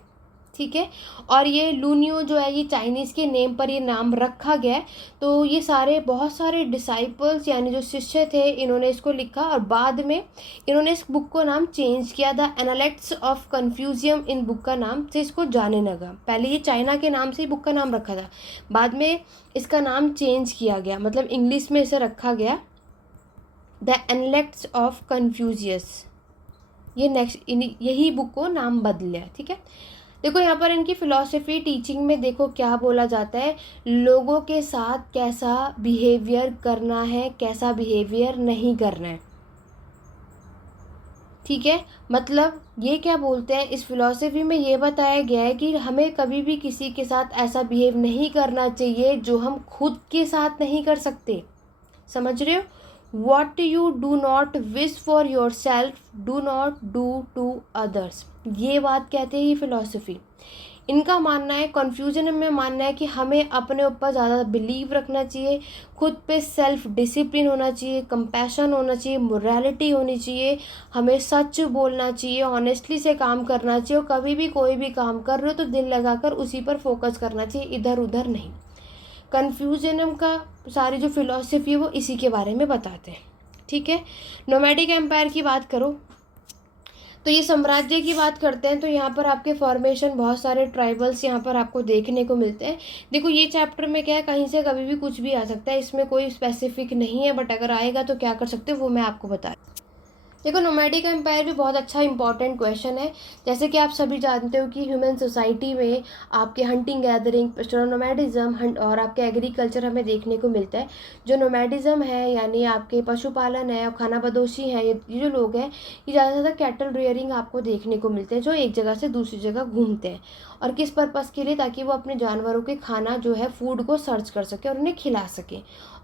ठीक है। और ये लूनियो जो है ये चाइनीज़ के नेम पर ये नाम रखा गया है। तो ये सारे बहुत सारे डिसाइपल्स यानी जो शिष्य थे इन्होंने इसको लिखा और बाद में इन्होंने इस बुक को नाम चेंज किया। द एनालेक्ट्स ऑफ कन्फ्यूजियम इन बुक का नाम से इसको जाने लगा। पहले ये चाइना के नाम से ही बुक का नाम रखा था, बाद में इसका नाम चेंज किया गया, मतलब इंग्लिश में इसे रखा गया द एनालेक्ट्स ऑफ कन्फ्यूजियस। ये नेक्स्ट यही बुक को नाम बदल ठीक है। देखो यहाँ पर इनकी फ़िलॉसफी टीचिंग में देखो क्या बोला जाता है, लोगों के साथ कैसा बिहेवियर करना है, कैसा बिहेवियर नहीं करना है। ठीक है, मतलब ये क्या बोलते हैं, इस फिलॉसफी में ये बताया गया है कि हमें कभी भी किसी के साथ ऐसा बिहेव नहीं करना चाहिए जो हम खुद के साथ नहीं कर सकते। समझ रहे हो? What you do not wish for yourself, do not do to others। ये बात कहते हैं ये फिलॉसफी। इनका मानना है, कन्फ्यूजन में मानना है कि हमें अपने ऊपर ज़्यादा बिलीव रखना चाहिए, खुद पे सेल्फ डिसिप्लिन होना चाहिए, कंपैशन होना चाहिए, मोरालिटी होनी चाहिए, हमें सच बोलना चाहिए, ऑनेस्टली से काम करना चाहिए और कभी भी कोई भी काम कर रहे हो तो दिल लगाकर उसी पर फोकस करना चाहिए, इधर उधर नहीं। कन्फ्यूजनम का सारी जो फिलॉसफी है वो इसी के बारे में बताते हैं। ठीक है, नोमैडिक एम्पायर की बात करो तो ये साम्राज्य की बात करते हैं। तो यहाँ पर आपके फॉर्मेशन बहुत सारे ट्राइबल्स यहाँ पर आपको देखने को मिलते हैं। देखो ये चैप्टर में क्या है, कहीं से कभी भी कुछ भी आ सकता है, इसमें कोई स्पेसिफिक नहीं है, बट अगर आएगा तो क्या कर सकते हो वो मैं आपको बता। देखो नोमैडिक एम्पायर भी बहुत अच्छा इंपॉर्टेंट क्वेश्चन है। जैसे कि आप सभी जानते हो कि ह्यूमन सोसाइटी में आपके हंटिंग गैदरिंग, पेस्टोरल नोमैडिज्म और आपके एग्रीकल्चर हमें देखने को मिलता है। जो नोमैडिज्म है यानी आपके पशुपालन है और खाना बदोशी है, ये जो लोग हैं ये ज़्यादा से ज़्यादा कैटल रेयरिंग आपको देखने को मिलते हैं, जो एक जगह से दूसरी जगह घूमते हैं। और किस पर्पज़ के लिए? ताकि वो अपने जानवरों के खाना जो है फूड को सर्च कर सके और उन्हें खिला सके।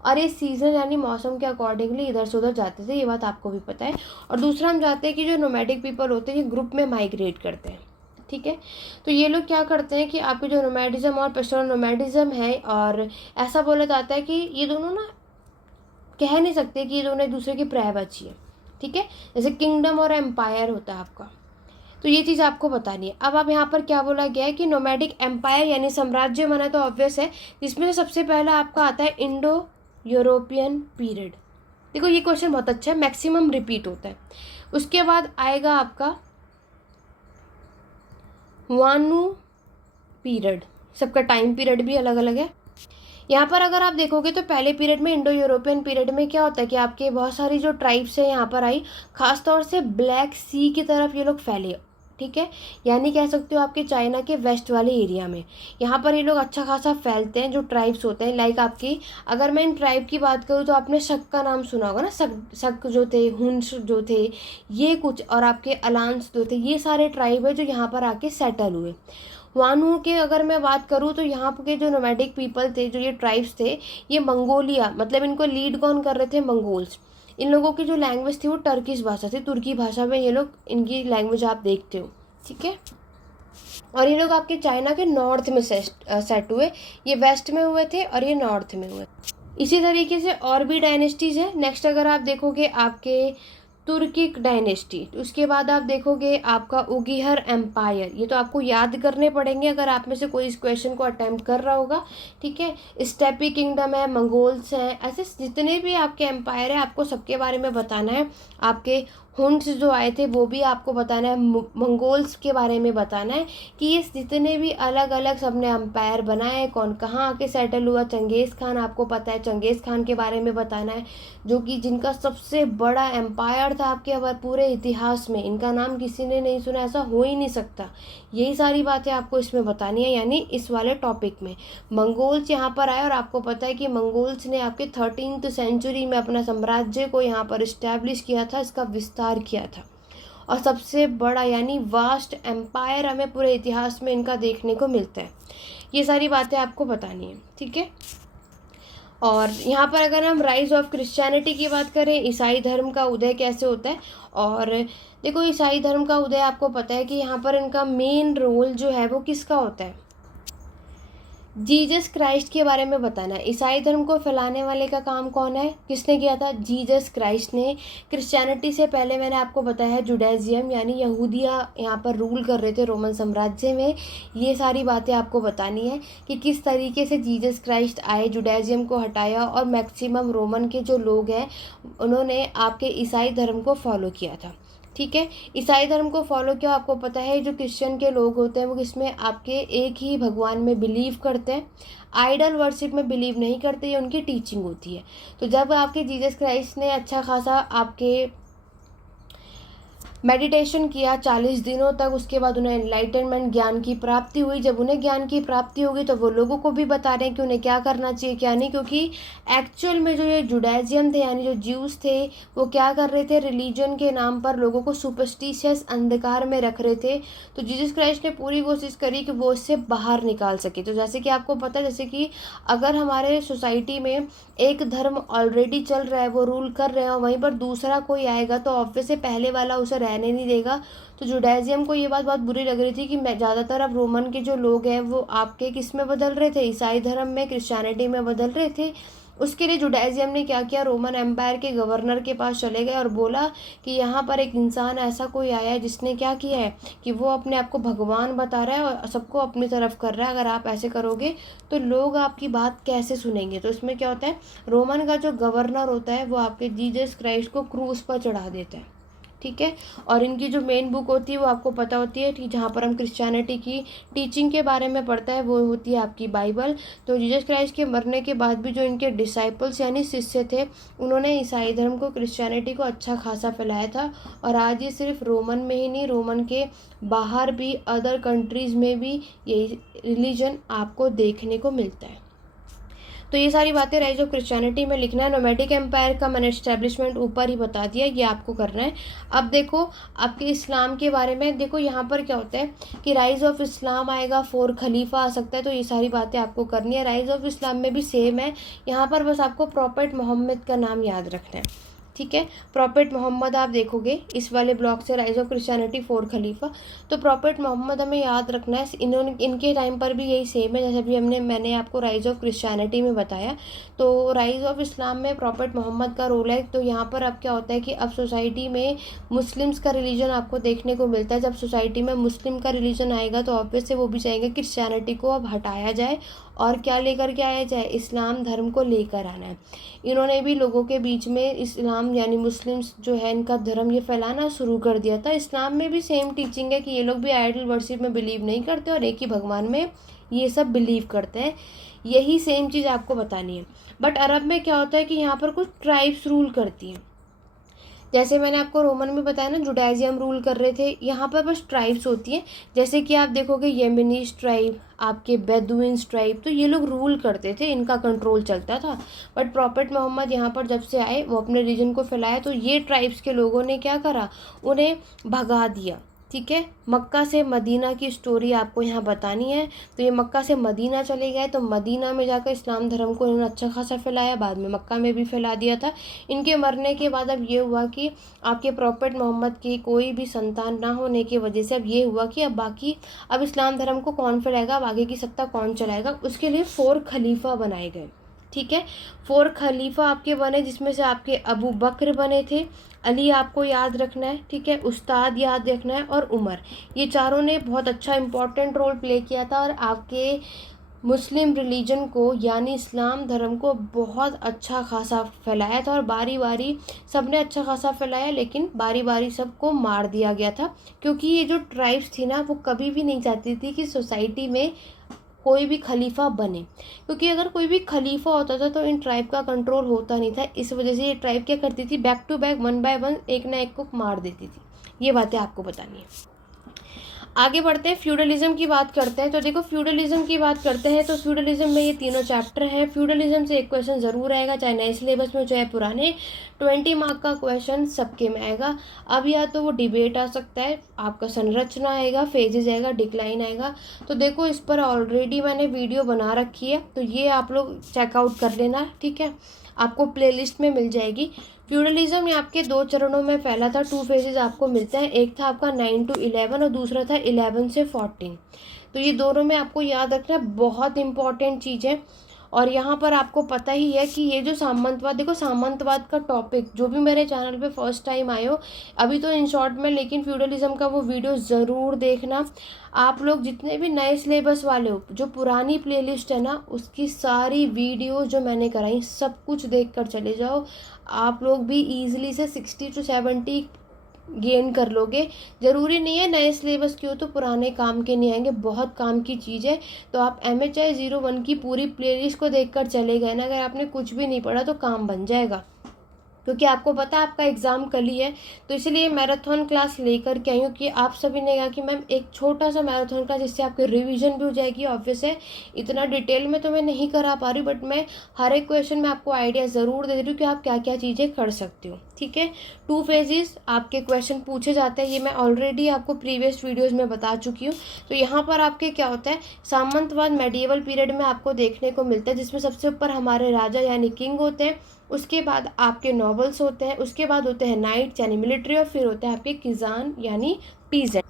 और ये सीज़न यानी मौसम के अकॉर्डिंगली इधर से उधर जाते थे, ये बात आपको भी पता है। और दूसरा हम जानते हैं कि जो नोमैडिक पीपल होते हैं ये ग्रुप में माइग्रेट करते हैं। ठीक है, तो ये लोग क्या करते हैं कि आपके जो नोमैडिज्म और पेस्टोरल नोमैडिज्म है, और ऐसा बोला जाता है कि ये दोनों ना कह नहीं सकते कि ये दोनों एक दूसरे की पर्यायवाची है। ठीक है, जैसे किंगडम और एम्पायर होता है आपका, तो ये चीज़ आपको बतानी है। अब आप यहाँ पर क्या बोला गया है कि नोमैडिक एम्पायर यानी साम्राज्य माना तो ऑब्वियस है, जिसमें से सबसे पहला आपका आता है इंडो यूरोपियन पीरियड। देखो ये क्वेश्चन बहुत अच्छा है, मैक्सिमम रिपीट होता है। उसके बाद आएगा आपका वानु पीरियड, सबका टाइम पीरियड भी अलग अलग है। यहाँ पर अगर आप देखोगे तो पहले पीरियड में इंडो यूरोपियन पीरियड में क्या होता है कि आपके बहुत सारी जो ट्राइब्स है यहाँ पर आई, खासतौर से ब्लैक सी की तरफ ये लोग फैले। ठीक है, यानी कह सकते हो आपके चाइना के वेस्ट वाले एरिया में यहाँ पर ये लोग अच्छा खासा फैलते हैं। जो ट्राइब्स होते हैं लाइक आपकी, अगर मैं इन ट्राइब की बात करूँ तो आपने शक का नाम सुना होगा ना, शक जो थे, हुन्स जो थे, ये कुछ, और आपके अलांस जो थे, ये सारे ट्राइब है जो यहाँ पर आके सेटल हुए। वानु के अगर मैं बात करूँ तो यहाँ के जो नोमैडिक पीपल थे, जो ये ट्राइब्स थे, ये मंगोलिया, मतलब इनको लीड कौन कर रहे थे? मंगोल्स। इन लोगों की जो लैंग्वेज थी वो टर्किश भाषा थी, तुर्की भाषा में ये लोग, इनकी लैंग्वेज आप देखते हो। ठीक है, और ये लोग आपके चाइना के नॉर्थ में सेट हुए, ये वेस्ट में हुए थे और ये नॉर्थ में हुए। इसी तरीके से और भी डायनेस्टीज है। नेक्स्ट अगर आप देखोगे आपके तुर्किक डायनेस्टी, उसके बाद आप देखोगे आपका उगिहर एम्पायर। ये तो आपको याद करने पड़ेंगे अगर आप में से कोई इस क्वेश्चन को अटेम्प्ट कर रहा होगा। ठीक है, स्टेपी किंगडम है, मंगोल्स हैं, ऐसे जितने भी आपके एम्पायर है आपको सबके बारे में बताना है। आपके हुन्स जो आए थे वो भी आपको बताना है, मंगोल्स के बारे में बताना है कि ये जितने भी अलग अलग सबने एम्पायर बनाए, कौन कहाँ आके सेटल हुआ। चंगेज़ खान आपको पता है, चंगेज़ खान के बारे में बताना है, जो कि जिनका सबसे बड़ा एम्पायर था आपके पूरे इतिहास में। इनका नाम किसी ने नहीं सुना, ऐसा हो ही नहीं सकता। यही सारी बातें आपको इसमें बतानी है, यानी इस वाले टॉपिक में। मंगोल्स यहाँ पर आए और आपको पता है कि मंगोल्स ने आपके 13th सेंचुरी में अपना साम्राज्य को यहाँ पर इस्टेब्लिश किया था, इसका विस्तार किया था, और सबसे बड़ा यानी वास्ट एम्पायर हमें पूरे इतिहास में इनका देखने को मिलता है। ये सारी बातें आपको बतानी है। ठीक है, और यहाँ पर अगर हम राइज ऑफ क्रिश्चियनिटी की बात करें, ईसाई धर्म का उदय कैसे होता है, और देखो ईसाई धर्म का उदय आपको पता है कि यहाँ पर इनका मेन रोल जो है वो किसका होता है? जीसस क्राइस्ट के बारे में बताना है। ईसाई धर्म को फैलाने वाले का काम कौन है, किसने किया था? जीसस क्राइस्ट ने। क्रिश्चियनिटी से पहले मैंने आपको बताया है जुडाइज़म यानी यहूदिया यहाँ पर रूल कर रहे थे रोमन साम्राज्य में। ये सारी बातें आपको बतानी है कि किस तरीके से जीसस क्राइस्ट आए, जुडाइज़म को हटाया और मैक्सिमम रोमन के जो लोग हैं उन्होंने आपके ईसाई धर्म को फॉलो किया था। ठीक है, ईसाई धर्म को फॉलो किया। आपको पता है जो क्रिश्चियन के लोग होते हैं वो किसमें, आपके एक ही भगवान में बिलीव करते हैं, आइडल वर्शिप में बिलीव नहीं करते, ये उनकी टीचिंग होती है। तो जब आपके जीसस क्राइस्ट ने अच्छा खासा आपके मेडिटेशन किया 40 दिनों तक, उसके बाद उन्हें एनलाइटनमेंट ज्ञान की प्राप्ति हुई। जब उन्हें ज्ञान की प्राप्ति होगी तो वो लोगों को भी बता रहे हैं कि उन्हें क्या करना चाहिए क्या नहीं, क्योंकि एक्चुअल में जो ये जुडाइज़म थे यानी जो ज्यूज थे वो क्या कर रहे थे, रिलीजन के नाम पर लोगों को सुपरस्टिशियस अंधकार में रख रहे थे। तो जीसस क्राइस्ट ने पूरी कोशिश करी कि वो इससे बाहर निकाल सके। तो जैसे कि आपको पता है, जैसे कि अगर हमारे सोसाइटी में एक धर्म ऑलरेडी चल रहा है, वो रूल कर रहे हैं, और वहीं पर दूसरा कोई आएगा तो ऑब्वियस से पहले वाला उसे रहने नहीं देगा। तो जुडाइज़म को ये बात बहुत बुरी लग रही थी कि मैं ज़्यादातर अब रोमन के जो लोग हैं वो आपके किस में बदल रहे थे, ईसाई धर्म में, क्रिश्चियनिटी में बदल रहे थे। उसके लिए जुडाइज़म ने क्या किया, रोमन एम्पायर के गवर्नर के पास चले गए और बोला कि यहाँ पर एक इंसान ऐसा कोई आया है जिसने क्या किया है कि वो अपने आप को भगवान बता रहा है और सबको अपनी तरफ कर रहा है। अगर आप ऐसे करोगे तो लोग आपकी बात कैसे सुनेंगे। तो इसमें क्या होता है, रोमन का जो गवर्नर होता है वो आपके जीसस क्राइस्ट को क्रूस पर चढ़ा देता है। ठीक है, और इनकी जो मेन बुक होती है वो आपको पता होती है कि जहाँ पर हम क्रिश्चियनिटी की टीचिंग के बारे में पढ़ता है वो होती है आपकी बाइबल। तो जीसस क्राइस्ट के मरने के बाद भी जो इनके डिसाइपल्स यानी शिष्य थे उन्होंने ईसाई धर्म को, क्रिश्चियनिटी को अच्छा खासा फैलाया था। और आज ये सिर्फ रोमन में ही नहीं, रोमन के बाहर भी अदर कंट्रीज़ में भी यही रिलीजन आपको देखने को मिलता है। तो ये सारी बातें रही जो क्रिश्चियनिटी में लिखना है। नोमैडिक एम्पायर का मैंने एस्टेब्लिशमेंट ऊपर ही बता दिया, ये आपको करना है। अब देखो आपके इस्लाम के बारे में, देखो यहाँ पर क्या होता है कि राइज ऑफ इस्लाम आएगा, 4 खलीफा आ सकता है। तो ये सारी बातें आपको करनी है। राइज ऑफ इस्लाम में भी सेम है, यहाँ पर बस आपको प्रॉफेट मोहम्मद का नाम याद रखना है। ठीक है, प्रॉफेट मोहम्मद आप देखोगे इस वाले ब्लॉक से, राइज ऑफ क्रिश्चियनिटी 4 खलीफा। तो प्रॉफेट मोहम्मद हमें याद रखना है। इन्होंने इनके टाइम पर भी यही सेम है जैसे भी मैंने आपको राइज ऑफ क्रिश्चियनिटी में बताया। तो राइज ऑफ इस्लाम में प्रॉफेट मोहम्मद का रोल है। तो यहाँ पर अब क्या होता है कि अब सोसाइटी में मुस्लिम्स का रिलीजन आपको देखने को मिलता है। जब सोसाइटी में मुस्लिम का रिलीजन आएगा तो ऑब्वियस से वो भी चाहेंगे क्रिश्चियनिटी को अब हटाया जाए और क्या लेकर के आया जाए, इस्लाम धर्म को लेकर आना है। इन्होंने भी लोगों के बीच में इस्लाम यानी मुस्लिम्स जो है इनका धर्म ये फैलाना शुरू कर दिया था। इस्लाम में भी सेम टीचिंग है कि ये लोग भी आइडल वर्शिप में बिलीव नहीं करते और एक ही भगवान में ये सब बिलीव करते हैं। यही सेम चीज़ आपको बतानी है। बट अरब में क्या होता है कि यहाँ पर कुछ ट्राइब्स रूल करती हैं। जैसे मैंने आपको रोमन में बताया ना जुडाइज़म रूल कर रहे थे, यहाँ पर बस ट्राइब्स होती हैं। जैसे कि आप देखोगे येमेनीज ट्राइब, आपके बेदुइन्स ट्राइब, तो ये लोग रूल करते थे, इनका कंट्रोल चलता था। बट प्रॉफेट मोहम्मद यहाँ पर जब से आए वो अपने रीजन को फैलाया तो ये ट्राइब्स के लोगों ने क्या करा, उन्हें भगा दिया। ठीक है, मक्का से मदीना की स्टोरी आपको यहाँ बतानी है। तो ये मक्का से मदीना चले गए, तो मदीना में जाकर इस्लाम धर्म को इन्होंने अच्छा खासा फैलाया, बाद में मक्का में भी फैला दिया था। इनके मरने के बाद अब ये हुआ कि आपके प्रॉफेट मोहम्मद की कोई भी संतान ना होने की वजह से अब ये हुआ कि अब इस्लाम धर्म को कौन फैलाएगा, अब आगे की सत्ता कौन चलाएगा। उसके लिए 4 खलीफा बनाए गए। ठीक है, 4 खलीफा आपके बने, जिसमें से आपके अबू बकर बने थे, अली आपको याद रखना है। ठीक है, उस्ताद याद रखना है, और उमर। ये चारों ने बहुत अच्छा इंपॉर्टेंट रोल प्ले किया था और आपके मुस्लिम रिलीजन को यानी इस्लाम धर्म को बहुत अच्छा खासा फैलाया था। और बारी बारी सबने अच्छा खासा फैलाया, लेकिन बारी बारी सबको मार दिया गया था, क्योंकि ये जो ट्राइब्स थी ना वो कभी भी नहीं चाहती थी कि सोसाइटी में कोई भी खलीफा बने, क्योंकि अगर कोई भी खलीफा होता था तो इन ट्राइब का कंट्रोल होता नहीं था। इस वजह से ये ट्राइब क्या करती थी, बैक टू बैक 1 बाय 1 एक ना एक को मार देती थी। ये बातें आपको बतानी है। आगे बढ़ते हैं, फ्यूडलिज्म की बात करते हैं। तो देखो फ्यूडलिज्म की बात करते हैं तो फ्यूडलिज्म में ये तीनों चैप्टर हैं। फ्यूडलिज्म से एक क्वेश्चन ज़रूर आएगा, चाहे नए सिलेबस में चाहे पुराने। 20 मार्क का क्वेश्चन सबके में आएगा। अब या तो वो डिबेट आ सकता है, आपका संरचना आएगा, फेजेज आएगा, डिक्लाइन आएगा। तो देखो इस पर ऑलरेडी मैंने वीडियो बना रखी है, तो ये आप लोग चेकआउट कर लेना। ठीक है, आपको प्लेलिस्ट में मिल जाएगी। फ्यूडलिज्म ये आपके 2 चरणों में फैला था, 2 फेजेस आपको मिलते हैं। एक था आपका 9 to 11 और दूसरा था 11 से 14। तो ये दोनों में आपको याद रखना है, बहुत इंपॉर्टेंट चीज़ है। और यहाँ पर आपको पता ही है कि ये जो सामंतवाद, देखो सामंतवाद का टॉपिक जो भी मेरे चैनल पे फर्स्ट टाइम आए हो अभी तो इन शॉर्ट में, लेकिन फ्यूडलिज्म का वो वीडियो ज़रूर देखना। आप लोग जितने भी नए सिलेबस वाले हो, जो पुरानी प्लेलिस्ट है ना उसकी सारी वीडियो जो मैंने कराई सब कुछ देख कर चले जाओ। आप लोग भी ईजिली से 60 to 70 गेन कर लोगे। ज़रूरी नहीं है नए सिलेबस की हो तो पुराने काम के नहीं आएंगे, बहुत काम की चीज़ है। तो आप MHI 01 की पूरी प्लेलिस्ट को देखकर चले गए ना, अगर आपने कुछ भी नहीं पढ़ा तो काम बन जाएगा। क्योंकि आपको पता है आपका एग्ज़ाम कल ही है, तो इसलिए मैराथन क्लास लेकर के आई हूँ कि आप सभी ने कहा कि मैम एक छोटा सा मैराथन क्लास जिससे आपकी रिवीजन भी हो जाएगी। ऑब्वियस है इतना डिटेल में तो मैं नहीं करा पा रही, बट मैं हर एक क्वेश्चन में आपको आइडिया ज़रूर दे रही हूँ कि आप क्या क्या चीज़ें कर सकते हो। ठीक है, 2 फेजेस आपके क्वेश्चन पूछे जाते हैं, ये मैं ऑलरेडी आपको प्रीवियस वीडियोज़ में बता चुकी हूँ। तो यहाँ पर आपके क्या होता है, सामंतवाद मेडिएवल पीरियड में आपको देखने को मिलता है, जिसमें सबसे ऊपर हमारे राजा यानी किंग होते हैं, उसके बाद आपके नॉबल्स होते हैं, उसके बाद होते हैं नाइट्स यानी मिलिट्री, और फिर होते हैं आपके किसान यानी पीजेंट।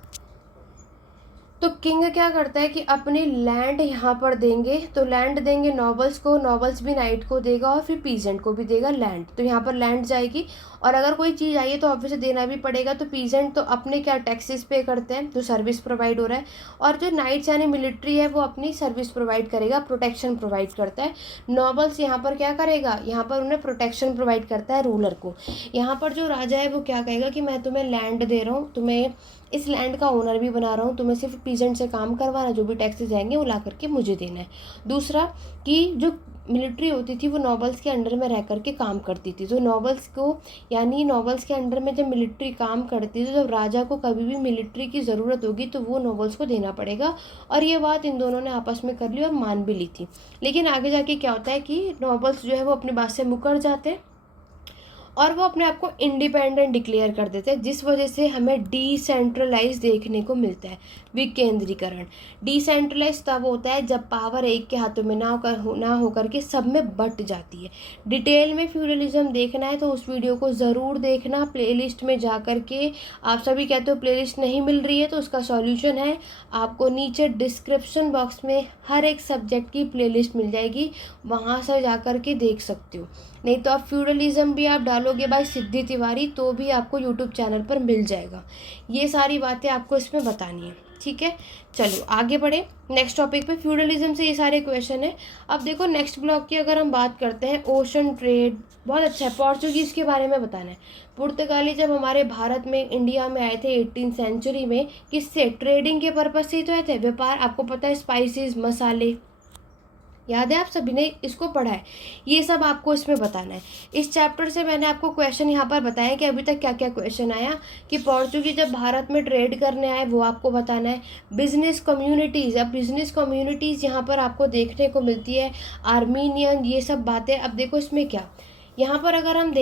तो किंग क्या करता है कि अपनी लैंड यहाँ पर देंगे, तो लैंड देंगे नॉबल्स को, नॉबल्स भी नाइट को देगा और फिर पीजेंट को भी देगा लैंड। तो यहाँ पर लैंड जाएगी, और अगर कोई चीज़ आई है तो ऑब्वियसली देना भी पड़ेगा। तो पीजेंट तो अपने क्या टैक्सेस पे करते हैं जो सर्विस प्रोवाइड हो रहा है, और जो नाइट्स यानी मिलिट्री है वो अपनी सर्विस प्रोवाइड करेगा, प्रोटेक्शन प्रोवाइड करता है। नॉबल्स यहाँ पर क्या करेगा, यहाँ पर उन्हें प्रोटेक्शन प्रोवाइड करता है रूलर को। यहाँ पर जो राजा है वो क्या कहेगा कि मैं तुम्हें लैंड दे रहा हूँ, तुम्हें इस लैंड का ओनर भी बना रहा हूँ, तुम्हें सिर्फ पीजेंट से काम करवाना, जो भी टैक्सेस आएंगे वो ला करके मुझे देना है। दूसरा कि जो मिलिट्री होती थी वो नॉबल्स के अंडर में रह करके काम करती थी, तो नॉबल्स को यानी नॉबल्स के अंडर में जब मिलिट्री काम करती थी, तो जब राजा को कभी भी मिलिट्री की ज़रूरत होगी तो वो नॉबल्स को देना पड़ेगा। और ये बात इन दोनों ने आपस में कर ली और मान भी ली थी। लेकिन आगे जाके क्या होता है कि नॉबल्स जो है वो अपनी बात से मुकर जाते हैं और वो अपने आप को इंडिपेंडेंट डिक्लेयर कर देते हैं, जिस वजह से हमें डिसेंट्रलाइज देखने को मिलता है, विकेंद्रीकरण। डिसेंट्रलाइज तब होता है जब पावर एक के हाथों में ना होकर के सब में बट जाती है। डिटेल में फ्यूडलिज्म देखना है तो उस वीडियो को ज़रूर देखना, प्लेलिस्ट में जा कर के। आप सभी कहते हो प्लेलिस्ट नहीं मिल रही है, तो उसका सॉल्यूशन है, आपको नीचे डिस्क्रिप्शन बॉक्स में हर एक सब्जेक्ट की प्लेलिस्ट मिल जाएगी, वहाँ से जा कर के देख सकते हो। नहीं तो आप फ्यूडलिज्म भी आप डालोगे बाय सिद्धि तिवारी तो भी आपको यूट्यूब चैनल पर मिल जाएगा। ये सारी बातें आपको इसमें बतानी है। ठीक है, चलो आगे बढ़े नेक्स्ट टॉपिक पे। फ्यूडलिज्म से ये सारे क्वेश्चन है। अब देखो नेक्स्ट ब्लॉक की अगर हम बात करते हैं, ओशन ट्रेड बहुत अच्छा है। पोर्चुगीज़ के बारे में बताना है। पुर्तगाली जब हमारे भारत में इंडिया में आए थे 18th सेंचुरी में, किससे, ट्रेडिंग के पर्पज से ही तो आए थे, व्यापार। आपको पता है स्पाइसेस, मसाले, याद है आप सभी ने इसको पढ़ा है, ये सब आपको इसमें बताना है। इस चैप्टर से मैंने आपको क्वेश्चन यहाँ पर बताया कि अभी तक क्या क्या क्वेश्चन आया, कि पोर्चुगीज जब भारत में ट्रेड करने आए वो आपको बताना है। बिजनेस कम्युनिटीज़, अब बिजनेस कम्युनिटीज़ यहाँ पर आपको देखने को मिलती है, आर्मीनियन, ये सब बातें। अब देखो इसमें क्या, यहाँ पर अगर हम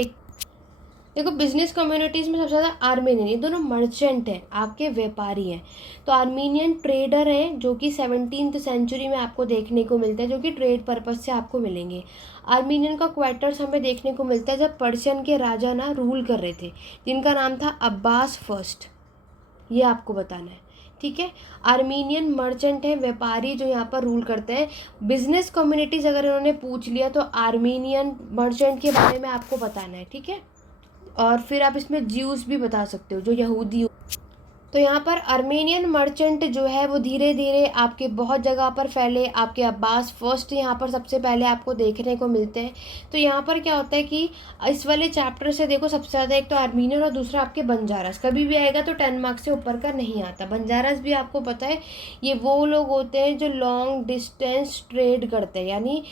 देखो बिजनेस कम्युनिटीज़ में सबसे ज़्यादा आर्मेनियन, ये दोनों मर्चेंट हैं, आपके व्यापारी हैं। तो आर्मेनियन ट्रेडर हैं जो कि 17th सेंचुरी में आपको देखने को मिलते हैं, जो कि ट्रेड पर्पस से आपको मिलेंगे। आर्मेनियन का क्वार्टर्स हमें देखने को मिलता है जब पर्शियन के राजा ना रूल कर रहे थे, जिनका नाम था अब्बास फर्स्ट, ये आपको बताना है। ठीक है, आर्मीनियन मर्चेंट हैं, व्यापारी जो यहाँ पर रूल करते हैं। बिजनेस कम्युनिटीज़ अगर इन्होंने पूछ लिया तो आर्मीनियन मर्चेंट के बारे में आपको बताना है। ठीक है, और फिर आप इसमें ज्यूस भी बता सकते हो जो यहूदी हो। तो यहाँ पर आर्मेनियन मर्चेंट जो है वो धीरे धीरे आपके बहुत जगह पर फैले। आपके अब्बास फर्स्ट यहाँ पर सबसे पहले आपको देखने को मिलते हैं। तो यहाँ पर क्या होता है कि इस वाले चैप्टर से देखो सबसे ज़्यादा एक तो आर्मीनियन और दूसरा आपके बंजारस, कभी भी आएगा तो 10 मार्क्स से ऊपर का नहीं आता। बंजारस भी आपको पता है ये वो लोग होते हैं जो लॉन्ग डिस्टेंस ट्रेड करते हैं, यानी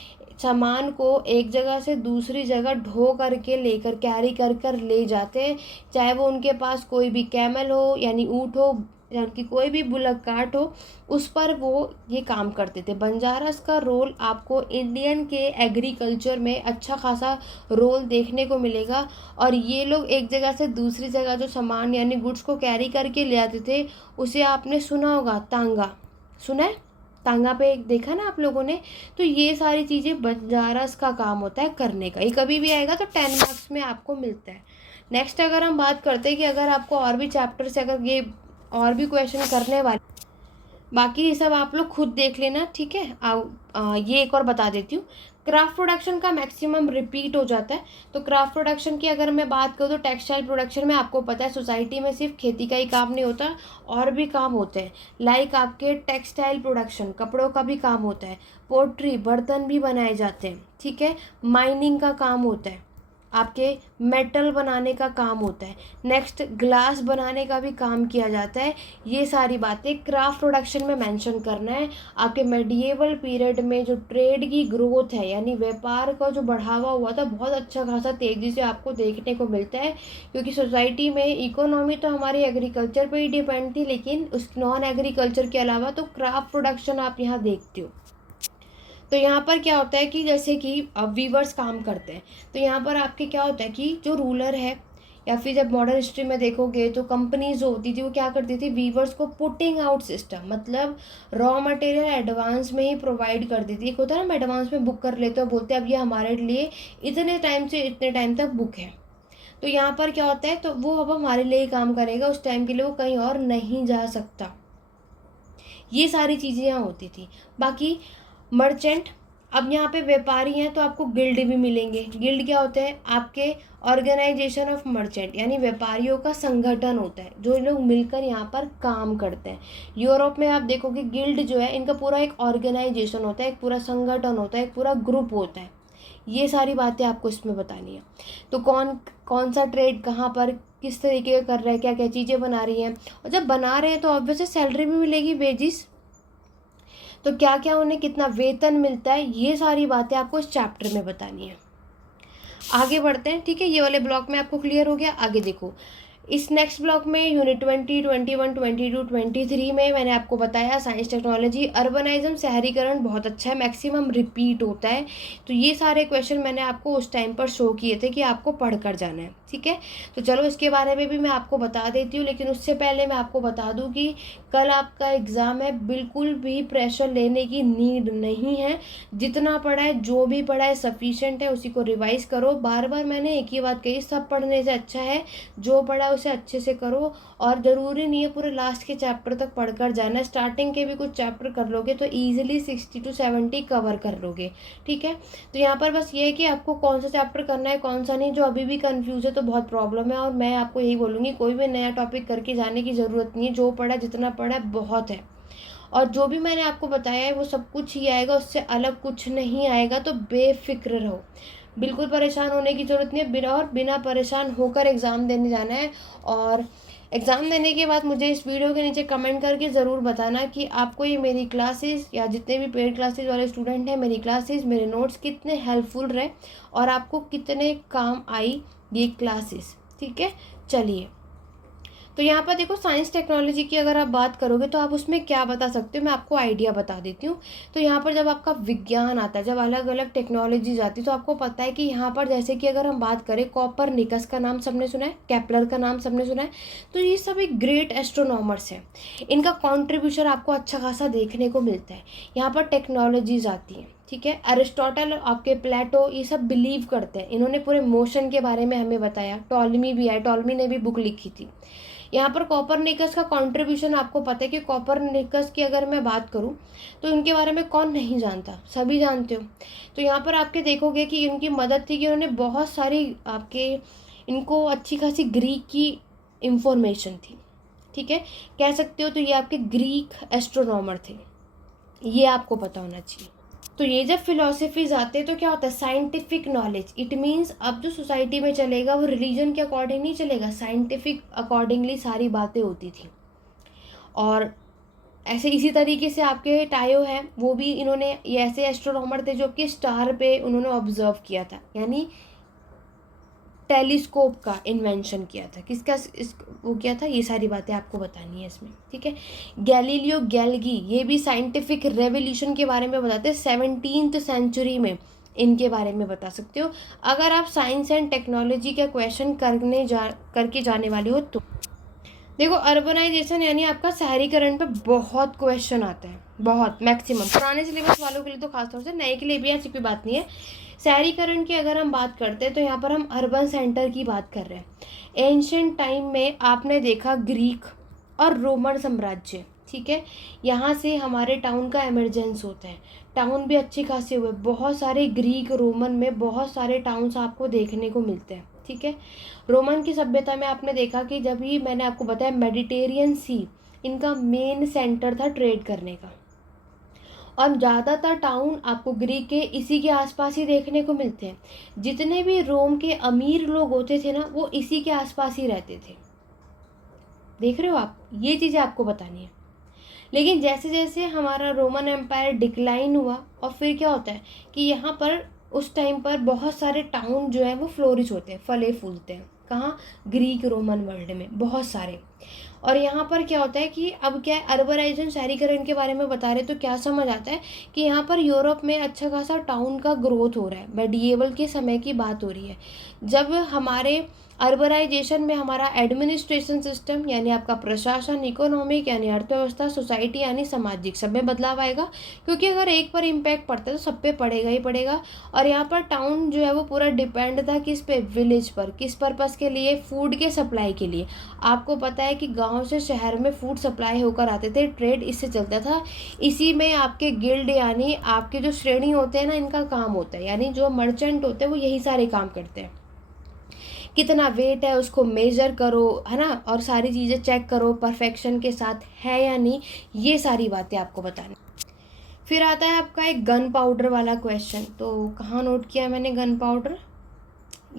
सामान को एक जगह से दूसरी जगह ढो करके लेकर कैरी कर कर ले जाते हैं, चाहे वो उनके पास कोई भी कैमल हो यानी ऊँट हो, यानी कि कोई भी बुलक कार्ट हो, उस पर वो ये काम करते थे। बंजारस का रोल आपको इंडियन के एग्रीकल्चर में अच्छा खासा रोल देखने को मिलेगा। और ये लोग एक जगह से दूसरी जगह जो सामान यानी गुड्स को कैरी करके ले आते थे, उसे आपने सुना होगा, तांगा, सुना है? तांगा पे देखा ना आप लोगों ने। तो ये सारी चीज़ें बंजारस का काम होता है करने का। ये कभी भी आएगा तो 10 मार्क्स में आपको मिलता है। नेक्स्ट अगर हम बात करते हैं कि अगर आपको और भी चैप्टर से अगर ये और भी क्वेश्चन करने वाले, बाकी ये सब आप लोग खुद देख लेना, ठीक है। ये एक और बता देती हूँ, क्राफ्ट प्रोडक्शन का मैक्सिमम रिपीट हो जाता है। तो क्राफ्ट प्रोडक्शन की अगर मैं बात करूँ तो टेक्सटाइल प्रोडक्शन में आपको पता है सोसाइटी में सिर्फ खेती का ही काम नहीं होता, और भी काम होते हैं। लाइक आपके टेक्सटाइल प्रोडक्शन, कपड़ों का भी काम होता है, पोट्री, बर्तन भी बनाए जाते हैं, ठीक है। माइनिंग का काम होता है, आपके मेटल बनाने का काम होता है, नेक्स्ट ग्लास बनाने का भी काम किया जाता है। ये सारी बातें क्राफ्ट प्रोडक्शन में मेंशन करना है। आपके मेडिएवल पीरियड में जो ट्रेड की ग्रोथ है, यानी व्यापार का जो बढ़ावा हुआ था, बहुत अच्छा खासा तेज़ी से आपको देखने को मिलता है। क्योंकि सोसाइटी में इकोनॉमी तो हमारी एग्रीकल्चर पर ही डिपेंड थी, लेकिन उस नॉन एग्रीकल्चर के अलावा तो क्राफ्ट प्रोडक्शन आप यहाँ देखते हो। तो यहाँ पर क्या होता है कि जैसे कि अब वीवर्स काम करते हैं, तो यहाँ पर आपके क्या होता है कि जो रूलर है, या फिर जब मॉडर्न हिस्ट्री में देखोगे तो कंपनीज जो होती थी वो क्या करती थी, वीवर्स को पुटिंग आउट सिस्टम, मतलब रॉ मटेरियल एडवांस में ही प्रोवाइड कर देती। एक होता है ना, हम एडवांस में बुक कर लेते हैं, बोलते हैं अब ये हमारे लिए इतने टाइम से इतने टाइम तक बुक है। तो यहाँ पर क्या होता है, तो वो अब हमारे लिए ही काम करेगा, उस टाइम के लिए वो कहीं और नहीं जा सकता। ये सारी चीज़ें यहाँ होती थी। बाकी मर्चेंट, अब यहाँ पे व्यापारी हैं तो आपको गिल्ड भी मिलेंगे। गिल्ड क्या होते हैं, आपके ऑर्गेनाइजेशन ऑफ मर्चेंट, यानी व्यापारियों का संगठन होता है, जो लोग मिलकर यहाँ पर काम करते हैं। यूरोप में आप देखोगे गिल्ड जो है, इनका पूरा एक ऑर्गेनाइजेशन होता है, एक पूरा संगठन होता है, एक पूरा ग्रुप होता है। ये सारी बातें आपको इसमें बतानी है। तो कौन कौन सा ट्रेड कहाँ पर किस तरीके का कर रहा है, क्या क्या चीज़ें बना रही हैं, और जब बना रहे हैं तो ऑब्वियसली सैलरी भी मिलेगी, वेजिस, तो क्या क्या उन्हें कितना वेतन मिलता है, ये सारी बातें आपको इस चैप्टर में बतानी है। आगे बढ़ते हैं, ठीक है। ये वाले ब्लॉक में आपको क्लियर हो गया। आगे देखो, इस नेक्स्ट ब्लॉक में यूनिट 20, 21, 22, 23 में मैंने आपको बताया साइंस टेक्नोलॉजी अर्बनाइज्म, शहरीकरण बहुत अच्छा है, मैक्सिमम रिपीट होता है। तो ये सारे क्वेश्चन मैंने आपको उस टाइम पर शो किए थे कि आपको पढ़ कर जाना है, ठीक है। तो चलो इसके बारे में भी मैं आपको बता देती हूँ, लेकिन उससे पहले मैं आपको बता दूँ कि कल आपका एग्ज़ाम है, बिल्कुल भी प्रेशर लेने की नीड नहीं है। जितना पढ़ा है, जो भी पढ़ा है सफिशेंट है, उसी को रिवाइज़ करो। बार बार मैंने एक ही बात कही, सब पढ़ने से अच्छा है जो पढ़ा उसे अच्छे से करो, और ज़रूरी नहीं है पूरे लास्ट के चैप्टर तक पढ़कर जाना। स्टार्टिंग के भी कुछ चैप्टर कर लोगे तो ईजिली 60 to 70 कवर कर लोगे, ठीक है। तो यहाँ पर बस ये है कि आपको कौन सा चैप्टर करना है कौन सा नहीं, जो अभी भी कंफ्यूज है तो बहुत प्रॉब्लम है। और मैं आपको यही बोलूँगी, कोई भी नया टॉपिक करके जाने की ज़रूरत नहीं है, जो पढ़ा जितना पढ़ा बहुत है, और जो भी मैंने आपको बताया है वो सब कुछ ही आएगा, उससे अलग कुछ नहीं आएगा। तो बेफिक्र रहो, बिल्कुल परेशान होने की ज़रूरत नहीं है, बिना परेशान होकर एग्ज़ाम देने जाना है। और एग्ज़ाम देने के बाद मुझे इस वीडियो के नीचे कमेंट करके ज़रूर बताना कि आपको ये मेरी क्लासेस, या जितने भी पेड क्लासेस वाले स्टूडेंट हैं, मेरी क्लासेस, मेरे नोट्स कितने हेल्पफुल रहे और आपको कितने काम आई ये क्लासेस, ठीक है। चलिए, तो यहाँ पर देखो, साइंस टेक्नोलॉजी की अगर आप बात करोगे तो आप उसमें क्या बता सकते हो, मैं आपको आइडिया बता देती हूँ। तो यहाँ पर जब आपका विज्ञान आता है, जब अलग अलग टेक्नोलॉजीज आती है, तो आपको पता है कि यहाँ पर जैसे कि अगर हम बात करें, कॉपरनिकस का नाम सबने सुना है, केपलर का नाम सबने सुना है। तो ये सब एक ग्रेट एस्ट्रोनॉमर्स हैं, इनका कॉन्ट्रीब्यूशन आपको अच्छा खासा देखने को मिलता है। यहाँ पर टेक्नोलॉजीज आती हैं, ठीक है। अरिस्टोटल, आपके प्लेटो, ये सब बिलीव करते हैं, इन्होंने पूरे मोशन के बारे में हमें बताया। टॉलमी भी है, टॉलमी ने भी बुक लिखी थी। यहाँ पर कॉपरनिकस का कंट्रीब्यूशन आपको पता है कि कॉपरनिकस की अगर मैं बात करूँ तो इनके बारे में कौन नहीं जानता, सभी जानते हो। तो यहाँ पर आपके देखोगे कि इनकी मदद थी कि उन्होंने बहुत सारी आपके, इनको अच्छी खासी ग्रीक की इंफॉर्मेशन थी, ठीक है, कह सकते हो। तो ये आपके ग्रीक एस्ट्रोनॉमर थे, ये आपको पता होना चाहिए। तो ये जब फिलोसफीज आते हैं तो क्या होता है, साइंटिफिक नॉलेज। इट मीन्स अब जो सोसाइटी में चलेगा वो रिलीजन के अकॉर्डिंग नहीं चलेगा, साइंटिफिक अकॉर्डिंगली सारी बातें होती थी। और ऐसे इसी तरीके से आपके टायो हैं, वो भी इन्होंने, ये ऐसे एस्ट्रोनॉमर थे जो कि स्टार पे उन्होंने ऑब्जर्व किया था, यानी टेलीस्कोप का इन्वेंशन किया था। किसका वो किया था, ये सारी बातें आपको बतानी है इसमें, ठीक है। गैलीलियो गैलगी, ये भी साइंटिफिक रेवोल्यूशन के बारे में बताते हैं, 17th सेंचुरी में इनके बारे में बता सकते हो अगर आप साइंस एंड टेक्नोलॉजी का क्वेश्चन करके जाने वाले हो तो। देखो अर्बनाइजेशन यानी आपका शहरीकरण पे बहुत क्वेश्चन आता है, बहुत मैक्सिमम पुराने सिलेबस वालों के लिए तो खासतौर से, नए के लिए भी ऐसी कोई बात नहीं है। शहरीकरण की अगर हम बात करते हैं तो यहाँ पर हम अर्बन सेंटर की बात कर रहे हैं। एंशियंट टाइम में आपने देखा ग्रीक और रोमन साम्राज्य, ठीक है, यहाँ से हमारे टाउन का एमरजेंस होता है। टाउन भी अच्छे खासे हुए, बहुत सारे ग्रीक रोमन में बहुत सारे टाउन्स आपको देखने को मिलते हैं, ठीक है। रोमन की सभ्यता में आपने देखा कि जब ही मैंने आपको बताया मेडिटेरियन सी इनका मेन सेंटर था ट्रेड करने का, और ज़्यादातर टाउन आपको ग्रीक के इसी के आसपास ही देखने को मिलते हैं। जितने भी रोम के अमीर लोग होते थे ना, वो इसी के आसपास ही रहते थे। देख रहे हो आप, ये चीज़ें आपको बतानी है। लेकिन जैसे जैसे हमारा रोमन एम्पायर डिक्लाइन हुआ, और फिर क्या होता है कि यहाँ पर उस टाइम पर बहुत सारे टाउन जो है वो फ्लोरिश होते हैं, फले फूलते हैं। कहाँ? ग्रीक रोमन वर्ल्ड में बहुत सारे। और यहाँ पर क्या होता है कि अब क्या है, अर्बनाइजेशन शहरीकरण के बारे में बता रहे तो क्या समझ आता है कि यहाँ पर यूरोप में अच्छा खासा टाउन का ग्रोथ हो रहा है। मेडिएवल के समय की बात हो रही है, जब हमारे अर्बनाइजेशन में हमारा एडमिनिस्ट्रेशन सिस्टम यानी आपका प्रशासन, इकोनॉमिक यानी अर्थव्यवस्था, सोसाइटी यानी सामाजिक, सब में बदलाव आएगा। क्योंकि अगर एक पर इम्पैक्ट पड़ता है तो सब पे पड़ेगा ही पड़ेगा। और यहाँ पर टाउन जो है वो पूरा डिपेंड था किस पे? विलेज पर। किस पर्पज़ के लिए? फूड के सप्लाई के लिए। आपको पता है कि गाँव से शहर में फूड सप्लाई होकर आते थे, ट्रेड इससे चलता था। इसी में आपके गिल्ड यानी आपके जो श्रेणी होते हैं ना, इनका काम होता है। यानी जो मर्चेंट होते हैं वो यही सारे काम करते हैं। कितना वेट है उसको मेज़र करो, है ना, और सारी चीज़ें चेक करो परफेक्शन के साथ है या नहीं, ये सारी बातें आपको बतानी। फिर आता है आपका एक गन पाउडर वाला क्वेश्चन। तो कहाँ नोट किया मैंने गन पाउडर?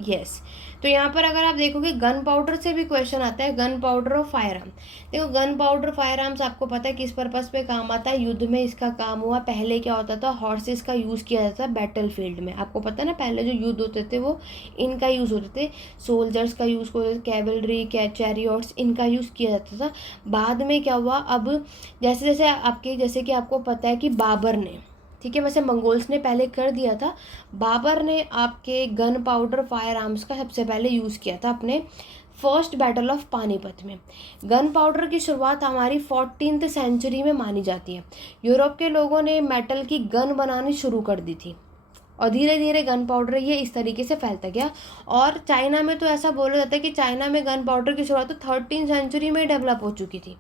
यस। तो यहाँ पर अगर आप देखोगे गन पाउडर से भी क्वेश्चन आता है, गन पाउडर और फायर आर्म। देखो गन पाउडर फायर आर्म्स आपको पता है किस पर्पज़ पे काम आता है, युद्ध में इसका काम हुआ। पहले क्या होता था, हॉर्सेस का यूज़ किया जाता था बैटल फील्ड में। आपको पता है ना, पहले जो युद्ध होते थे वो इनका यूज़ होते थे, सोल्जर्स का यूज़ होते थे, कैवलरी, चैरियट्स, इनका यूज़ किया जाता था। बाद में क्या हुआ, अब जैसे जैसे कि आपको पता है कि बाबर ने, ठीक है, वैसे मंगोल्स ने पहले कर दिया था, बाबर ने आपके गन पाउडर फायर आर्म्स का सबसे पहले यूज़ किया था अपने फर्स्ट बैटल ऑफ पानीपत में। गन पाउडर की शुरुआत हमारी 14th सेंचुरी में मानी जाती है। यूरोप के लोगों ने मेटल की गन बनानी शुरू कर दी थी, और धीरे धीरे गन पाउडर ये इस तरीके से फैलता गया। और चाइना में तो ऐसा बोला जाता है कि चाइना में गन पाउडर की शुरुआत तो 13th सेंचुरी में डेवलप हो चुकी थी,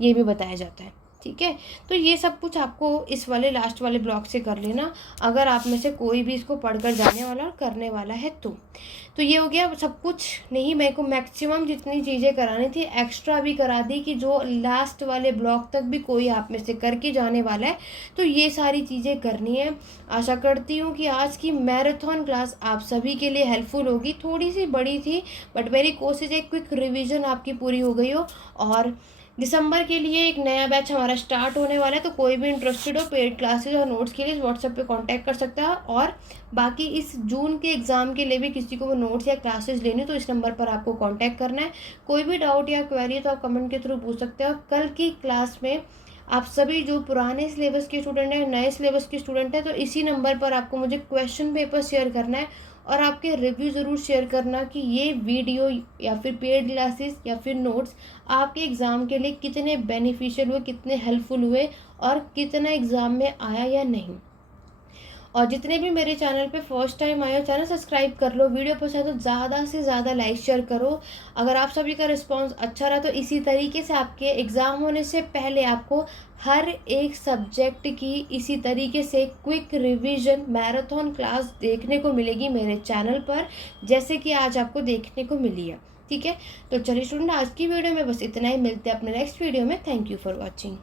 ये भी बताया जाता है, ठीक है। तो ये सब कुछ आपको इस वाले लास्ट वाले ब्लॉक से कर लेना, अगर आप में से कोई भी इसको पढ़कर जाने वाला और करने वाला है तो ये हो गया सब कुछ। नहीं, मेरे को मैक्सिमम जितनी चीज़ें करानी थी एक्स्ट्रा भी करा दी कि जो लास्ट वाले ब्लॉक तक भी कोई आप में से करके जाने वाला है तो ये सारी चीज़ें करनी है। आशा करती हूँ कि आज की मैराथन क्लास आप सभी के लिए हेल्पफुल होगी। थोड़ी सी बड़ी थी बट मेरी कोशिश है क्विक रिविज़न आपकी पूरी हो गई हो। और दिसंबर के लिए एक नया बैच हमारा स्टार्ट होने वाला है, तो कोई भी इंटरेस्टेड हो पेड क्लासेस और नोट्स के लिए इस व्हाट्सएप पे कांटेक्ट कर सकता है। और बाकी इस जून के एग्ज़ाम के लिए भी किसी को वो नोट्स या क्लासेस लेनी तो इस नंबर पर आपको कांटेक्ट करना है। कोई भी डाउट या क्वेरी है तो आप कमेंट के थ्रू पूछ सकते हो। कल की क्लास में आप सभी जो पुराने सिलेबस के स्टूडेंट हैं, नए सिलेबस के स्टूडेंट हैं, तो इसी नंबर पर आपको मुझे क्वेश्चन पेपर शेयर करना है और आपके रिव्यू ज़रूर शेयर करना कि ये वीडियो या फिर पेड क्लासेस या फिर नोट्स आपके एग्ज़ाम के लिए कितने बेनिफिशियल हुए, कितने हेल्पफुल हुए और कितना एग्ज़ाम में आया या नहीं। और जितने भी मेरे चैनल पे फर्स्ट टाइम आए हो, चैनल सब्सक्राइब कर लो। वीडियो पसंद तो ज़्यादा से ज़्यादा लाइक शेयर करो। अगर आप सभी का रिस्पांस अच्छा रहा तो इसी तरीके से आपके एग्ज़ाम होने से पहले आपको हर एक सब्जेक्ट की इसी तरीके से क्विक रिवीजन मैराथन क्लास देखने को मिलेगी मेरे चैनल पर, जैसे कि आज आपको देखने को मिली है, ठीक है। तो चलिए स्टूडेंट, आज की वीडियो में बस इतना ही। मिलते हैं अपने नेक्स्ट वीडियो में। Thank you for watching.